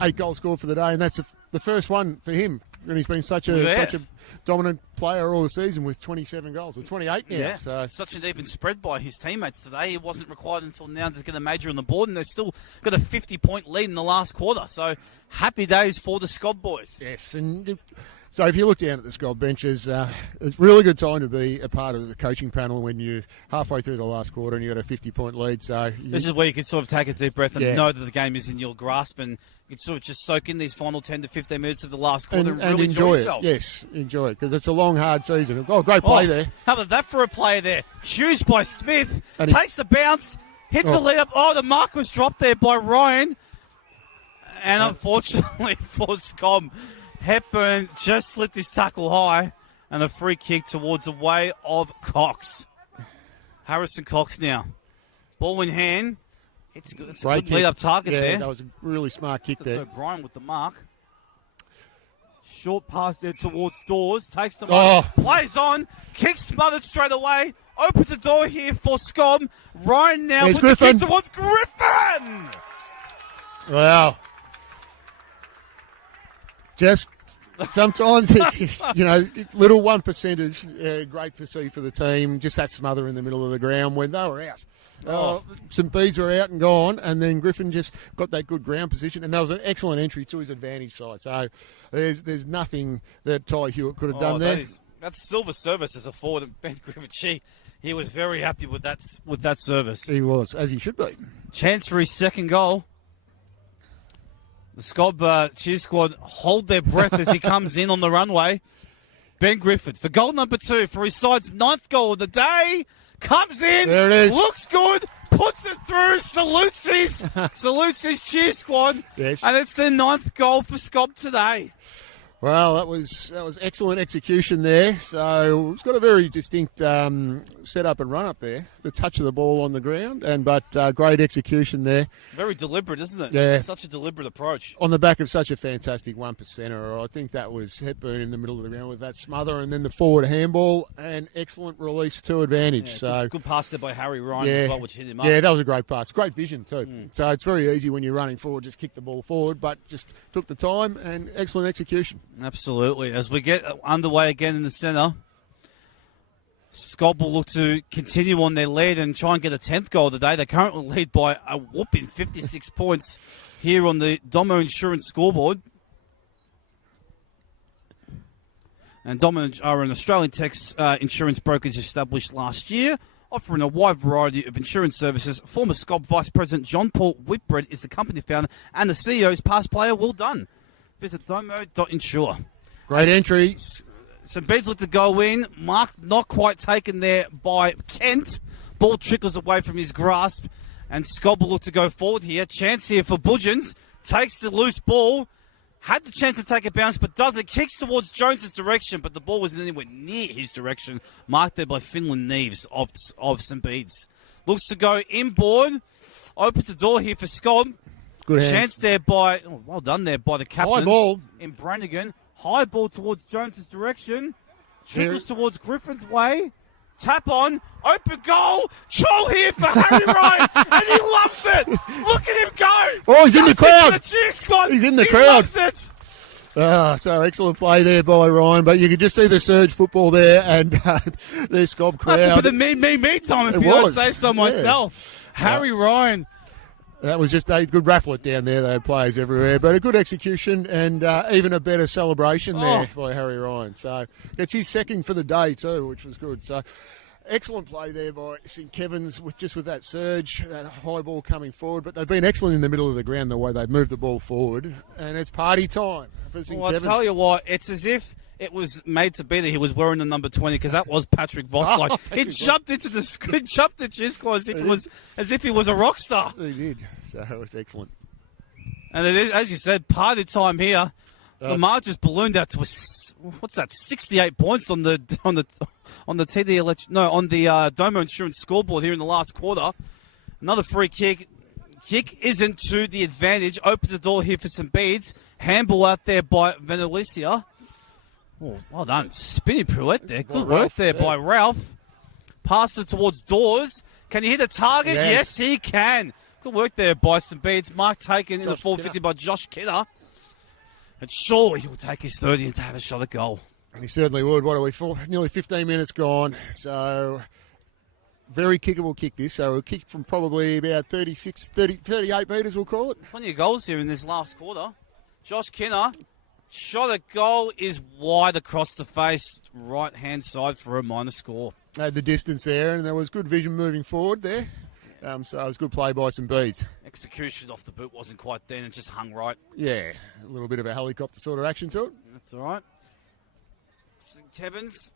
8 goals scored for the day, and that's the first one for him. And he's been such a dominant player all the season with 27 goals, or 28 now. Yeah, so. Such an even spread by his teammates today. He wasn't required until now to get a major on the board, and they've still got a 50-point lead in the last quarter. So happy days for the Scott boys. Yes, and so if you look down at the Scott benches, it's a really good time to be a part of the coaching panel when you're halfway through the last quarter and you've got a 50-point lead. So this is where you can sort of take a deep breath and know that the game is in your grasp, and you can sort of just soak in these final 10 to 15 minutes of the last quarter and really enjoy yourself. Yes, enjoy it, because it's a long, hard season. Oh, great play there. How about that for a play there? Huge by Smith, and takes the bounce, hits the layup. Oh, the mark was dropped there by Ryan. And unfortunately for Scom, Hepburn just slipped his tackle high, And a free kick towards the way of Cox. Harrison Cox now. Ball in hand. It's good. It's a good lead-up target there. Yeah, that was a really smart kick there. O'Brien with the mark. Short pass there towards Dawes. Takes the mark. Plays on. Kick smothered straight away. Opens the door here for Scom. Ryan now with the kick towards Griffin. Wow. Just sometimes, little 1%ers, great to see for the team. Just that smother in the middle of the ground when they were out. St. Bede's were out and gone, and then Griffin just got that good ground position, and that was an excellent entry to his advantage side. So there's nothing that Ty Hewitt could have done there. That's silver service as a forward, and Ben Griffin, he was very happy with that service. He was, as he should be. Chance for his second goal. The Scob cheer squad hold their breath as he comes in on the runway. Ben Griffith for goal number 2 for his side's 9th goal of the day. Comes in, there it is. Looks good, puts it through, salutes his cheer squad. Yes. And it's their 9th goal for Scob today. Well, that was excellent execution there. So it's got a very distinct set-up and run-up there. The touch of the ball on the ground, but great execution there. Very deliberate, isn't it? Yeah. Such a deliberate approach. On the back of such a fantastic 1%er. I think that was Hepburn in the middle of the ground with that smother, and then the forward handball, and excellent release to advantage. Yeah, good pass there by Harry Ryan as well, which hit him up. Yeah, that was a great pass. Great vision too. So it's very easy when you're running forward, just kick the ball forward, but just took the time and excellent execution. Absolutely. As we get underway again in the centre, Scob will look to continue on their lead and try and get a 10th goal today. They currently lead by a whooping 56 points here on the Domo Insurance scoreboard. And Domo are an Australian tax insurance brokerage established last year, offering a wide variety of insurance services. Former Scob Vice President John Paul Whitbread is the company founder and the CEO's past player. Well done. Visit domo.insure. Great entry. St. Bede's look to go in. Mark not quite taken there by Kent. Ball trickles away from his grasp. And Scob will look to go forward here. Chance here for Budgeons. Takes the loose ball. Had the chance to take a bounce, but doesn't. Kicks towards Jones's direction, but the ball wasn't anywhere near his direction. Marked there by Finland Neves of St. Bede's. Looks to go inboard. Opens the door here for Scob. Good hands. Chance there well done there by the captain. High ball. In Brannigan. High ball towards Jones's direction. Trickles towards Griffin's way. Tap on. Open goal. Troll here for Harry Ryan. And he loves it. Look at him go. Oh, he's in the crowd. The cheer squad. He's in the crowd. He loves it. So excellent play there by Ryan, but you could just see the surge football there and their Scob crowd. That's a bit of me time if you don't say so myself. Harry Ryan. That was just a good raffle it down there. They had players everywhere, but a good execution and even a better celebration there by Harry Ryan. So it's his second for the day too, which was good. So excellent play there by St. Kevin's with that surge, that high ball coming forward. But they've been excellent in the middle of the ground the way they've moved the ball forward, and it's party time for St. Kevin's. I'll tell you what, it's as if it was made to be that he was wearing the number 20 because that was Patrick Voss. He jumped into the Chisco as if he was a rock star. He did. So it's excellent. And it is, as you said, party time here. Lamar just ballooned out to what's that? 68 points on the Domo Insurance scoreboard here in the last quarter. Another free kick. Kick isn't to the advantage. Opens the door here for St. Bede's. Handball out there by Venelicia. Oh, well done. Spinning pirouette there. Good work there by Ralph. Passed it towards Dawes. Can he hit a target? Yes, he can. Good work there by St. Bede's. Mark taken in the 450 by Josh Kidder. And surely he'll take his 30 and to have a shot at goal. And he certainly would. What are we for? Nearly 15 minutes gone. So very kickable kick this. So a kick from probably about 38 metres, we'll call it. Plenty of goals here in this last quarter. Josh Kinner. Shot at goal is wide across the face, right-hand side for a minor score. Had the distance there, and there was good vision moving forward there. So it was good play by St. Bede's. Execution off the boot wasn't quite there, and it just hung right. Yeah, a little bit of a helicopter sort of action to it. That's all right. St. Kevin's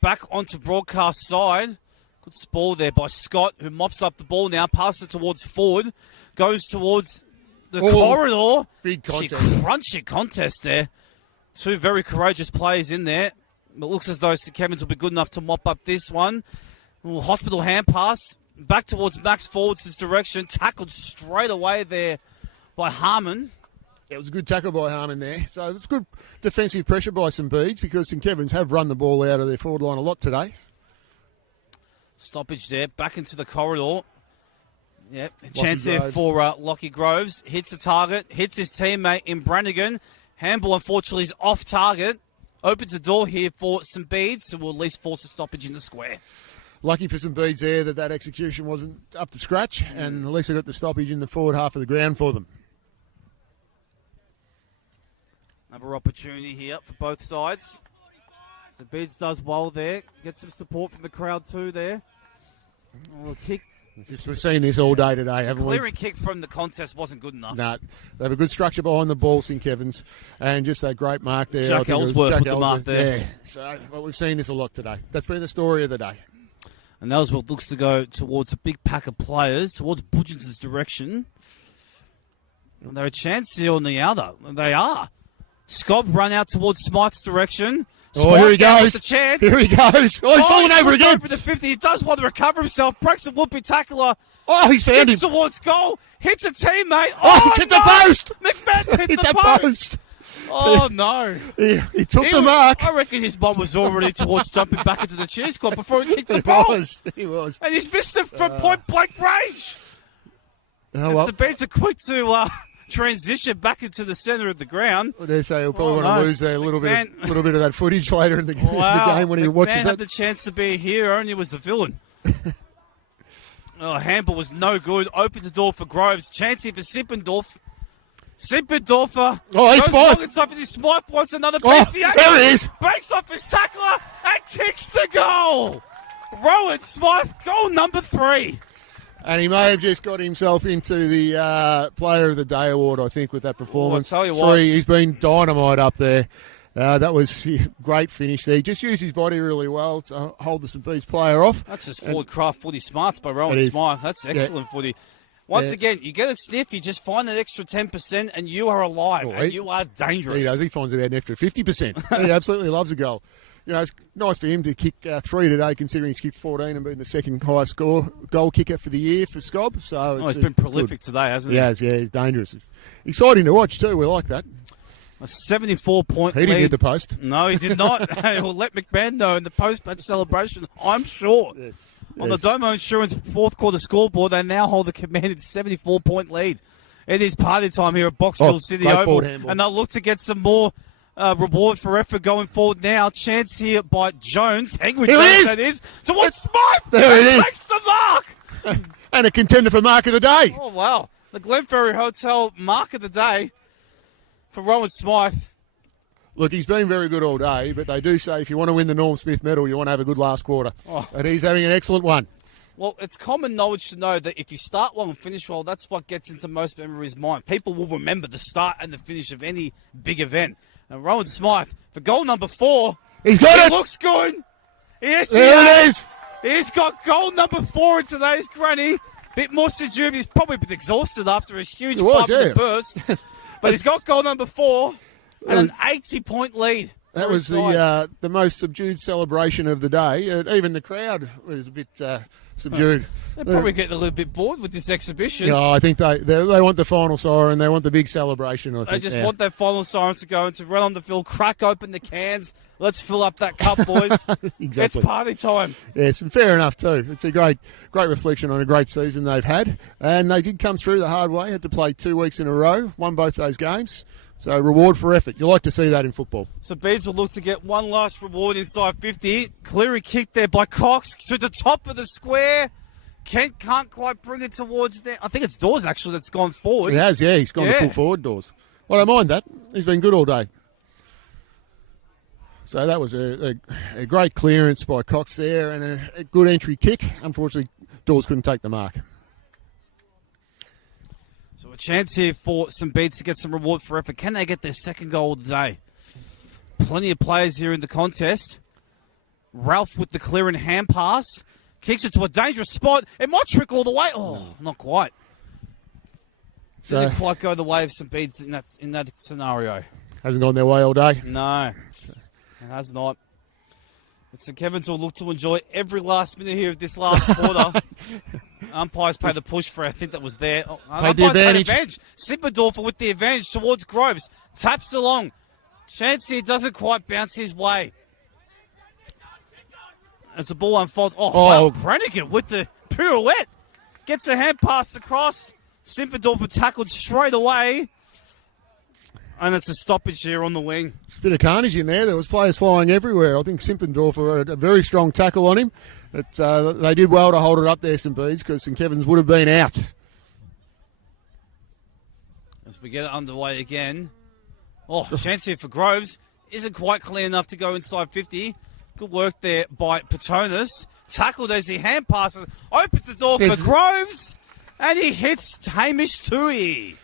back onto broadcast side. Good spoil there by Scott, who mops up the ball now, passes it towards Ford, goes towards the corridor. Big contest. Crunchy contest there. Two very courageous players in there. But it looks as though St Kevin's will be good enough to mop up this one. A little hospital hand pass. Back towards Max Forwards' direction. Tackled straight away there by Harmon. It was a good tackle by Harmon there. So it's good defensive pressure by St Bede's because St Kevin's have run the ball out of their forward line a lot today. Stoppage there. Back into the corridor. Yep. Chance there for Lockie Groves. Hits the target. Hits his teammate in Brannigan. Handball, unfortunately, is off target. Opens the door here for St Bede's, so will at least force a stoppage in the square. Lucky for St Bede's there that execution wasn't up to scratch, and at least they got the stoppage in the forward half of the ground for them. Another opportunity here for both sides. St Bede's does well there. Gets some support from the crowd too there. A little kick. We've seen this all day today, haven't we? Clearing kick from the contest wasn't good enough. No, they have a good structure behind the ball, St Kevin's, and just a great mark there. Jack Ellsworth with the mark there. Yeah, so but we've seen this a lot today. That's been the story of the day. And Ellsworth looks to go towards a big pack of players, towards Budgens' direction. And they're a chance here on the outer. They are. Scobb run out towards Smythe's direction. Oh, here he goes. The chance. Here he goes. Oh, he's falling over again. For the 50. He does want to recover himself. Breaks a whoopee tackler. Oh, he's found him. Towards goal. Hits a teammate. Oh, he's hit the post. McMahon's hit the post. Oh, no. He took the mark. I reckon his bomb was already towards jumping back into the cheer squad before he kicked the ball. He was. And he's missed it from point-blank range. Oh, well. The Beats are quick to transition back into the centre of the ground. They say he'll probably want to lose a little bit of that footage later in the game when he watches had the chance to be here, only was the villain. Handball was no good. Opens the door for Groves. Chance here for Sippendorf. Sippendorfer. He's Smythe. Smythe wants another piece. There it is. Breaks off his tackler and kicks the goal. Rowan Smythe, goal number 3. And he may have just got himself into the Player of the Day award, I think, with that performance. I'll tell you what. He's been dynamite up there. That was a great finish there. He just used his body really well to hold the St Bede's player off. That's just forward craft footy smarts by Rowan Smythe. That's excellent footy. Once again, you get a sniff, you just find that extra 10% and you are alive and you are dangerous. He does. He finds about an extra 50%. He absolutely loves a goal. You know, it's nice for him to kick 3 today, considering he's kicked 14 and been the second highest goal kicker for the year for Scobb. So he's been prolific today, hasn't he? He has, yeah. He's dangerous. Exciting to watch, too. We like that. A 74-point lead. He didn't hit the post. No, he did not. We'll let McMahon know in the post-match celebration, I'm sure. Yes. On the Domo Insurance fourth quarter scoreboard, they now hold the commanded 74-point lead. It is party time here at Boxhill City Oval, and they'll look to get some more reward for effort going forward now. Chance here by Jones. Angry Jones, that is. Towards Smythe. There it is. Takes the mark. And a contender for mark of the day. Oh, wow. The Glenferrie Hotel mark of the day for Rowan Smythe. Look, he's been very good all day, but they do say if you want to win the Norm Smith medal, you want to have a good last quarter. And he's having an excellent one. Well, it's common knowledge to know that if you start well and finish well, that's what gets into most memories' mind. People will remember the start and the finish of any big event. And Rowan Smythe, for goal number 4. He's got it! Looks good! Yes, there it is! He's got goal number 4 in today's granny. Bit more subdued. He's probably been exhausted after his huge burst. But he's got goal number 4 and an 80-point lead. That was the most subdued celebration of the day. Even the crowd was a bit subdued. They're probably getting a little bit bored with this exhibition. Yeah, I think they want the final siren. They want the big celebration. I think they just want that final siren to go and to run on the field, crack open the cans. Let's fill up that cup, boys. Exactly. It's party time. Yes, and fair enough too. It's a great reflection on a great season they've had. And they did come through the hard way. Had to play 2 weeks in a row, won both those games. So reward for effort. You like to see that in football. So Bedes will look to get one last reward inside 50. Cleary kick there by Cox to the top of the square. Kent can't quite bring it towards there. I think it's Dawes actually that's gone forward. He has, yeah. He's gone to full forward, Dawes. Well, I don't mind that. He's been good all day. So that was a great clearance by Cox there and a good entry kick. Unfortunately, Dawes couldn't take the mark. So a chance here for St Bedes to get some reward for effort. Can they get their second goal of the day? Plenty of players here in the contest. Ralph with the clear and hand pass. Kicks it to a dangerous spot. It might trickle all the way. Oh, not quite. So, didn't quite go the way of St Bedes in that scenario. Hasn't gone their way all day. No, it has not. St Kevin's will look to enjoy every last minute here of this last quarter. Umpires pay the push for, I think that was there. Played the advantage. Simpendorfer with the advantage towards Groves. Taps along. Chance here doesn't quite bounce his way. As the ball unfolds. Wow, Brannigan with the pirouette. Gets a hand pass across. Simpendorfer tackled straight away. And it's a stoppage here on the wing. There's a bit of carnage in there. There was players flying everywhere. I think Simpendorfer had a very strong tackle on him. But they did well to hold it up there, St Bede's, because St Kevin's would have been out. As we get it underway again. Chance here for Groves. Isn't quite clean enough to go inside 50. Good work there by Petronas. Tackled as he hand passes. Opens the door for Groves. And he hits Hamish Tui.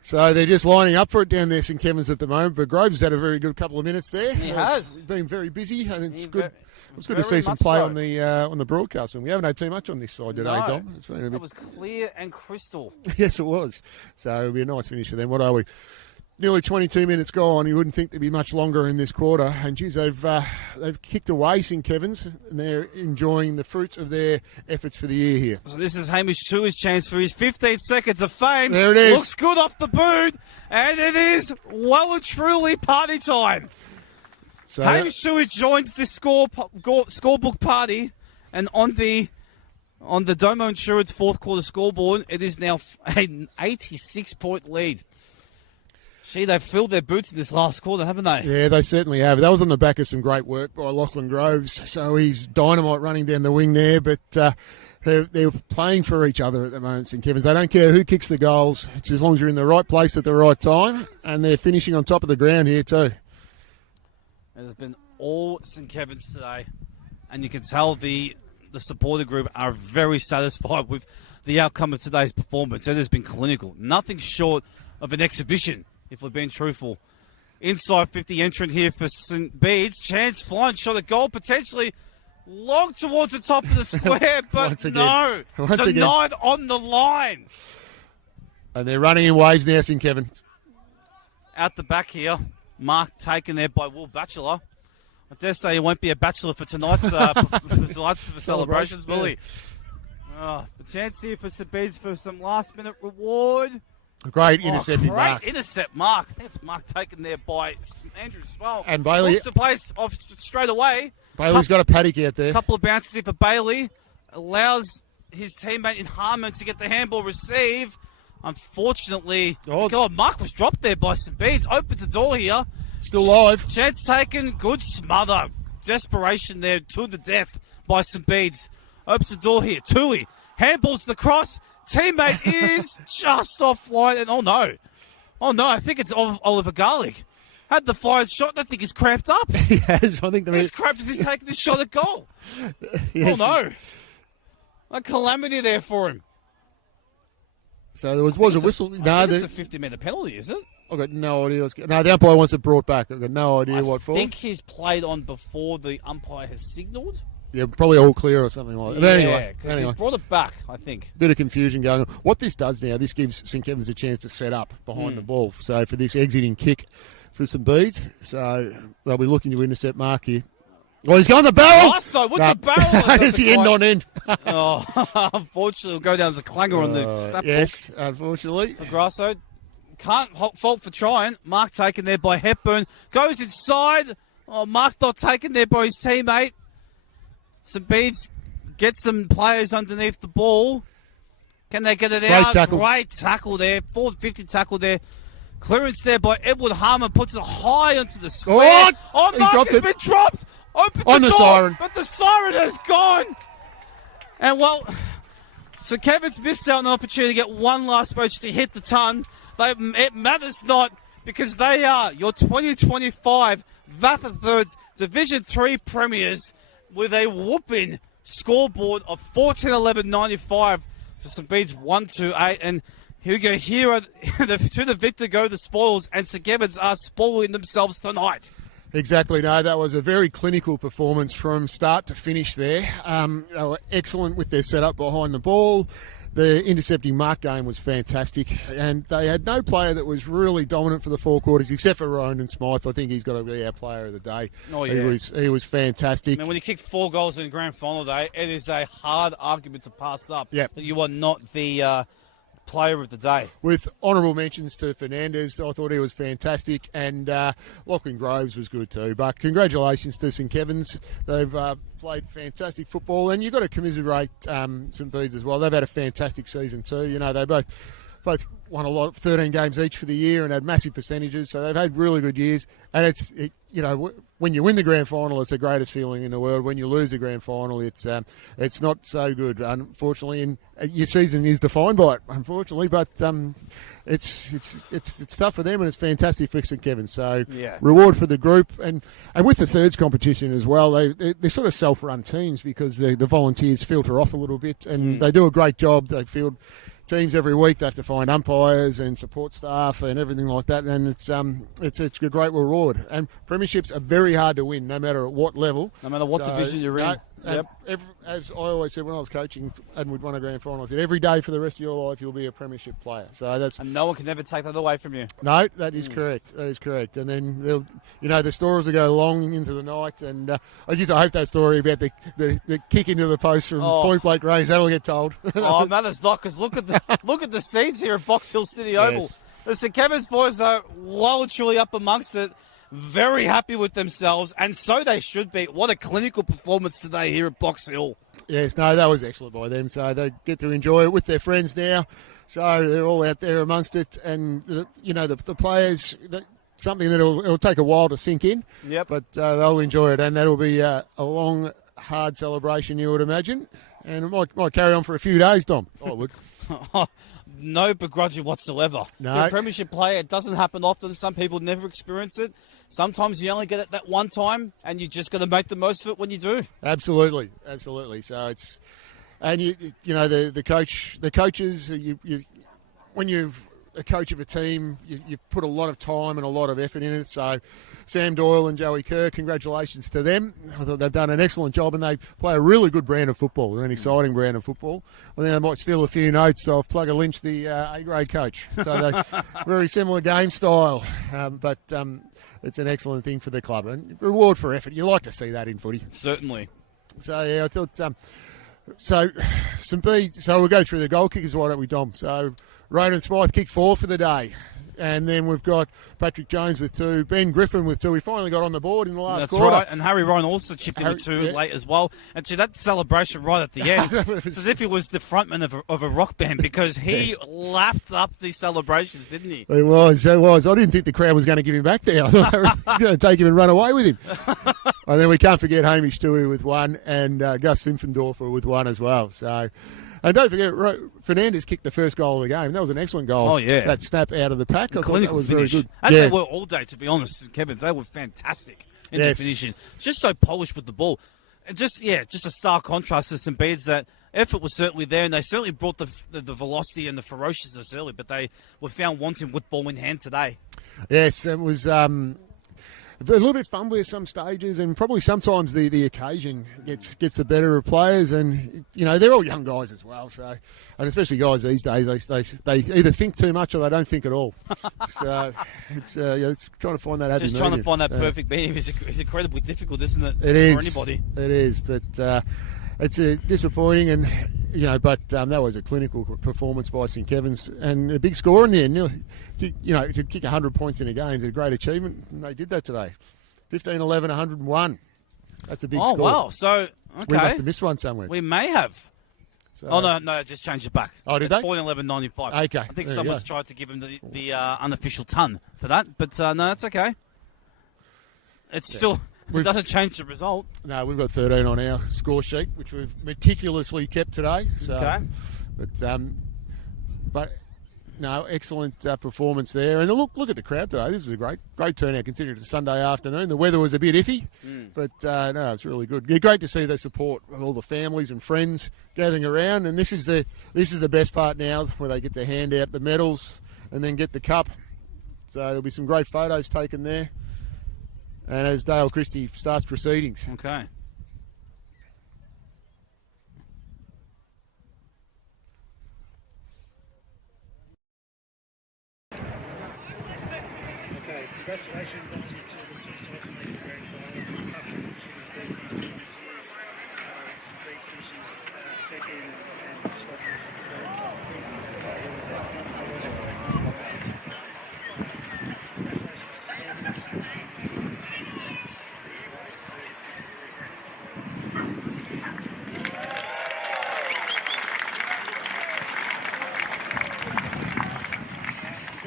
So they're just lining up for it down there, St Kevin's at the moment. But Groves has had a very good couple of minutes there. He has. He's been very busy, and it's good. It's good to see some play on the broadcast. And we haven't had too much on this side today, Dom. It's been a bit... It was clear and crystal. Yes, it was. So it'll be a nice finish for them. What are we? Nearly 22 minutes gone. You wouldn't think there'd be much longer in this quarter. And, geez, they've kicked away St Kevin's, and they're enjoying the fruits of their efforts for the year here. So this is Hamish Tui's chance for his 15 seconds of fame. There it is. Looks good off the boot, and it is well and truly party time. So Hamish Tui joins this scorebook party, and on the Domo Insurance fourth quarter scoreboard, it is now an 86-point lead. They've filled their boots in this last quarter, haven't they? Yeah, they certainly have. That was on the back of some great work by Lachlan Groves. So he's dynamite running down the wing there, but they're playing for each other at the moment, St Kevin's. They don't care who kicks the goals. It's as long as you're in the right place at the right time, and they're finishing on top of the ground here too. It has been all St Kevin's today, and you can tell the supporter group are very satisfied with the outcome of today's performance. It has been clinical. Nothing short of an exhibition, if we're being truthful. Inside 50 entrant here for St Bede's. Chance flying shot at goal, potentially long towards the top of the square, but no. Denied on the line. And they're running in waves now, St Kevin. Out the back here. Mark taken there by Will Batchelor. I dare say he won't be a bachelor for tonight's celebrations, will he? The chance here for St Bede's for some last-minute reward. Great intercepting Mark. Great intercept, Mark. I think it's Mark taken there by Andrew Swell. And Bailey. Wants to place off straight away. Bailey's got a paddock out there. A couple of bounces here for Bailey. Allows his teammate in Harmon to get the handball receive. Unfortunately, Mark was dropped there by St Bede's. Opens the door here. Still live. Chance taken. Good smother. Desperation there to the death by St Bede's. Opens the door here. Tooley. Handballs the cross. Teammate is just offline. And oh no, I think it's Oliver Garlick. Had the fired shot. I think he's cramped up. He has. I think he's cramped as he's taking this shot at goal. Yes. Oh no. A calamity there for him. So there was a whistle. It's a 50-metre penalty, is it? I've got no idea. No, the umpire wants it brought back. I've got no idea what for. I think he's played on before the umpire has signalled. Yeah, probably all clear or something like that. But anyway, he's brought it back, I think. Bit of confusion going on. What this does now, this gives St Kevin's a chance to set up behind the ball. So for this exiting kick for some Bedes, so they'll be looking to intercept Mark here. Oh, he's going the barrel! Grasso with the barrel! It's the end on end. Unfortunately, it'll go down as a clanger on the snap. Yes, unfortunately. For Grasso. Can't fault for trying. Mark taken there by Hepburn. Goes inside. Mark not taken there by his teammate. St Bede's get some players underneath the ball. Can they get it out? Great tackle there. 450 tackle there. Clearance there by Edward Harmon. Puts it high onto the square. Mark has been dropped. Opens on the door, siren. But the siren has gone. And so Kevin's missed out on an opportunity to get one last approach to hit the ton. It matters not, because they are your 2025 VAFA Thirds Division 3 premiers with a whooping scoreboard of 14-11-95 to St Bede's 1-2-8. And here we go. Here to the victor go the spoils, and St Kevin's are spoiling themselves tonight. Exactly. No, that was a very clinical performance from start to finish there. They were excellent with their setup behind the ball. The intercepting mark game was fantastic, and they had no player that was really dominant for the 4 quarters except for Ronan Smythe. I think he's got to be our player of the day. Oh, yeah. He was fantastic. And when you kick 4 goals in the grand final day, it is a hard argument to pass up Yep. that you are not the player of the day. With honourable mentions to Fernandez, I thought he was fantastic, and Lachlan Groves was good too. But congratulations to St Kevin's. They've played fantastic football, and you've got to commiserate St Bede's as well. They've had a fantastic season too. You know, they both won a lot, 13 games each for the year, and had massive percentages. So they've had really good years. And you know, when you win the grand final, it's the greatest feeling in the world. When you lose the grand final, it's not so good, unfortunately. And your season is defined by it, unfortunately. But it's tough for them, and it's fantastic for St Kevin. So reward for the group, and with the thirds competition as well. They're sort of self-run teams because the volunteers filter off a little bit, and they do a great job. They field teams every week. They have to find umpires and support staff and everything like that, and it's a great reward. And premierships are very hard to win, no matter at what level, no matter what division you're in. As I always said when I was coaching and we'd won a grand final, I said every day for the rest of your life you'll be a premiership player. So and no one can ever take that away from you. No, that is correct. That is correct. And then the stories will go long into the night. And I hope that story about the kick into the post from point blank range that'll get told. No, it's not, because look at the scenes here at Box Hill City Oval. Yes. The St Kevin's boys are well and truly up amongst it. Very happy with themselves, and so they should be. What a clinical performance today here at Box Hill. Yes, no, that was excellent by them. So they get to enjoy it with their friends now. So they're all out there amongst it, and the players. Something that it'll take a while to sink in. Yep. But they'll enjoy it, and that'll be a long, hard celebration, you would imagine. And it might carry on for a few days, Dom. I would. No begrudging whatsoever. No. For a premiership player, it doesn't happen often. Some people never experience it. Sometimes you only get it that one time, and you just got to make the most of it when you do. Absolutely. So it's, and the coaches, when you've a coach of a team, you put a lot of time and a lot of effort in it. So Sam Doyle and Joey Kerr, congratulations to them. I thought they've done an excellent job, and they play a really good brand of football. They're an exciting brand of football. I think they might steal a few notes off Plugger Lynch, the A-grade coach. So they're very similar game style, but it's an excellent thing for the club. And reward for effort. You like to see that in footy. Certainly. So, yeah, I thought... So we'll go through the goal kickers, why don't we, Dom? So Ronan Smythe kicked 4 for the day. And then we've got Patrick Jones with 2, Ben Griffin with 2. We finally got on the board in the last quarter. That's right, and Harry Ryan also chipped in with 2 late as well. And to that celebration right at the end, it's as if he was the frontman of a rock band, because he lapped up the celebrations, didn't he? It was. I didn't think the crowd was going to give him back there. I thought they were going to take him and run away with him. And then we can't forget Hamish Tui with 1, and Gus Simpfendorfer with 1 as well. So... And don't forget, Fernandez kicked the first goal of the game. That was an excellent goal. Oh, yeah. That snap out of the pack. I thought that was finish. very good. As they were all day, to be honest, Kevin. They were fantastic in their finishing. Just so polished with the ball. And just a stark contrast to St Bede's. That effort was certainly there, and they certainly brought the velocity and the ferociousness early, but they were found wanting with ball in hand today. Yes, it was... a little bit fumbly at some stages, and probably sometimes the occasion gets the better of players, and they're all young guys as well. So, and especially guys these days, they either think too much or they don't think at all. So it's trying to find that happy medium. Just trying to find that perfect medium is incredibly difficult, isn't it? It is for anybody. It is, but it's disappointing, and but that was a clinical performance by St Kevin's, and a big score in the end. To kick 100 points in a game is a great achievement, and they did that today. 15-11, 101. That's a big score. Oh, wow. So, okay. We must have missed one somewhere. We may have. So, no, just change it back. Oh, did it's they? 14-11-95. Okay. I think someone's tried to give him the unofficial ton for that, but no, that's okay. It's still... It doesn't change the result. No, we've got 13 on our score sheet, which we've meticulously kept today. So, okay. But no, excellent performance there. And look at the crowd today. This is a great turnout considering it's a Sunday afternoon. The weather was a bit iffy, but no, it's really good. Yeah, great to see the support of all the families and friends gathering around. And this is the best part now, where they get to hand out the medals and then get the cup. So there'll be some great photos taken there. And as Dale Christie starts proceedings. Okay. congratulations obviously to the two sides that made the grand final. It's a tough competition in third division this year. Some Bede finishing second and Scott finishing third.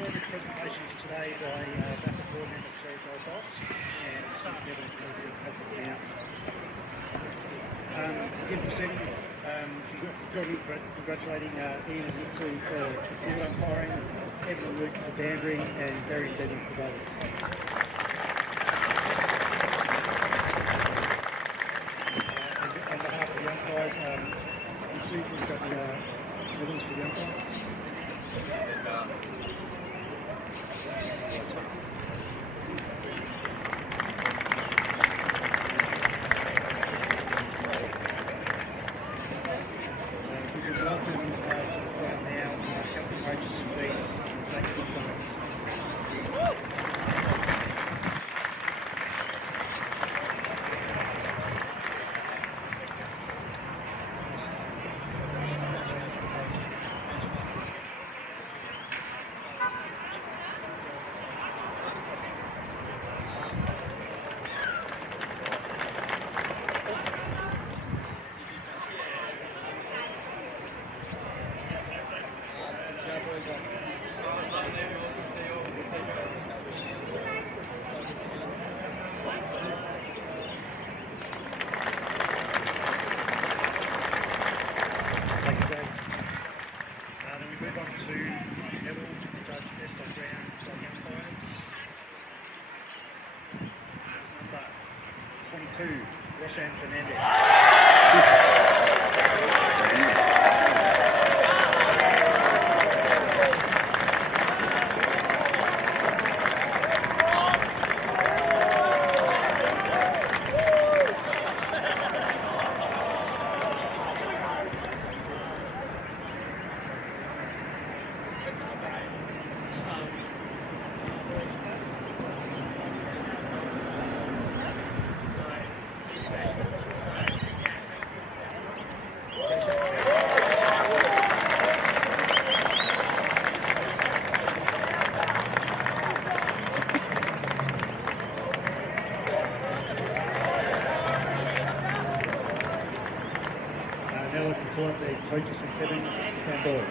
So I think congratulations presentations today by Backer board member Sergio Boss and some evidence of the again proceeding, congratulating Ian and Mitsu for field umpiring, Evan and Luke for bandering, and Barry and Bede for bowling. On behalf of the umpires, Mitsu, we've got the medals for the umpires. Roshan Fernandez. Now looking forward to the coaches and Kevin Sambor.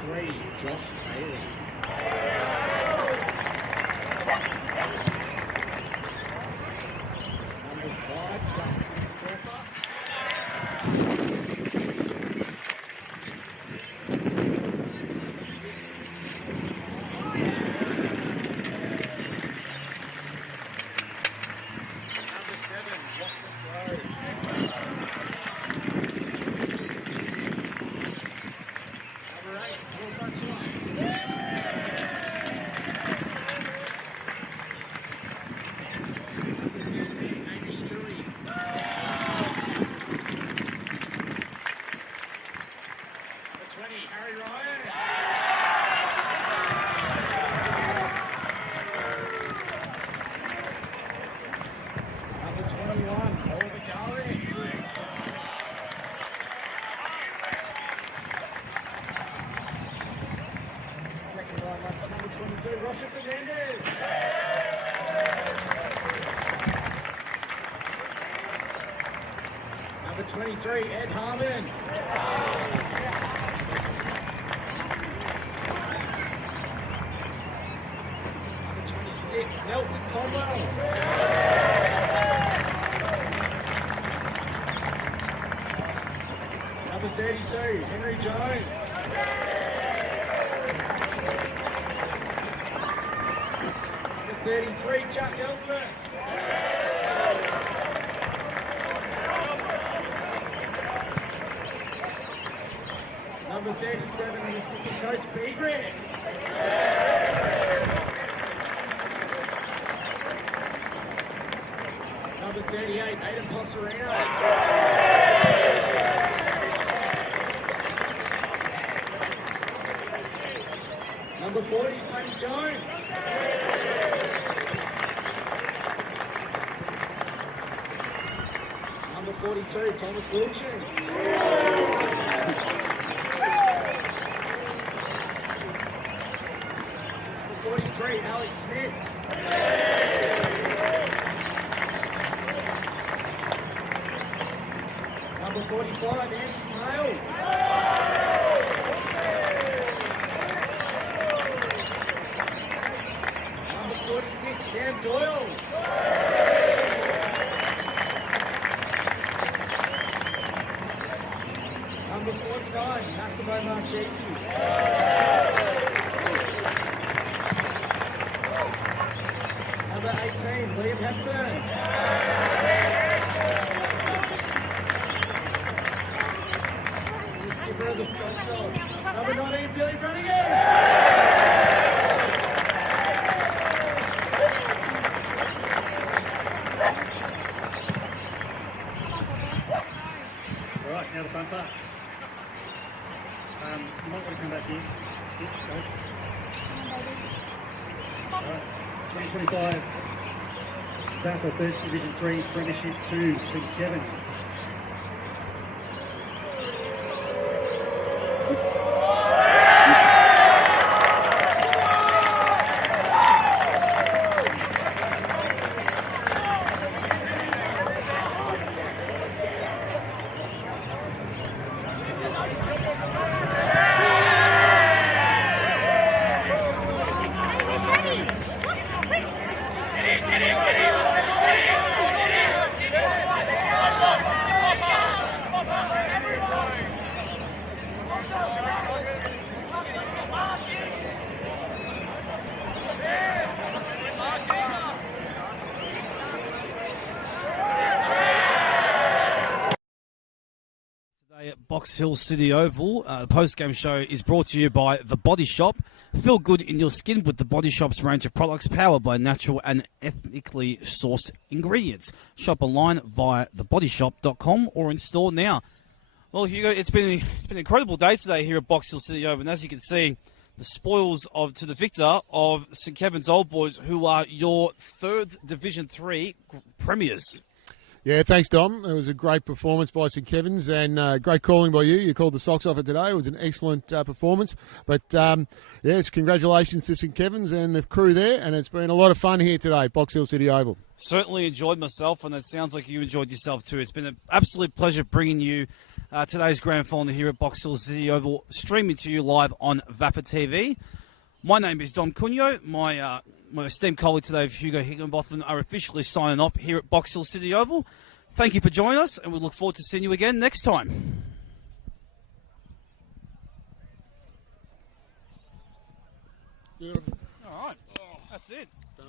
3, Josh Bailey. Number 5, Dustin Crawford. Number 7, Lachlan Rose. Number 8, Paul Butcher. Number 15, Hamish Tui. Number 20, Harry Ryan. Number 21, Oliver Garrick. Second line up, number 22, Roshan Fernandez. Number 23, Ed Harmon. Number 26, Nelson Conwell. Number 32, Henry Jones. Number 33, Chuck Ellsworth. Number 37, the assistant coach, Bede. Number 38, Aidan Tosserino. Number 40, Paddy Jones. Number 42, Thomas Wilchins. Number 43, Alex Smith. Number 45, Andy Smale. Number 46, Sam Doyle. Number 49, Massimo Marchesi. Number 18, Liam Hepburn. The skipper of the Scott Dogs. Number 19, Billy Brannigan. All right, now the fun part. You might want to come back here. Skip, go. All right, 2025 Battle First Division 3 Premiership 2 St Kevin's. At Box Hill City Oval. The post-game show is brought to you by The Body Shop. Feel good in your skin with The Body Shop's range of products powered by natural and ethically sourced ingredients. Shop online via thebodyshop.com or in store now. Well, Hugo, it's been an incredible day today here at Box Hill City Oval, and as you can see, the spoils to the victor of St Kevin's Old Boys, who are your third Division 3 premiers. Yeah, thanks, Dom. It was a great performance by St Kevin's and great calling by you. You called the socks off it today. It was an excellent performance. But, yes, congratulations to St Kevin's and the crew there, and it's been a lot of fun here today, Box Hill City Oval. Certainly enjoyed myself, and it sounds like you enjoyed yourself too. It's been an absolute pleasure bringing you today's grand final here at Box Hill City Oval, streaming to you live on Vapor TV. My name is Dom Cunyo. My esteemed colleague today, Hugo Higginbotham, are officially signing off here at Box Hill City Oval. Thank you for joining us, and we look forward to seeing you again next time. Beautiful. All right, that's it. Done.